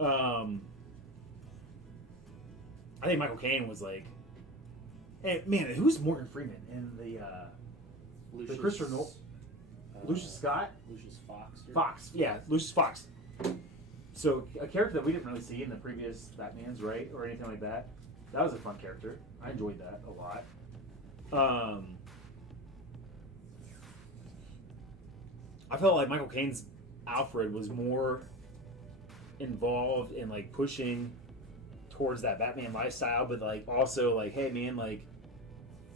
I think Michael Caine was like, hey man, who's Morgan Freeman in the Christopher Nolan? Lucius Scott? Lucius Fox. Fox, yeah, Lucius Fox. So a character that we didn't really see in the previous Batmans, right, or anything like that. That was a fun character. I enjoyed that a lot. I felt like Michael Caine's Alfred was more involved in like pushing towards that Batman lifestyle, but like also like, hey man, like,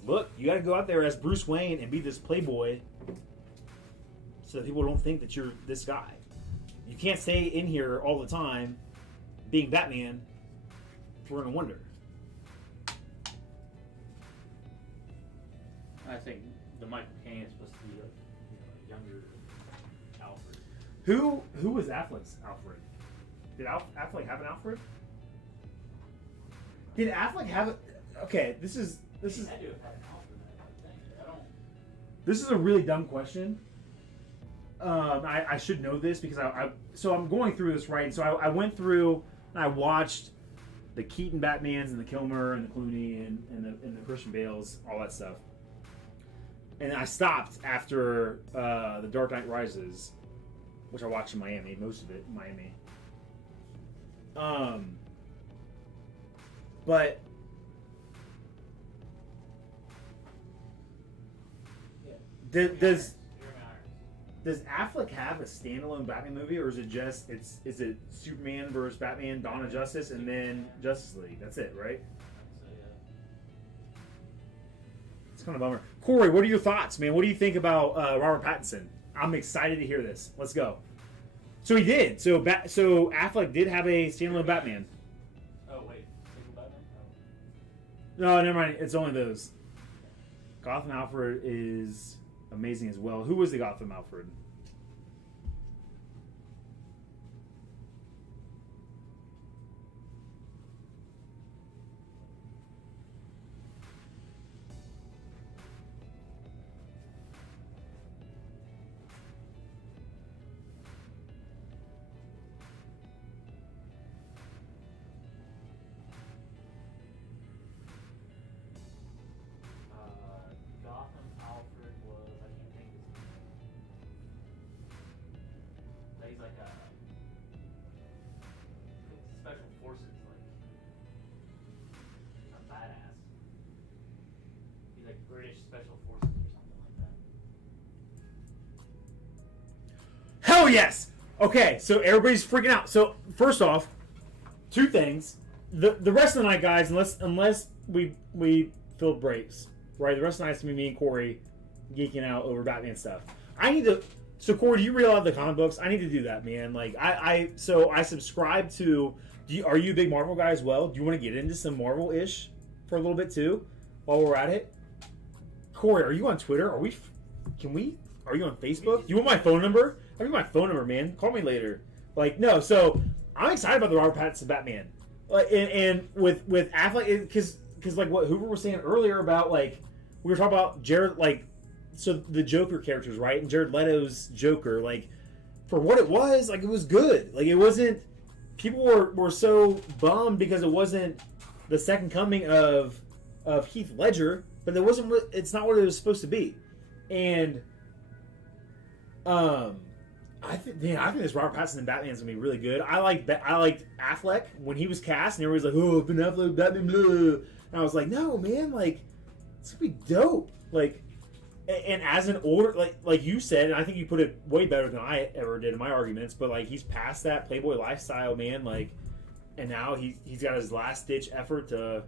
look, you got to go out there as Bruce Wayne and be this playboy, so that people don't think that you're this guy. You can't stay in here all the time being Batman. We're gonna wonder. I think the Michael Caine is supposed to be a younger Alfred. Who was Affleck's Alfred? Did Affleck have an Alfred? Did Affleck have a... Okay, this is He had to have had an Alfred, I think. I don't. this is a really dumb question. I should know this because so I'm going through this, right? So I went through and I watched the Keaton Batmans and the Kilmer and the Clooney and the Christian Bales, all that stuff. And I stopped after The Dark Knight Rises, which I watched in Miami, most of it in Miami. But does Affleck have a standalone Batman movie, or is it just is it Superman versus Batman, Dawn of Justice, and then Justice League? That's it, right? It's kind of a bummer. Corey, what are your thoughts, man? What do you think about Robert Pattinson? I'm excited to hear this. Let's go. So he did. So Affleck did have a standalone Batman. Oh wait, single Batman? No, never mind. It's only those. Gotham Alfred is amazing as well. Who was the Gotham Alfred? Gotham Alfred was, I can't think of his name. But he's like a special forces, like a badass. He's like British special forces or something like that. Hell yes! Okay, so everybody's freaking out. So first off, 2 things. The rest of the night, guys, unless we fill breaks, right? The rest of the night's gonna be me and Corey geeking out over Batman stuff. I need to. So Corey, do you read a lot of the comic books? I need to do that, man. Like I subscribe to. Are you a big Marvel guy as well? Do you want to get into some Marvel-ish for a little bit too, while we're at it? Corey, are you on Twitter? Are you on Facebook? You want my phone number? I'll give you my phone number, man. Call me later. Like, no. So I'm excited about the Robert Pattinson Batman. Like, and with Affleck, because like what Hoover was saying earlier about like we were talking about Jared, like, so the Joker characters, right? And Jared Leto's Joker, like, for what it was, like, it was good. Like, it wasn't. People were so bummed because it wasn't the second coming of Heath Ledger, but it wasn't. It's not what it was supposed to be, and I think this Robert Pattinson Batman is gonna be really good. I liked Affleck when he was cast, and everybody's like, "Oh, Ben Affleck, Batman." Blah. And I was like, "No, man, like, it's gonna be dope." Like, and as an older, like you said, and I think you put it way better than I ever did in my arguments. But like, he's past that Playboy lifestyle, man. Like, and now he's got his last ditch effort to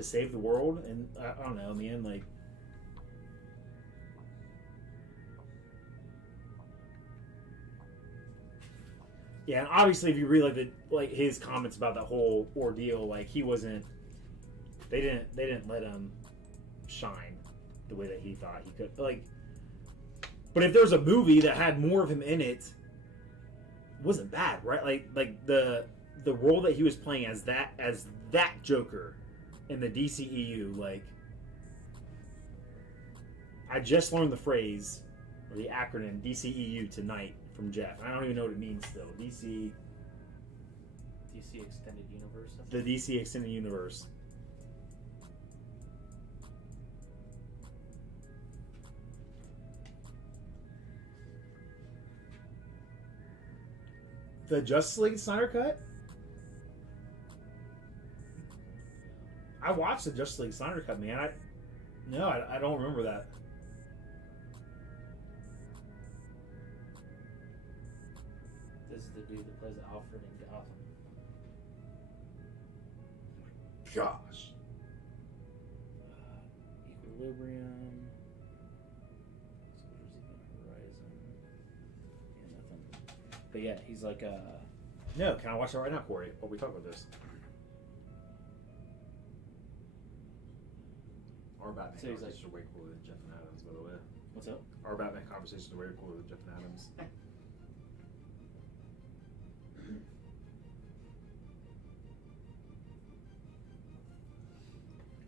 save the world. And I don't know, man. Like, yeah, and obviously, if you read like his comments about that whole ordeal, like he wasn't. They didn't let him shine the way that he thought he could. Like, but if there's a movie that had more of him in it, it wasn't bad, right? Like the role that he was playing as that Joker in the DCEU. Like, I just learned the phrase or the acronym DCEU tonight from Jeff. I don't even know what it means still. DC Extended Universe. The DC Extended Universe. The Justice League Snyder Cut? I watched the Justice League Snyder Cut, man. I don't remember that. This is the dude that plays Alfred in Gotham. Gosh. Equilibrium. Soldiers Event Horizon. Yeah, nothing. But yeah, he's like No, can I watch it right now, Corey? While we talk about this. Our Batman So he's conversations are way cooler than Jeff and Adams, by the way. what's up? Our Batman conversations are way cooler than Jeff and Adams.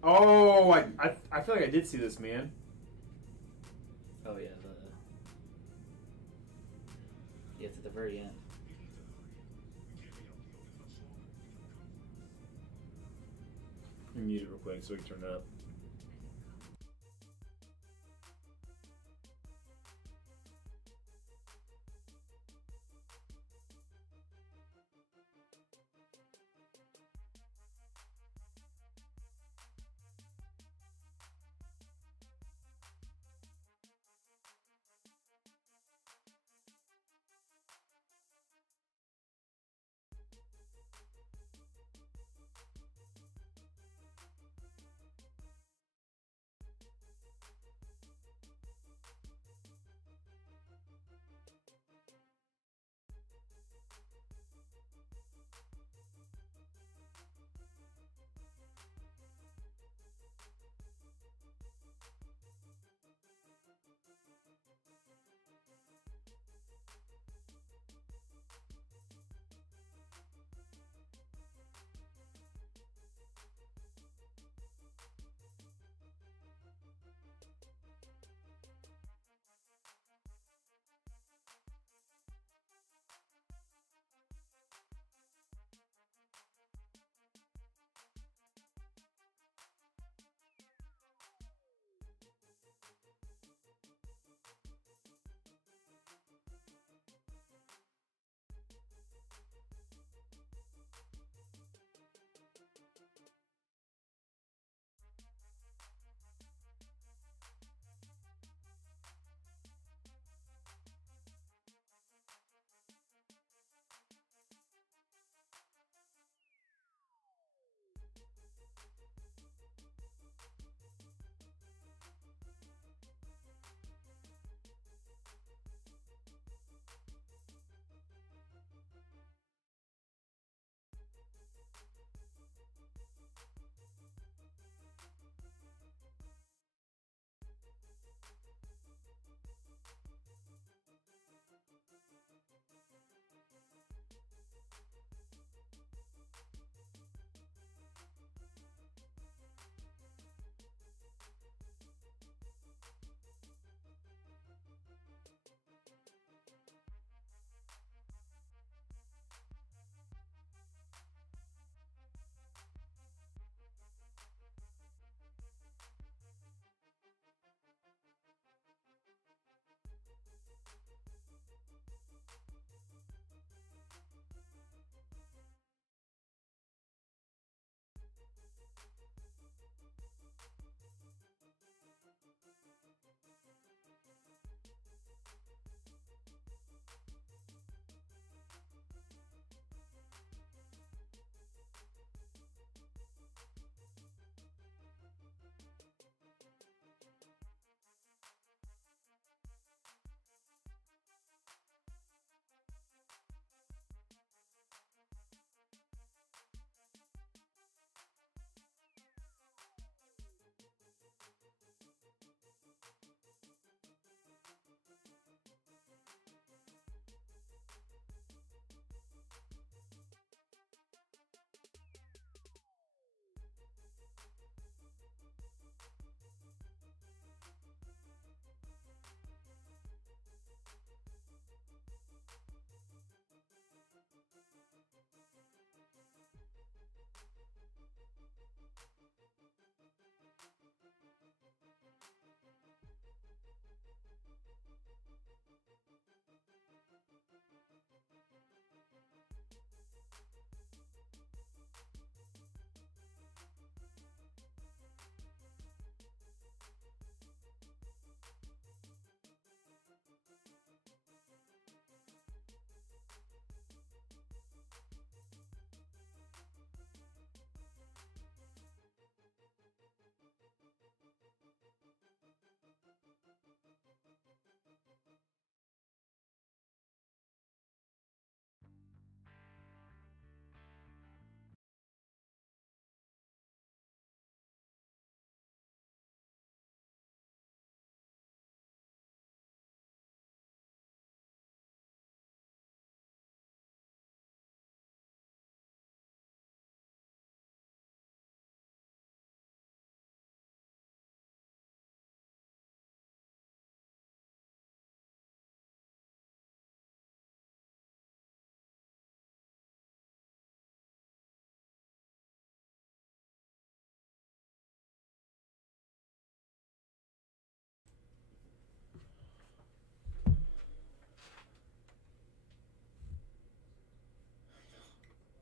Oh, I feel like I did see this, man. Oh yeah, it's at the very end. Let me mute it real quick so we can turn it up.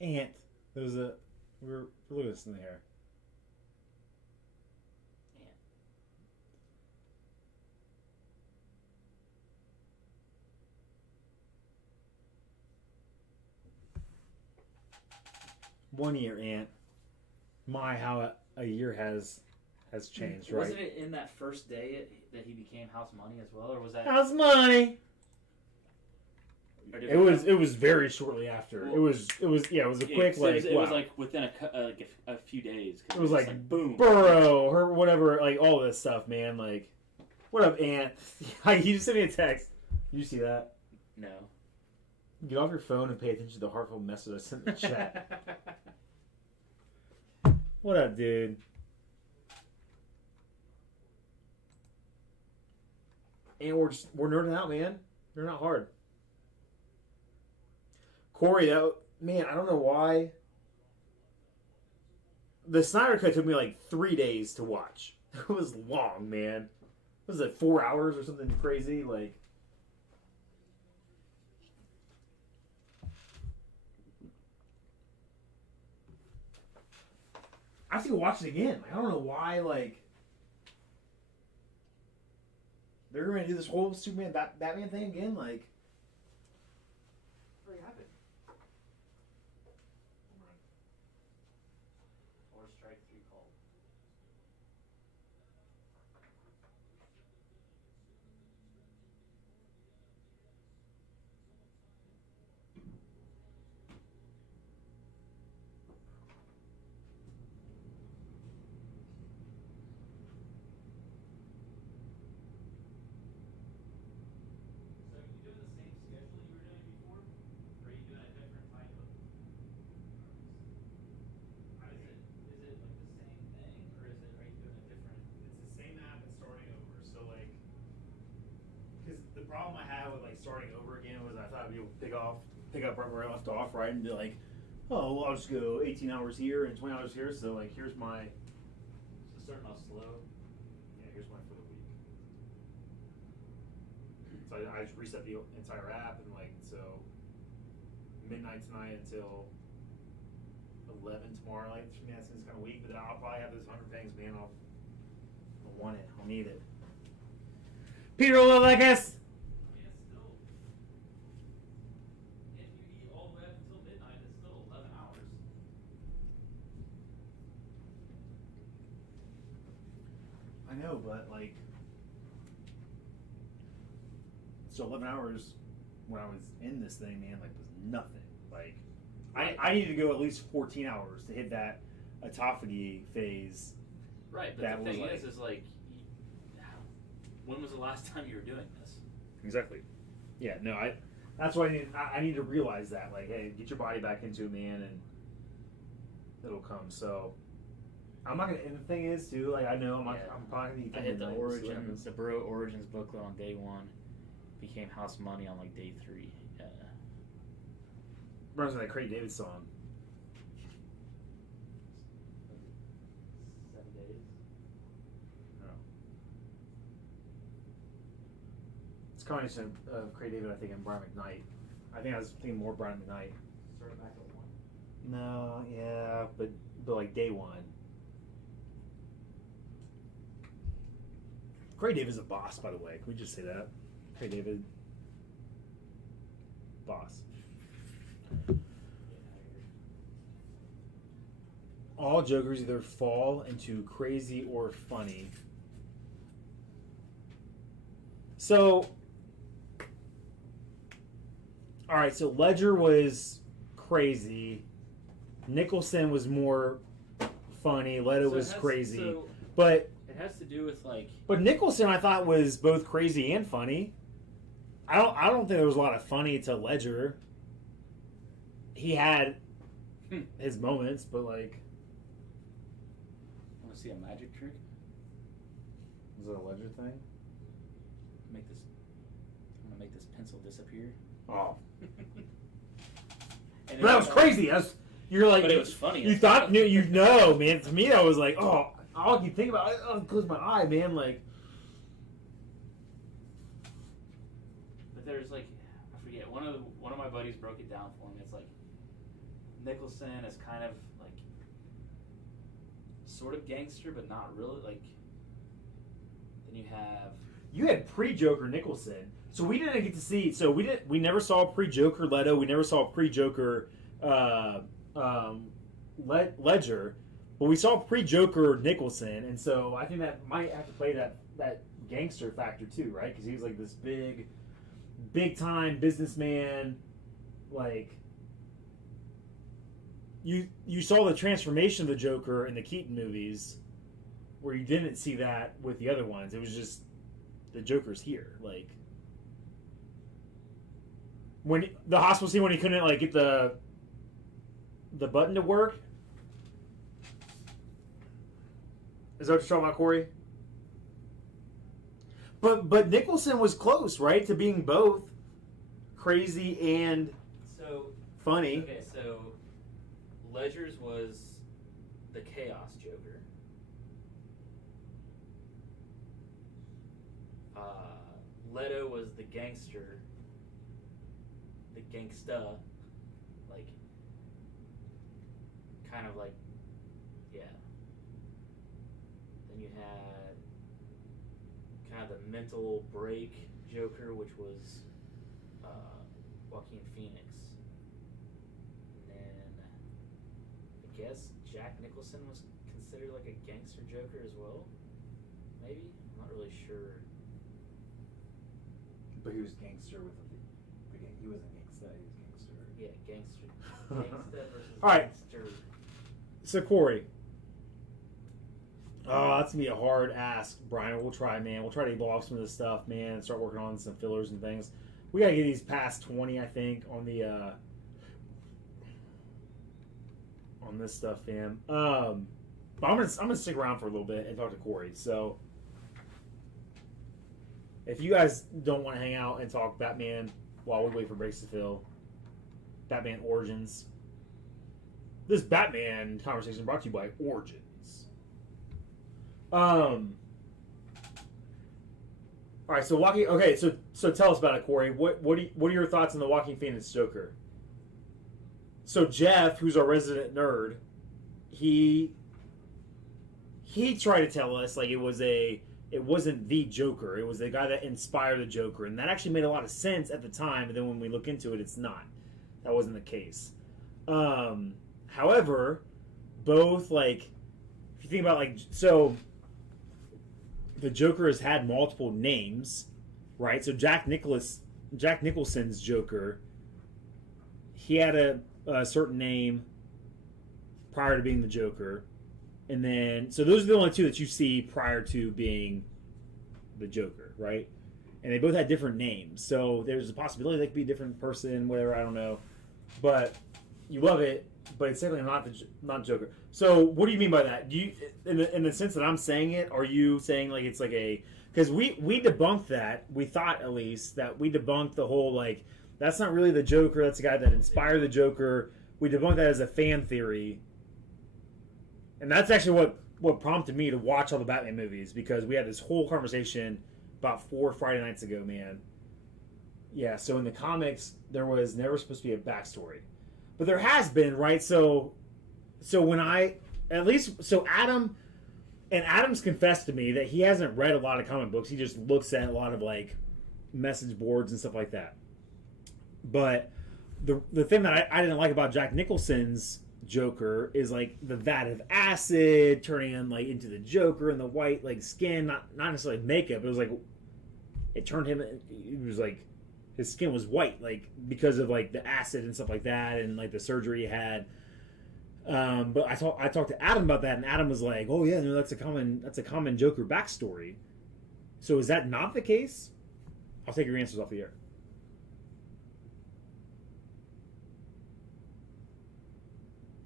Ant. There was a. We're looking at this in the hair. Ant. 1 year, Ant. My, how a year has changed, right? Wasn't it in that first day that he became House Money as well, or was that? House Money. Or did It was very shortly after. Well, it was a quick so like it wow. was like within a few days. 'Cause It was just like boom. Burrow, her whatever, like all this stuff, man. Like, what up, Ant? He just sent me a text. You see that? No. Get off your phone and pay attention to the heartfelt message I sent in the chat. What up, dude? And we're nerding out, man. They're not hard. Corey, man, I don't know why. The Snyder Cut took me like 3 days to watch. It was long, man. Was it 4 hours or something crazy? Like, I have to go watch it again. Like, I don't know why. Like, they're going to do this whole Superman Batman thing again. Like, what happened? Or strike 3 called. So you doing the same schedule you were doing before, or are you doing a different type of? Is it like the same thing, or are you doing a different? It's the same app and starting over. So like, because the problem I had with like starting over again was I thought I'd be able to pick up right where I left off, right, and be like, oh, well, I'll just go 18 hours here and 20 hours here. So like, here's my So starting off slow. yeah, here's my for the week. So I just reset the entire app and like so midnight tonight until 11 tomorrow. Like for me, that seems kind of weak, but then I'll probably have those 100 things, man. I'll want it. I'll need it. Peter Legas. Yeah, still. If you eat all the way up until midnight, it's still 11 hours. I know, but like, so 11 hours when I was in this thing, man, like was nothing. Like, I needed to go at least 14 hours to hit that autophagy phase. Right, but That the thing was is like, when was the last time you were doing this? Exactly. Yeah, no, that's what I need to realize that. Like, hey, get your body back into it, man, and it'll come. So, I'm not gonna, and the thing is, too, like, I know I'm probably gonna be I hit the midnight, we'll see what Origins, happens. the Bro Origins booklet on day 1, became House Money on like day 3. Yeah. Runs that Craig David song. 7 days. It's a combination of Craig David, I think, and Brian McKnight. I think I was thinking more Brian McKnight. Started back at 1. No, yeah, but like day 1. Craig David's a boss, by the way. Can we just say that? Craig David, boss. All Jokers either fall into crazy or funny. So, all right. So Ledger was crazy. Nicholson was more funny. Leto was crazy, but it has to do with like. But Nicholson, I thought, was both crazy and funny. I don't think there was a lot of funny to Ledger. He had his moments, but like. Want to see a magic trick? Is it a Ledger thing? I'm gonna make this pencil disappear. Oh, And but that was crazy. You're like, But it was funny. You thought, man. To me, I was like, oh, all I keep thinking about, I'll close my eye, man. Like, But there's like, I forget. One of my buddies broke it down for me. It's like Nicholson is kind of like sort of gangster, but not really. Like, then you have You had pre-Joker Nicholson, so we didn't get to see. So we never saw pre-Joker Leto. We never saw pre-Joker Ledger, but we saw pre-Joker Nicholson, and so I think that might have to play that gangster factor too, right? Because he was like this big time businessman. Like you saw the transformation of the Joker in the Keaton movies, where you didn't see that with the other ones. It was just the Joker's here, like when the hospital scene when he couldn't like get the button to work. Is that what you're talking about, Corey? But Nicholson was close, right, to being both crazy and so funny. Okay, so Ledger's was the chaos Joker. Leto was the gangster, the gangsta, like kind of like, yeah. Then you had kind of the mental break Joker, which was Joaquin Phoenix. And then I guess Jack Nicholson was considered like a gangster Joker as well. Maybe? I'm not really sure. But he was gangster with the gang. He wasn't gangsta. He was gangster. Yeah, gangster. Gangsta versus All right. gangster. So Corey, oh, that's gonna be a hard ask, Brian. We'll try, man. We'll try to evolve some of this stuff, man, and start working on some fillers and things. We gotta get these past 20, I think, on the on this stuff, fam. But I'm gonna stick around for a little bit and talk to Corey. So if you guys don't want to hang out and talk Batman while we wait for breaks to fill, Batman Origins. This Batman conversation brought to you by Origins. All right, so Joaquin. Okay, so tell us about it, Corey. What are your thoughts on the Joaquin Phoenix Joker? So Jeff, who's our resident nerd, he tried to tell us like it wasn't the Joker. It was the guy that inspired the Joker, and that actually made a lot of sense at the time. But then when we look into it, it's not. That wasn't the case. However, both like if you think about like so. The Joker has had multiple names, right? So Jack Nicholson's Joker, he had a certain name prior to being the Joker, and then so those are the only two that you see prior to being the Joker, right? And they both had different names, so there's a possibility they could be a different person, whatever. I don't know, but you love it. But it's definitely not Joker. So what do you mean by that? Do you, in the sense that I'm saying it, are you saying like it's like a because we debunked that, we thought at least that we debunked the whole like that's not really the Joker, that's the guy that inspired the Joker. We debunked that as a fan theory, and that's actually what prompted me to watch all the Batman movies, because we had this whole conversation about 4 Friday nights ago, man. Yeah, so in the comics there was never supposed to be a backstory. But there has been, right? So when Adam's confessed to me that he hasn't read a lot of comic books. He just looks at a lot of like message boards and stuff like that. But the thing that I didn't like about Jack Nicholson's Joker is like the vat of acid turning him like into the Joker and the white like skin, not necessarily makeup. It was like it turned him. It was like his skin was white, like because of like the acid and stuff like that, and like the surgery he had. But I talked to Adam about that, and Adam was like, "Oh yeah, no, that's a common Joker backstory." So is that not the case? I'll take your answers off the air.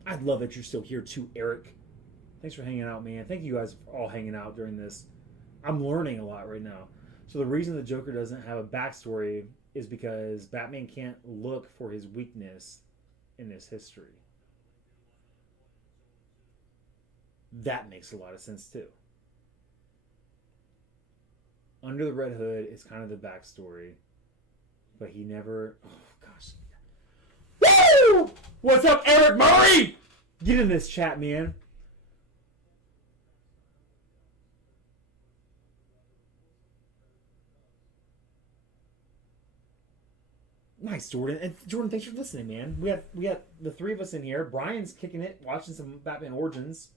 I love that you're still here too, Eric. Thanks for hanging out, man. Thank you guys for all hanging out during this. I'm learning a lot right now. So the reason the Joker doesn't have a backstory is because Batman can't look for his weakness in his history. That makes a lot of sense too. Under the Red Hood is kind of the backstory, but he never. Oh gosh. Woo! What's up, Eric Murray? Get in this chat, man. Nice, Jordan. And Jordan, thanks for listening, man. We got the three of us in here. Brian's kicking it, watching some Batman Origins.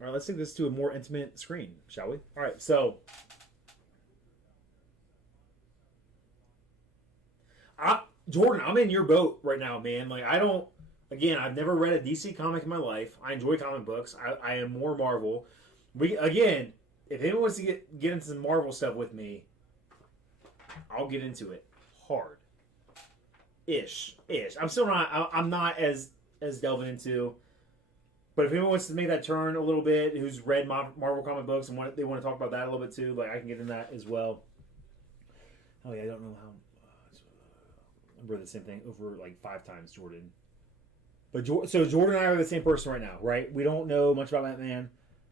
All right, let's take this to a more intimate screen, shall we? All right, so Jordan, I'm in your boat right now, man. Like, I've never read a DC comic in my life. I enjoy comic books. I am more Marvel. If anyone wants to get into some Marvel stuff with me, I'll get into it hard. Ish. I'm still not. I'm not as delving into. But if anyone wants to make that turn a little bit, who's read Marvel comic books and they want to talk about that a little bit too, like I can get in that as well. Oh yeah, I don't know how. I've read the same thing over like 5 times, Jordan. But so Jordan and I are the same person right now, right? We don't know much about Batman.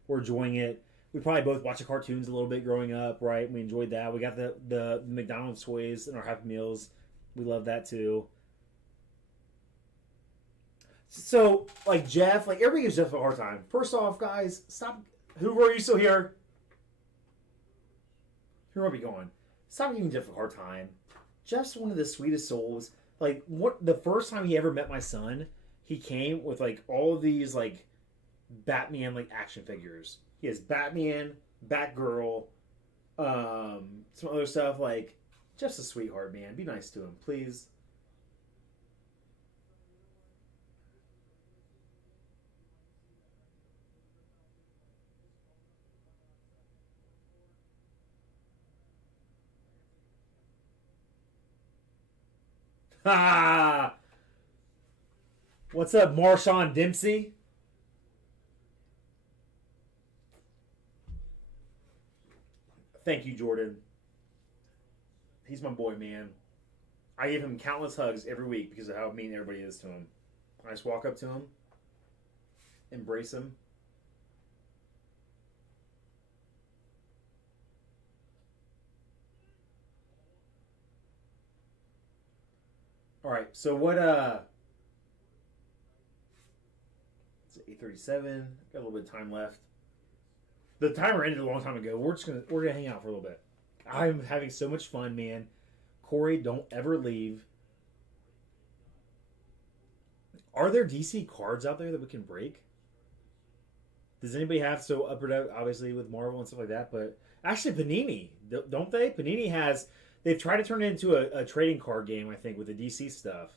We're enjoying it. We probably both watched the cartoons a little bit growing up, right? We enjoyed that. We got the McDonald's toys in our Happy Meals. We love that too. So, like Jeff, like everybody gives Jeff a hard time. First off, guys, stop. Who are you still here? Who might be going? Stop giving Jeff a hard time. Jeff's one of the sweetest souls. Like, the first time he ever met my son, he came with like all of these like Batman like action figures. He has Batman, Batgirl, some other stuff. Like, Jeff's a sweetheart, man. Be nice to him, please. Ha! What's up, Marshawn Dempsey? Thank you, Jordan. He's my boy, man. I give him countless hugs every week because of how mean everybody is to him. I just walk up to him, embrace him. All right, so what? It's 8:37. Got a little bit of time left. The timer ended a long time ago. We're gonna hang out for a little bit. I'm having so much fun, man. Corey, don't ever leave. Are there DC cards out there that we can break? Does anybody have so up or down, obviously with Marvel and stuff like that? But actually, Panini, don't they? Panini has. They've tried to turn it into a trading card game, I think, with the DC stuff.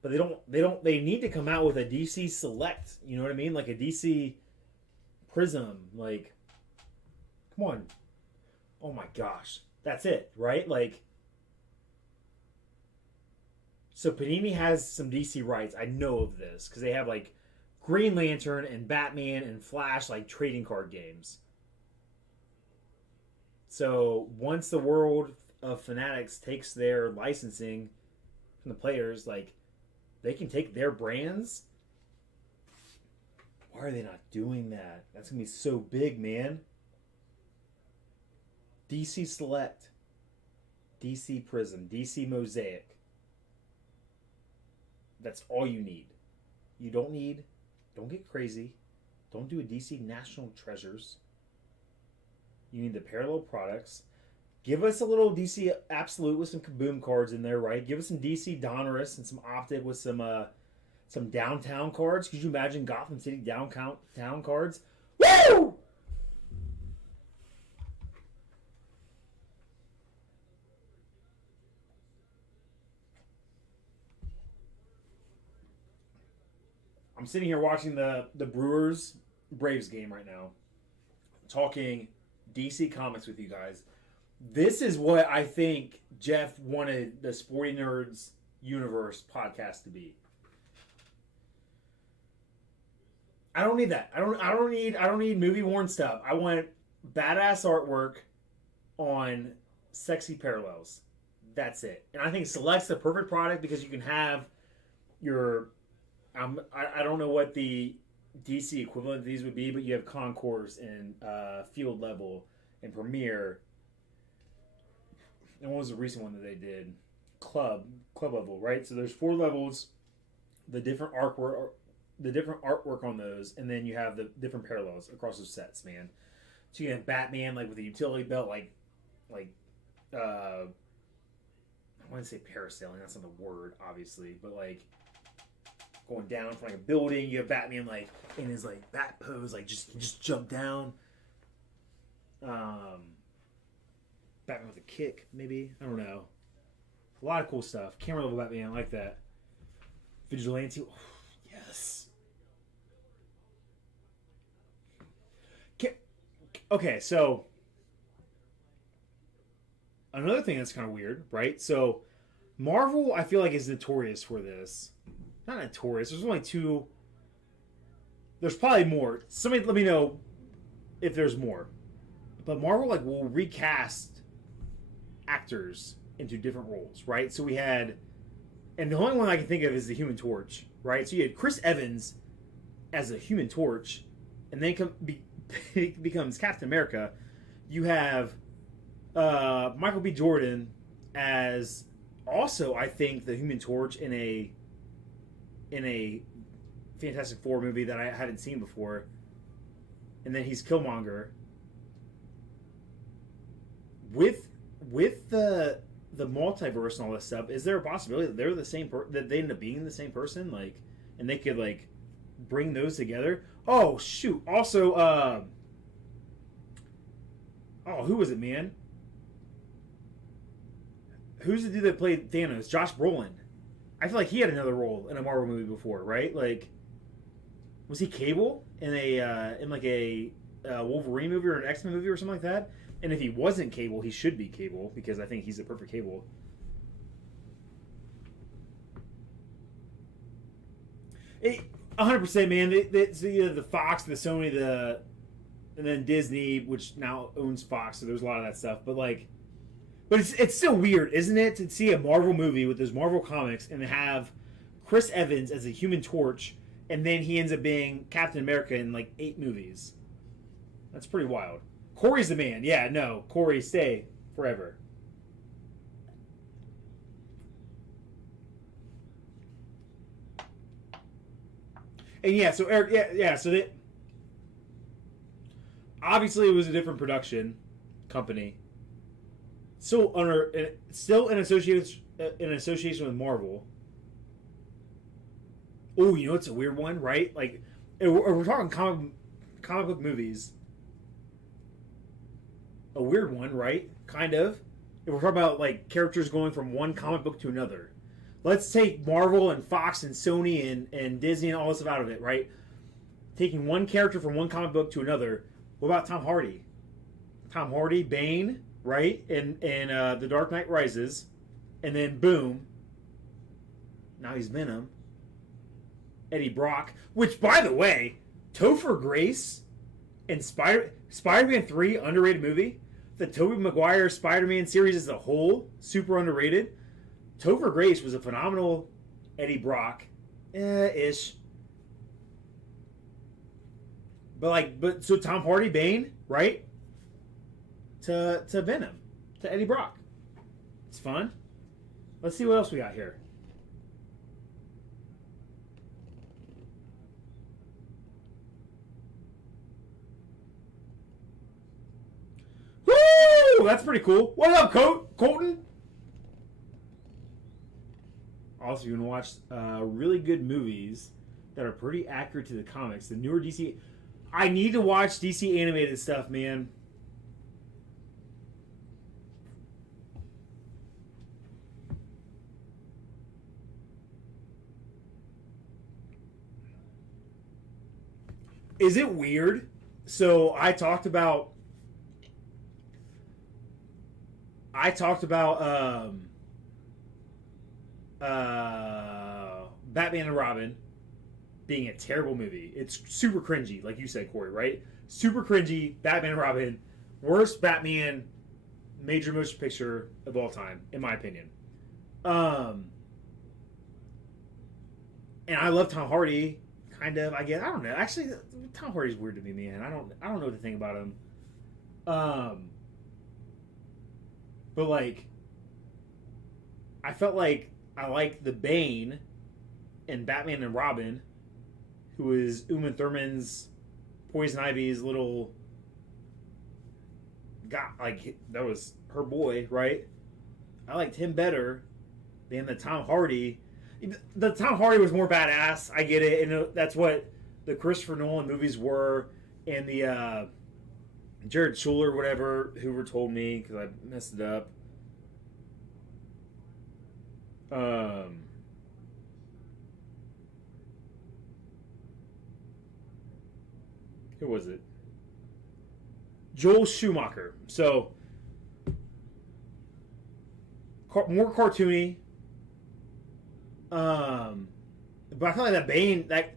But they need to come out with a DC Select. You know what I mean? Like a DC Prism. Like, come on. Oh my gosh. That's it, right? Like, so Panini has some DC rights. I know of this because they have like Green Lantern and Batman and Flash, like trading card games. So once the world of Fanatics takes their licensing from the players, like, they can take their brands. Why are they not doing that? That's going to be so big, man. DC Select, DC Prism, DC Mosaic. That's all you need. You don't get crazy. Don't do a DC National Treasures. You need the parallel products. Give us a little DC Absolute with some Kaboom cards in there, right? Give us some DC Donruss and some Opted with some downtown cards. Could you imagine Gotham City downtown cards? Woo! I'm sitting here watching the Brewers Braves game right now. Talking DC Comics with you guys. This is what I think Jeff wanted the Sporty Nerds Universe podcast to be. I don't need that. I don't need movie worn stuff. I want badass artwork on sexy parallels. That's it. And I think Select's the perfect product because you can have your I don't know what the DC equivalent of these would be, but you have Concourse and Field Level and Premiere. and what was the recent one that they did? Club level, right? So there's 4 levels, the different artwork on those, and then you have the different parallels across those sets, man. So you have Batman like with a utility belt, like I want to say parasailing. That's not the word, obviously, but like going down from like a building. You have Batman like in his like bat pose, like just jump down. Batman with a kick, maybe, I don't know. A lot of cool stuff. Camera level Batman, I like that. Vigilante, oh, yes. Okay, so another thing that's kind of weird, right? So Marvel, I feel like, is notorious for this. Not notorious. There's only 2. There's probably more. Somebody let me know if there's more. But Marvel like will recast actors into different roles, right? So we had, and the only one I can think of is the Human Torch, right? So you had Chris Evans as a Human Torch, and then becomes Captain America. You have Michael B. Jordan as also, I think, the Human Torch in a Fantastic Four movie that I hadn't seen before, and then he's Killmonger. With the multiverse and all this stuff, is there a possibility that they're the same that they end up being the same person, like, and they could like bring those together? Oh shoot! Also, who was it, man? Who's the dude that played Thanos? Josh Brolin. I feel like he had another role in a Marvel movie before, right? Like, was he Cable in a Wolverine movie or an X-Men movie or something like that? And if he wasn't Cable, he should be Cable, because I think he's the perfect Cable. It, 100%, man. So the Fox, the Sony, and then Disney, which now owns Fox, so there's a lot of that stuff. But it's still weird, isn't it, to see a Marvel movie with those Marvel comics and have Chris Evans as a Human Torch, and then he ends up being Captain America in like 8 movies. That's pretty wild. Corey's the man. Yeah, no. Corey, stay forever. And yeah, so Eric, so they obviously it was a different production company. Still in association with Marvel. Oh, you know it's a weird one, right? Like, we're talking comic book movies. A weird one, right? Kind of. If we're talking about like characters going from one comic book to another. Let's take Marvel and Fox and Sony and Disney and all this stuff out of it, right? Taking one character from one comic book to another. What about Tom Hardy? Tom Hardy, Bane, right? And The Dark Knight Rises. And then boom. Now he's Venom. Eddie Brock. Which, by the way, Topher Grace and Spider-Man 3, underrated movie. The Tobey Maguire Spider-Man series as a whole, super underrated. Topher Grace was a phenomenal Eddie Brock, ish. But so Tom Hardy, Bane, right? To Venom, to Eddie Brock. It's fun. Let's see what else we got here. Woo! That's pretty cool. What up, Colton? Also, you can watch really good movies that are pretty accurate to the comics. The newer DC... I need to watch DC animated stuff, man. Is it weird? So I talked about Batman and Robin being a terrible movie. It's super cringy, like you said, Corey, right? Super cringy, Batman and Robin. Worst Batman major motion picture of all time, in my opinion. And I love Tom Hardy, kind of, I guess. I don't know. Actually, Tom Hardy's weird to me, man. I don't know what to think about him. But like, I felt like I liked the Bane in Batman and Robin, who is Uma Thurman's Poison Ivy's little guy. Like, that was her boy, right? I liked him better than the Tom Hardy. The Tom Hardy was more badass. I get it, and that's what the Christopher Nolan movies were, and the Jared Schuler, whatever, Hoover told me because I messed it up. Who was it? Joel Schumacher. So, more cartoony. But I felt like that Bane, that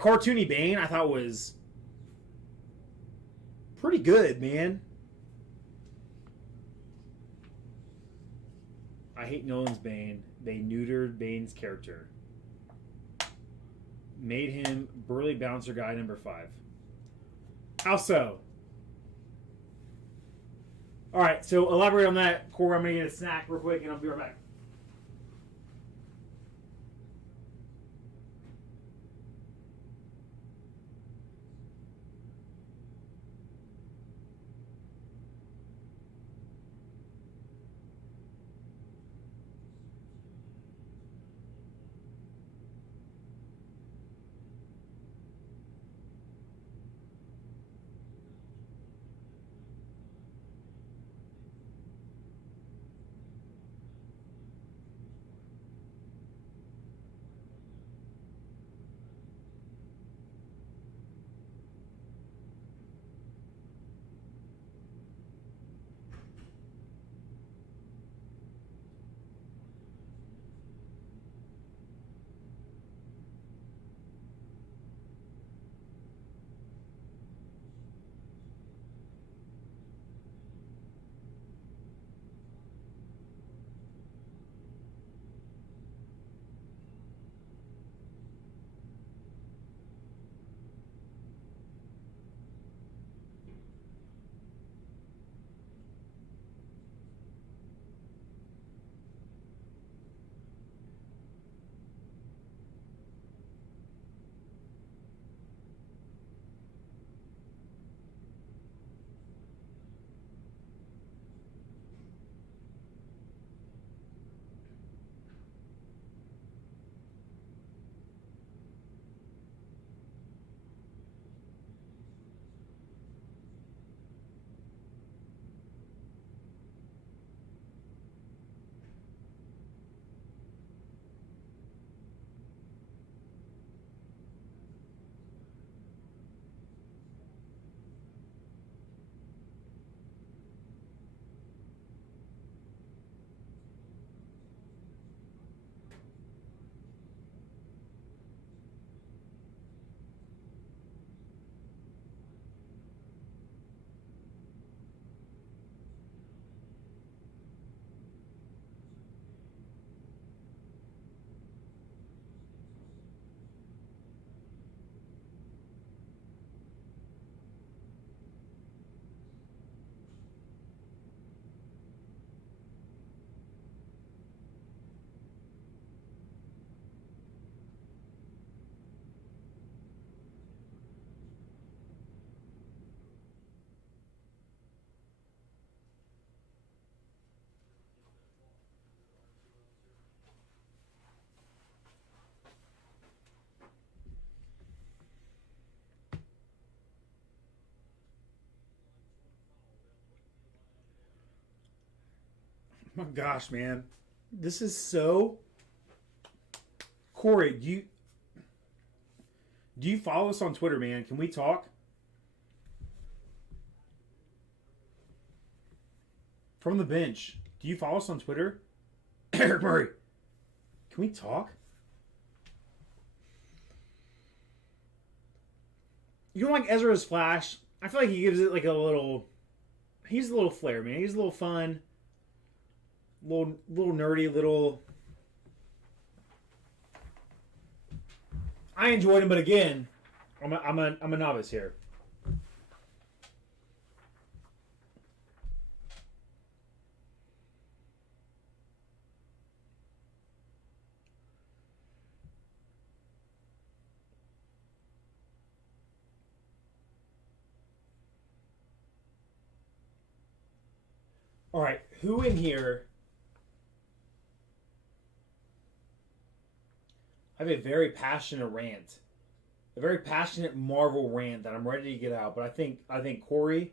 cartoony Bane, I thought was pretty good, man. I hate Nolan's Bane. They neutered Bane's character. Made him burly bouncer guy number 5. How so? Alright, so elaborate on that, Corey. I'm going to get a snack real quick and I'll be right back. My gosh, man. This is so... Corey, do you follow us on Twitter, man? Can we talk? From the bench. Do you follow us on Twitter? Eric Murray. Can we talk? You don't like Ezra's Flash? I feel like he gives it like a little... He's a little flair, man. He's a little fun. Little nerdy, little... I enjoyed him, but again, I'm a novice here. All right, who in here? I have a very passionate rant, a very passionate Marvel rant that I'm ready to get out. But I think Corey.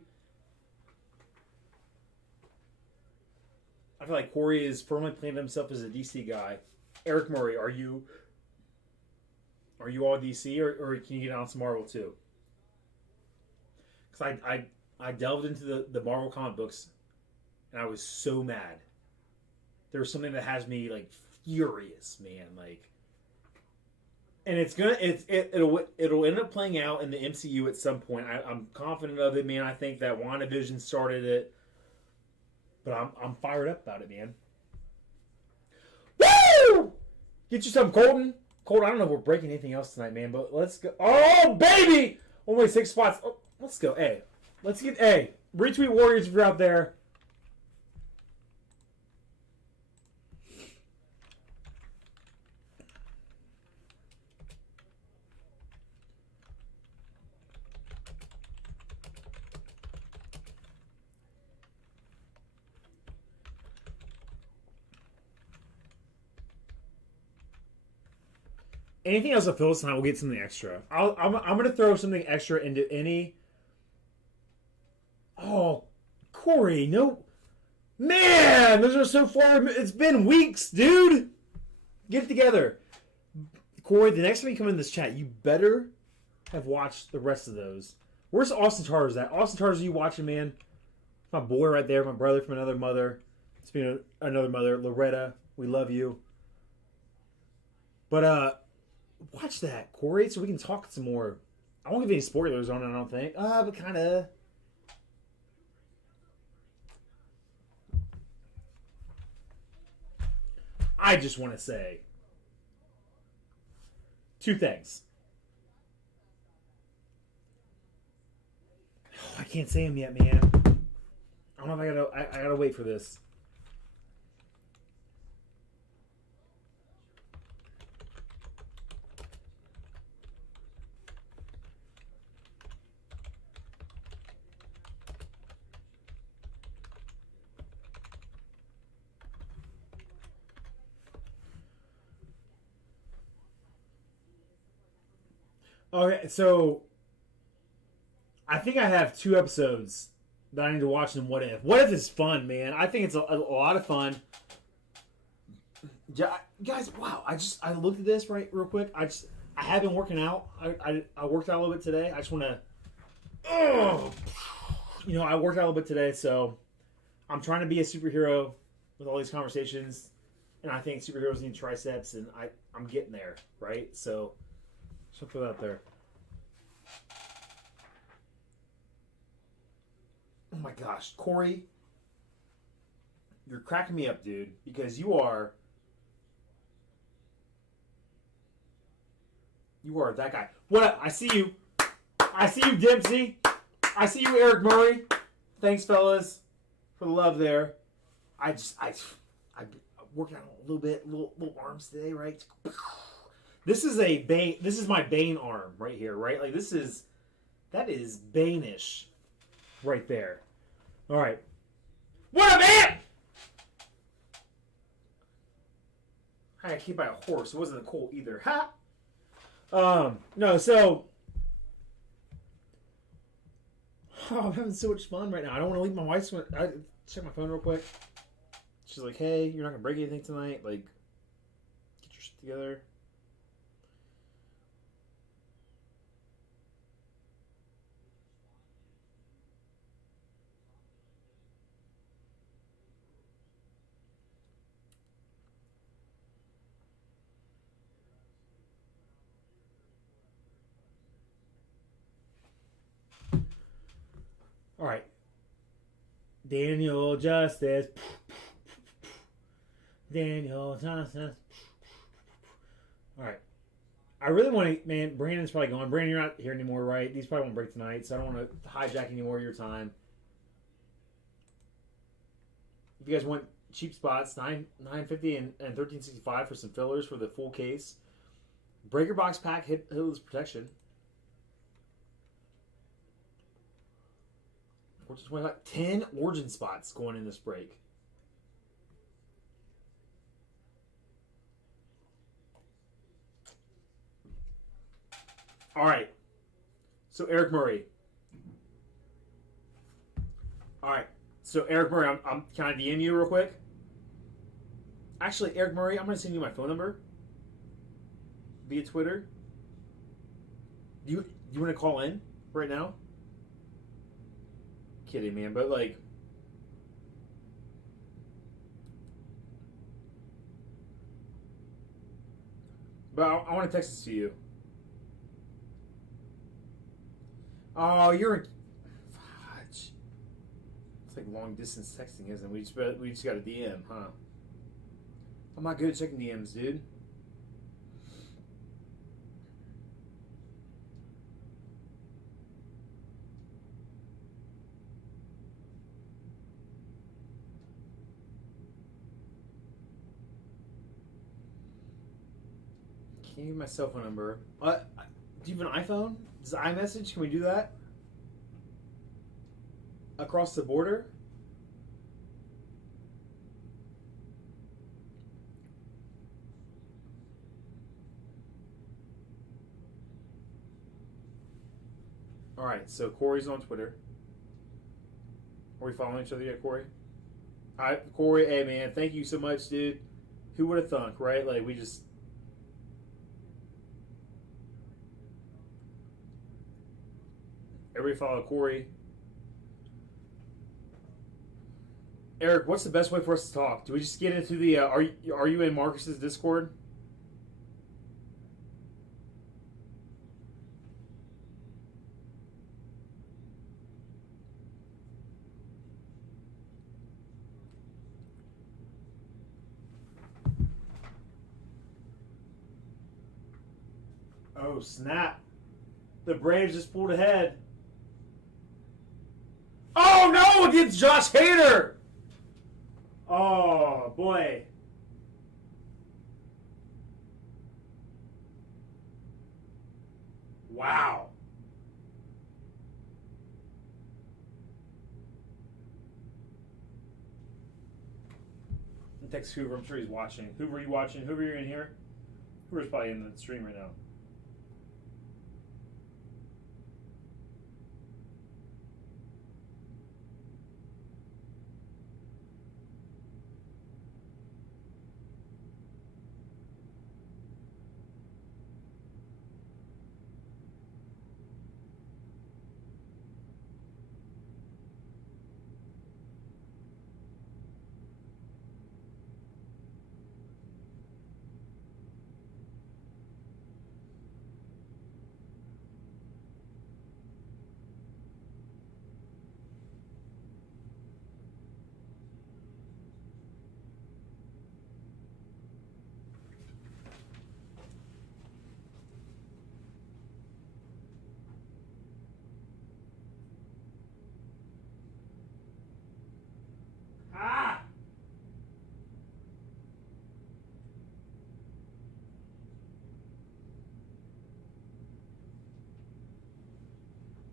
I feel like Corey is firmly planted himself as a DC guy. Eric Murray, are you all DC or can you get on some Marvel too? Because I delved into the Marvel comic books and I was so mad. There was something that has me like furious, man. Like, and it'll end up playing out in the MCU at some point. I'm confident of it, man. I think that WandaVision started it, but I'm fired up about it, man. Woo! Get you some Colton. Colton, I don't know if we're breaking anything else tonight, man, but let's go. Oh, baby! Only 6 spots. Oh, let's go. Hey, let's get retweet Warriors if you're out there. Anything else that fills tonight, we'll get something extra. I'm going to throw something extra into any... Oh, Corey, no... Man, those are so far... It's been weeks, dude! Get it together. Corey, the next time you come in this chat, you better have watched the rest of those. Where's Austin Charters at? Austin Charters, are you watching, man? My boy right there, my brother from another mother. It's been another mother. Loretta, we love you. But, watch that, Corey, so we can talk some more. I won't give any spoilers on it, I don't think. But kind of. I just want to say 2 things. Oh, I can't say them yet, man. I don't know if I gotta wait for this. Okay, so I think I have 2 episodes that I need to watch in What If. What If is fun, man. I think it's a lot of fun. Guys, wow! I looked at this real quick. I have been working out. I worked out a little bit today. I just want to, I worked out a little bit today, so I'm trying to be a superhero with all these conversations, and I think superheroes need triceps, and I'm getting there, right? So. So put that there. Oh my gosh, Corey, you're cracking me up, dude, because you are that guy. What up? I see you. I see you, Dempsey. I see you, Eric Murray. Thanks, fellas, for the love there. I worked out a little bit, little arms today, right? This is Bane. This is my Bane arm right here, right? Like that is Bane-ish, right there. All right. What up, man? I got hit by a horse. It wasn't a colt either. Ha. No. So, I'm having so much fun right now. I don't want to leave my wife's. I check my phone real quick. She's like, "Hey, you're not gonna break anything tonight. Like, get your shit together." All right. Daniel Justice. Daniel Justice. All right. I really want to, man, Brandon's probably gone. Brandon, you're not here anymore, right? These probably won't break tonight, so I don't want to hijack any more of your time. If you guys want cheap spots, $9.50 and $13.65 for some fillers for the full case. Breaker box pack, hitless protection. 1425. 10 origin spots going in this break. All right. So Eric Murray. All right. So Eric Murray, can I DM you real quick? Actually, Eric Murray, I'm going to send you my phone number via Twitter. Do you want to call in right now? Kidding, man, but like, but I want to text this to you. Oh, you're fudge. It's like long distance texting, isn't it? We just got a DM, huh? I'm not good at checking DMs, dude. Can you give me my cell phone number? Do you have an iPhone? Does iMessage? Can we do that? Across the border? Alright, so Corey's on Twitter. Are we following each other yet, Corey? Alright, Corey, hey man, thank you so much, dude. Who would have thunk, right? Like, we just... Everybody follow Corey. Eric, what's the best way for us to talk? Do we just get into the... are you in Marcus's Discord? Oh, snap. The Braves just pulled ahead. Oh, no! Against Josh Hader! Oh, boy. Wow. Text Hoover. I'm sure he's watching. Hoover, are you watching? Hoover, you're in here? Hoover's probably in the stream right now.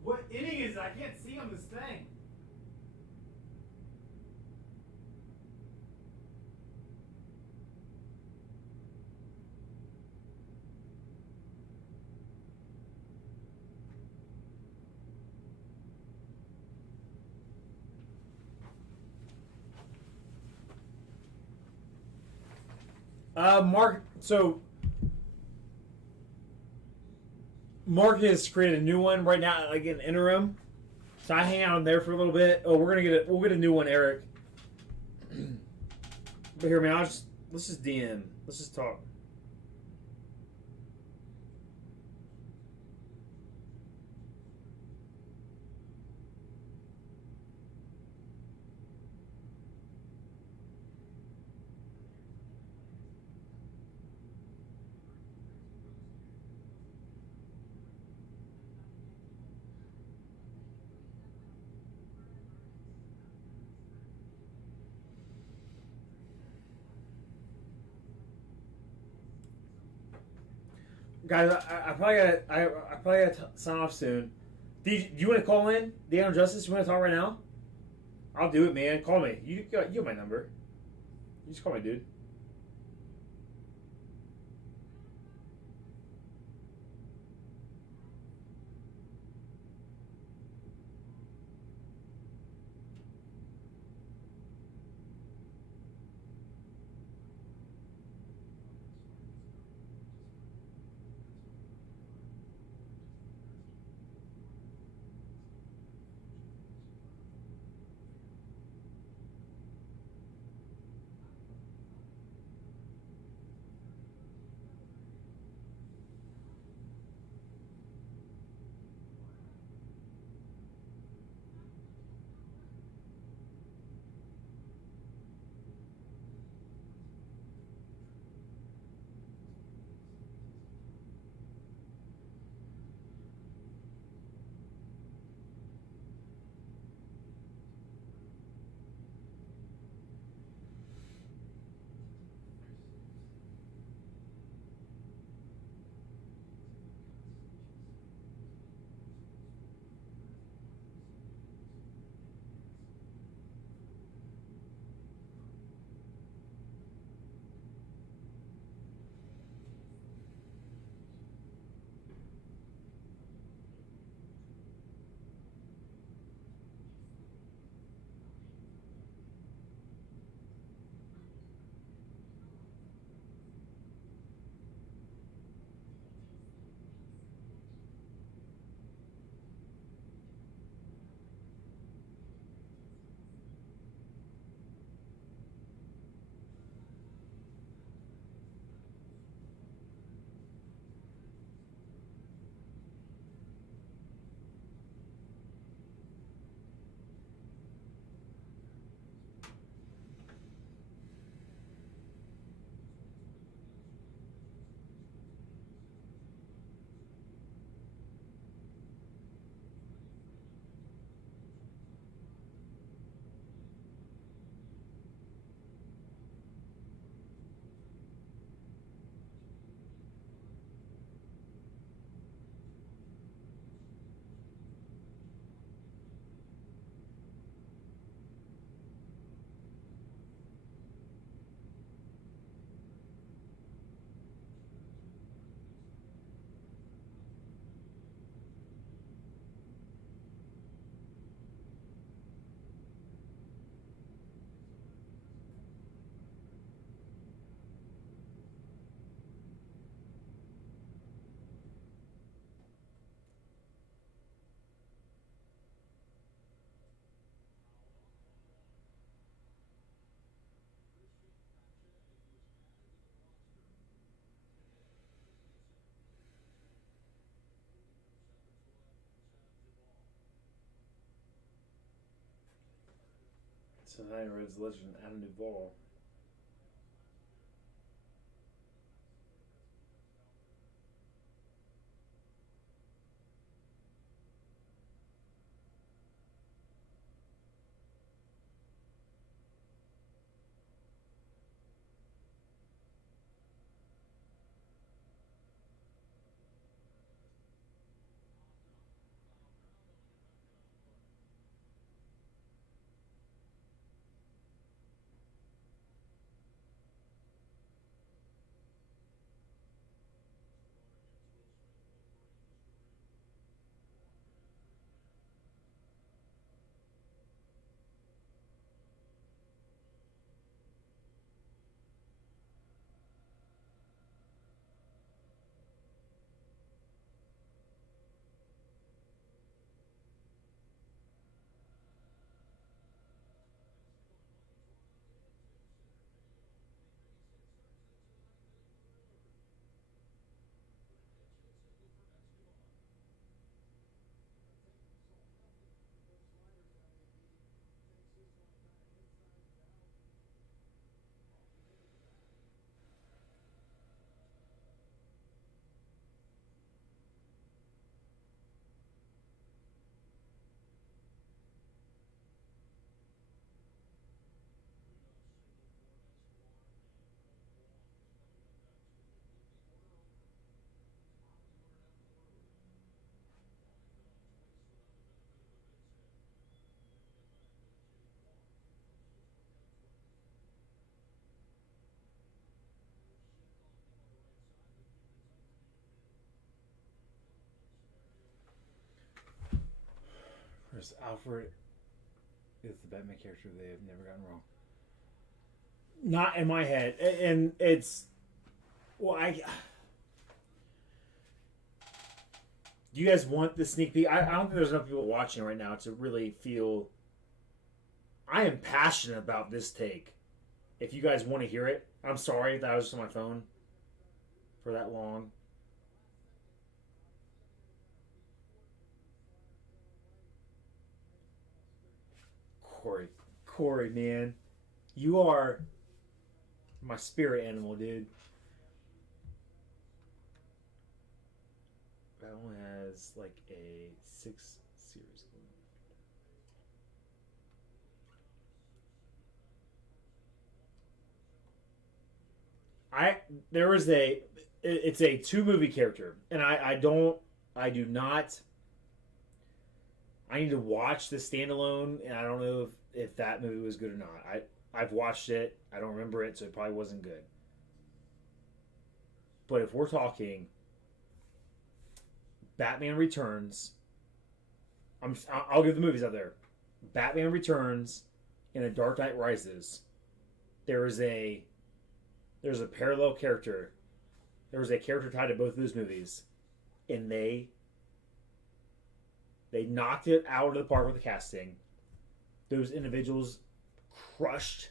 What inning is it? I can't see on this thing. Mark, so Marcus created a new one right now, like an interim. So I hang out on there for a little bit. Oh, we'll get a new one, Eric. But here, man, let's just DM. Let's just talk. Guys, I probably got to sign off soon. Do you want to call in, Deanna Justice? You want to talk right now? I'll do it, man. Call me. You have my number. You just call me, dude. So I read his legend, Adam Duvall. Chris Alfred is the Batman character they have never gotten wrong. Not in my head, and it's well, do you guys want the sneak peek? I don't think there's enough people watching right now to really feel. I am passionate about this take. If you guys want to hear it, I'm sorry that I was just on my phone for that long. Corey, man, you are my spirit animal, dude. That one has like a 6 series. It's a 2 movie character, and I do not. I need to watch the standalone, and I don't know if that movie was good or not. I've watched it. I don't remember it, so it probably wasn't good. But if we're talking Batman Returns, I'll give the movies out there. Batman Returns and The Dark Knight Rises. There's a parallel character. There was a character tied to both of those movies, and they knocked it out of the park with the casting. Those individuals crushed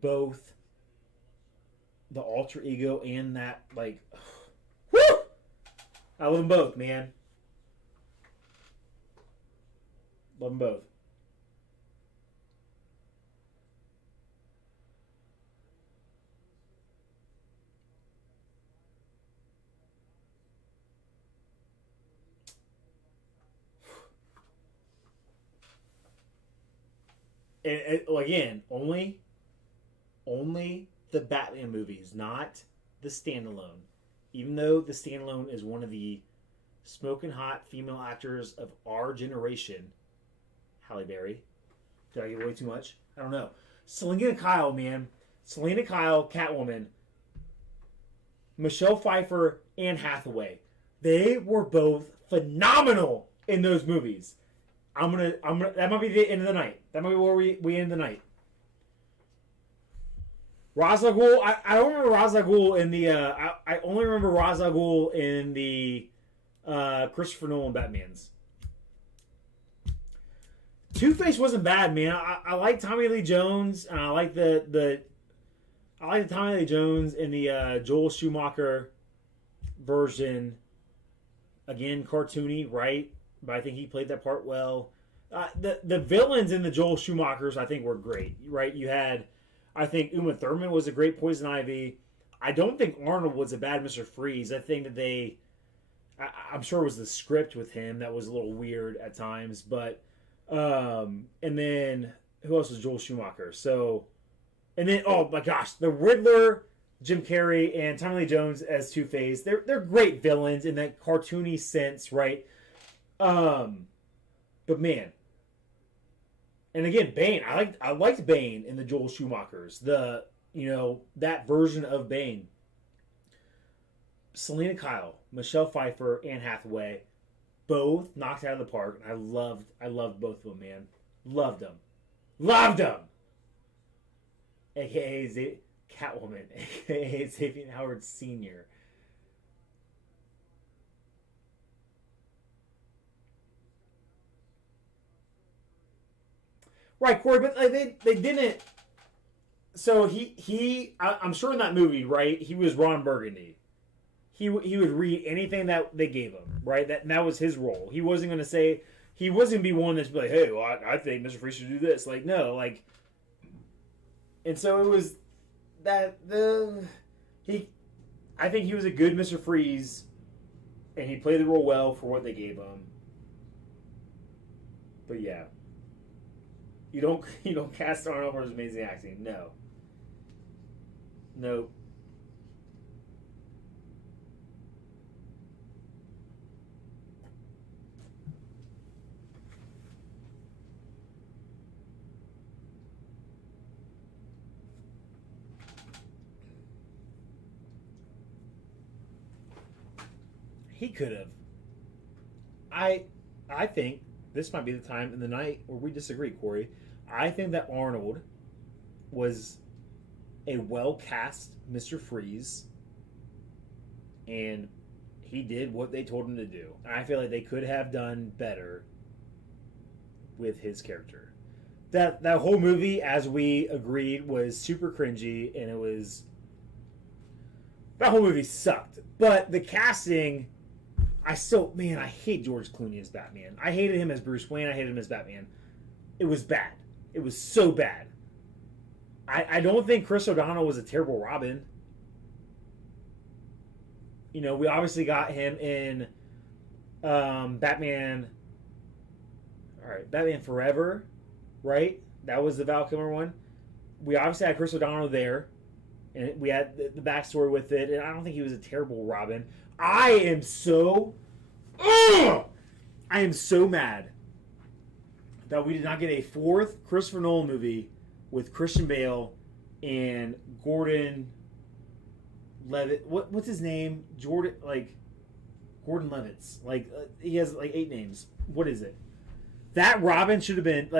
both the alter ego and that, like, whoo! I love them both, man. Love them both. And again, only the Batman movies, not the standalone. Even though the standalone is one of the smoking hot female actors of our generation, Halle Berry. Did I give away too much? I don't know. Selena Kyle, man. Selena Kyle, Catwoman. Michelle Pfeiffer, Anne Hathaway. They were both phenomenal in those movies. I'm gonna. That might be the end of the night. That might be where we end the night. Ra's al Ghul. I don't remember Ra's al Ghul in the. I only remember Ra's al Ghul in the Christopher Nolan Batmans. Two-Face wasn't bad, man. I like Tommy Lee Jones, and I like the Tommy Lee Jones in the Joel Schumacher version. Again, cartoony, right? But I think he played that part well. The villains in the Joel Schumachers, I think, were great, right? You had, I think, Uma Thurman was a great Poison Ivy. I don't think Arnold was a bad Mr. Freeze. I think that I'm sure it was the script with him that was a little weird at times. But, and then, who else was Joel Schumacher? So, and then, oh my gosh, the Riddler, Jim Carrey, and Tommy Lee Jones as Two-Face. They're great villains in that cartoony sense, right? But man, and again, Bane. I liked Bane in the Joel Schumachers. That version of Bane. Selena Kyle, Michelle Pfeiffer, Anne Hathaway, both knocked out of the park. And I loved both of them, man. Loved them. AKA Catwoman, AKA Xavier Howard Sr. Right, Corey, but like, they didn't. So I'm sure in that movie, right? He was Ron Burgundy. He would read anything that they gave him, right? That was his role. He wasn't going to say. He wasn't going to be one that's like, hey, well, I think Mr. Freeze should do this. Like, no, like. And so it was that I think he was a good Mr. Freeze, and he played the role well for what they gave him. But yeah. You don't cast Arnold for his amazing acting. No. Nope. He could have. I think this might be the time in the night where we disagree, Corey. I think that Arnold was a well-cast Mr. Freeze, and he did what they told him to do. And I feel like they could have done better with his character. That whole movie, as we agreed, was super cringy, and that whole movie sucked. But the casting, I hate George Clooney as Batman. I hated him as Bruce Wayne. I hated him as Batman. It was bad. It was so bad. I don't think Chris O'Donnell was a terrible Robin. You know, we obviously got him in Batman. All right, Batman Forever, right? That was the Val Kilmer one. We obviously had Chris O'Donnell there, and we had the backstory with it. And I don't think he was a terrible Robin. I am so mad that we did not get a fourth Christopher Nolan movie with Christian Bale and Gordon Levitt. What's his name? Gordon Levitt's. He has 8 names. What is it? That Robin should have been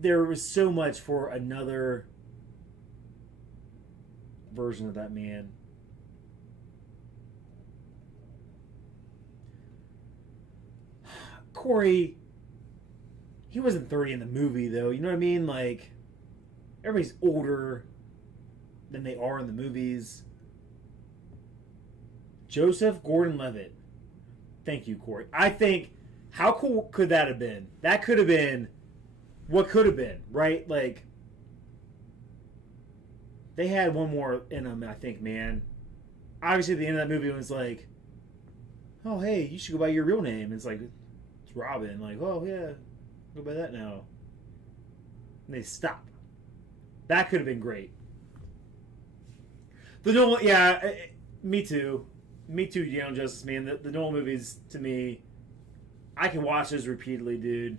there was so much for another version of that man. Corey, he wasn't 30 in the movie, though. You know what I mean? Everybody's older than they are in the movies. Joseph Gordon-Levitt. Thank you, Corey. I think, how cool could that have been? That could have been what could have been, right? They had one more in them, I think, man. Obviously, at the end of that movie, it was like, oh, hey, you should go by your real name. It's Robin. Oh, yeah, go by that now. And they stop. That could have been great. The Nolan, yeah, me too. Me too, Young Justice, man. The Nolan movies, to me, I can watch those repeatedly, dude.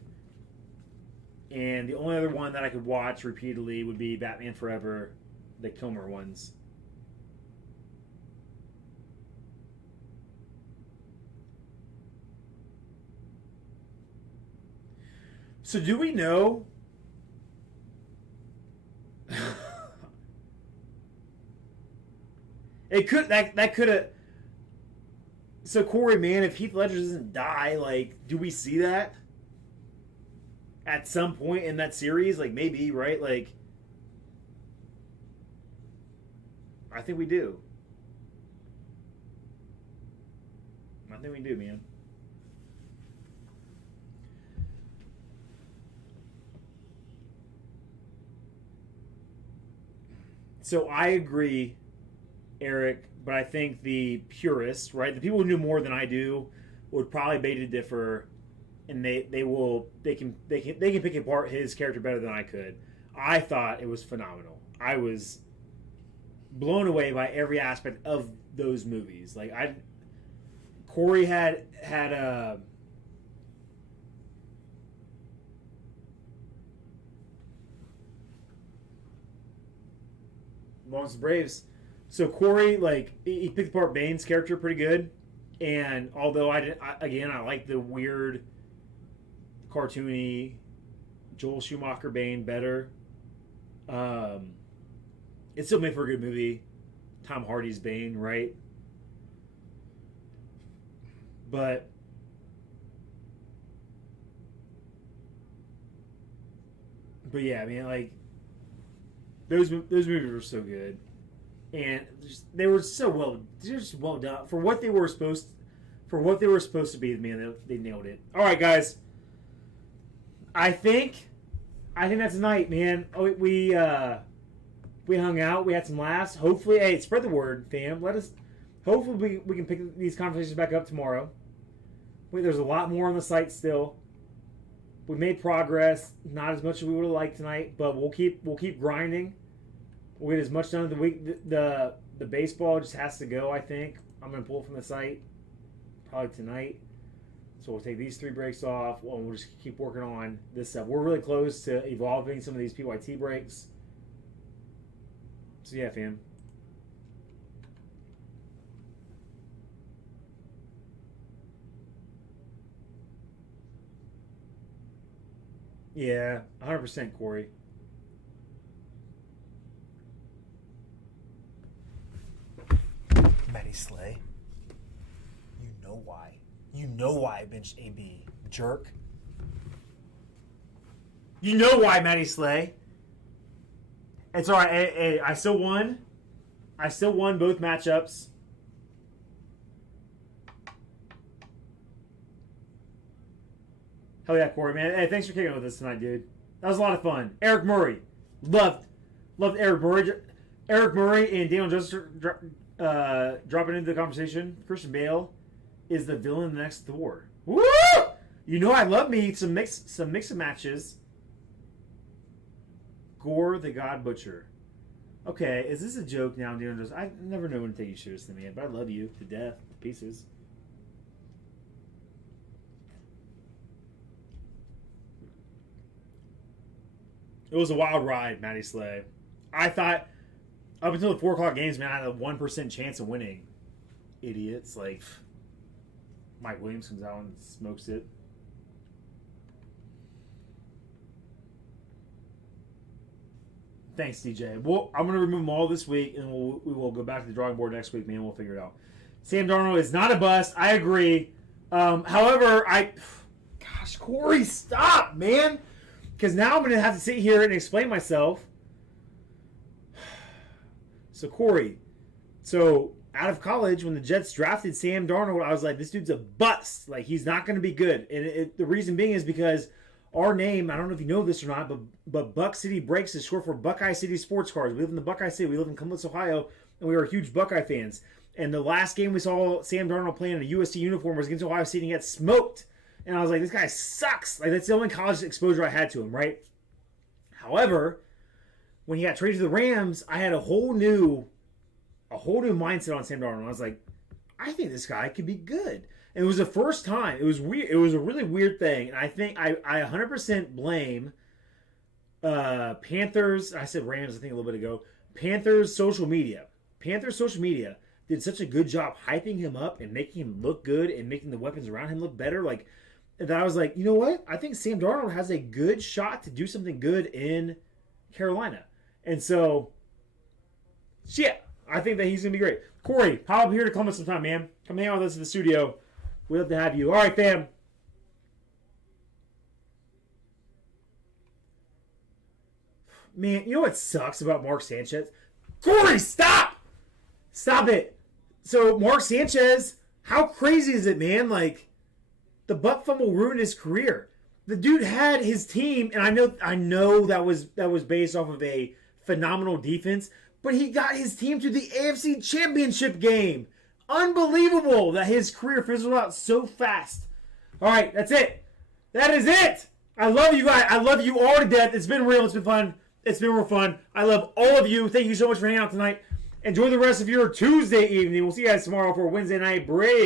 And the only other one that I could watch repeatedly would be Batman Forever, the Kilmer ones. So do we know? It could that could have. So Corey, man, if Heath Ledger doesn't die, do we see that at some point in that series? Maybe, right? I think we do. I think we do, man. So I agree, Eric, but I think the purists, right, the people who knew more than I do, would probably beg to differ, and they can pick apart his character better than I could. I thought it was phenomenal. I was blown away by every aspect of those movies. Corey had Lawrence Braves. So Corey, he picked apart Bane's character pretty good, and although I like the weird, cartoony Joel Schumacher Bane better. It still made for a good movie. Tom Hardy's Bane, right? But yeah, I mean, those movies were so good, and they were so well done for what they were supposed to be. Man, they nailed it. All right, guys. I think that's a night, man. We hung out. We had some laughs. Hopefully, hey, spread the word, fam. Hopefully, we can pick these conversations back up tomorrow. There's a lot more on the site still. We made progress, not as much as we would have liked tonight, but we'll keep grinding. We'll get as much done of the week. The baseball just has to go, I think. I'm going to pull from the site probably tonight. So we'll take these 3 breaks off, and we'll just keep working on this stuff. We're really close to evolving some of these PYT breaks. So yeah, fam. Yeah, 100% Corey. Matty Slay. You know why. You know why I benched AB. Jerk. You know why, Matty Slay. It's alright. Hey, I still won. I still won both matchups. Hell yeah, Corey, man. Hey, thanks for kicking it with us tonight, dude. That was a lot of fun. Eric Murray. Loved Eric Murray. Eric Murray and Daniel Jones dropping into the conversation. Christian Bale is the villain in the next Thor. Woo! You know I love me some mix and matches. Gore the God Butcher. Okay, is this a joke now, Daniel Jones? I never know when to take you seriously, man, but I love you to death, to pieces. It was a wild ride, Matty Slay. I thought up until the 4 o'clock games, man, I had a 1% chance of winning. Idiots. Like, Mike Williams comes out and smokes it. Thanks, DJ. Well, I'm going to remove them all this week, and we will go back to the drawing board next week, man. We'll figure it out. Sam Darnold is not a bust. I agree. However, gosh, Corey, stop, man. Because now I'm going to have to sit here and explain myself. So, Corey, out of college, when the Jets drafted Sam Darnold, I was like, this dude's a bust. Like, he's not going to be good. And the reason being is because our name, I don't know if you know this or not, but Buck City Breaks is short for Buckeye City Sports Cars. We live in the Buckeye City. We live in Columbus, Ohio, and we are huge Buckeye fans. And the last game we saw Sam Darnold playing in a USC uniform was against Ohio State and he got smoked. And I was like, this guy sucks. Like, that's the only college exposure I had to him, right? However, when he got traded to the Rams, I had a whole new mindset on Sam Darnold. I was like, I think this guy could be good. And it was the first time. It was weird. It was a really weird thing. And I think I 100% blame Panthers. I said Rams, I think, a little bit ago. Panthers social media. Panthers social media did such a good job hyping him up and making him look good and making the weapons around him look better. Like, that I was like, you know what? I think Sam Darnold has a good shot to do something good in Carolina. And so, shit, I think that he's going to be great. Corey, pop up here to Columbus sometime, man. Come hang out with us in the studio. We'd love to have you. All right, fam. Man, you know what sucks about Mark Sanchez? Corey, stop! Stop it. So, Mark Sanchez, how crazy is it, man? Like, the butt fumble ruined his career. The dude had his team, and I know that was based off of a phenomenal defense, but he got his team to the AFC Championship game. Unbelievable that his career fizzled out so fast. All right, that's it. That is it. I love you guys. I love you all to death. It's been real. It's been fun. It's been real fun. I love all of you. Thank you so much for hanging out tonight. Enjoy the rest of your Tuesday evening. We'll see you guys tomorrow for Wednesday night breaks.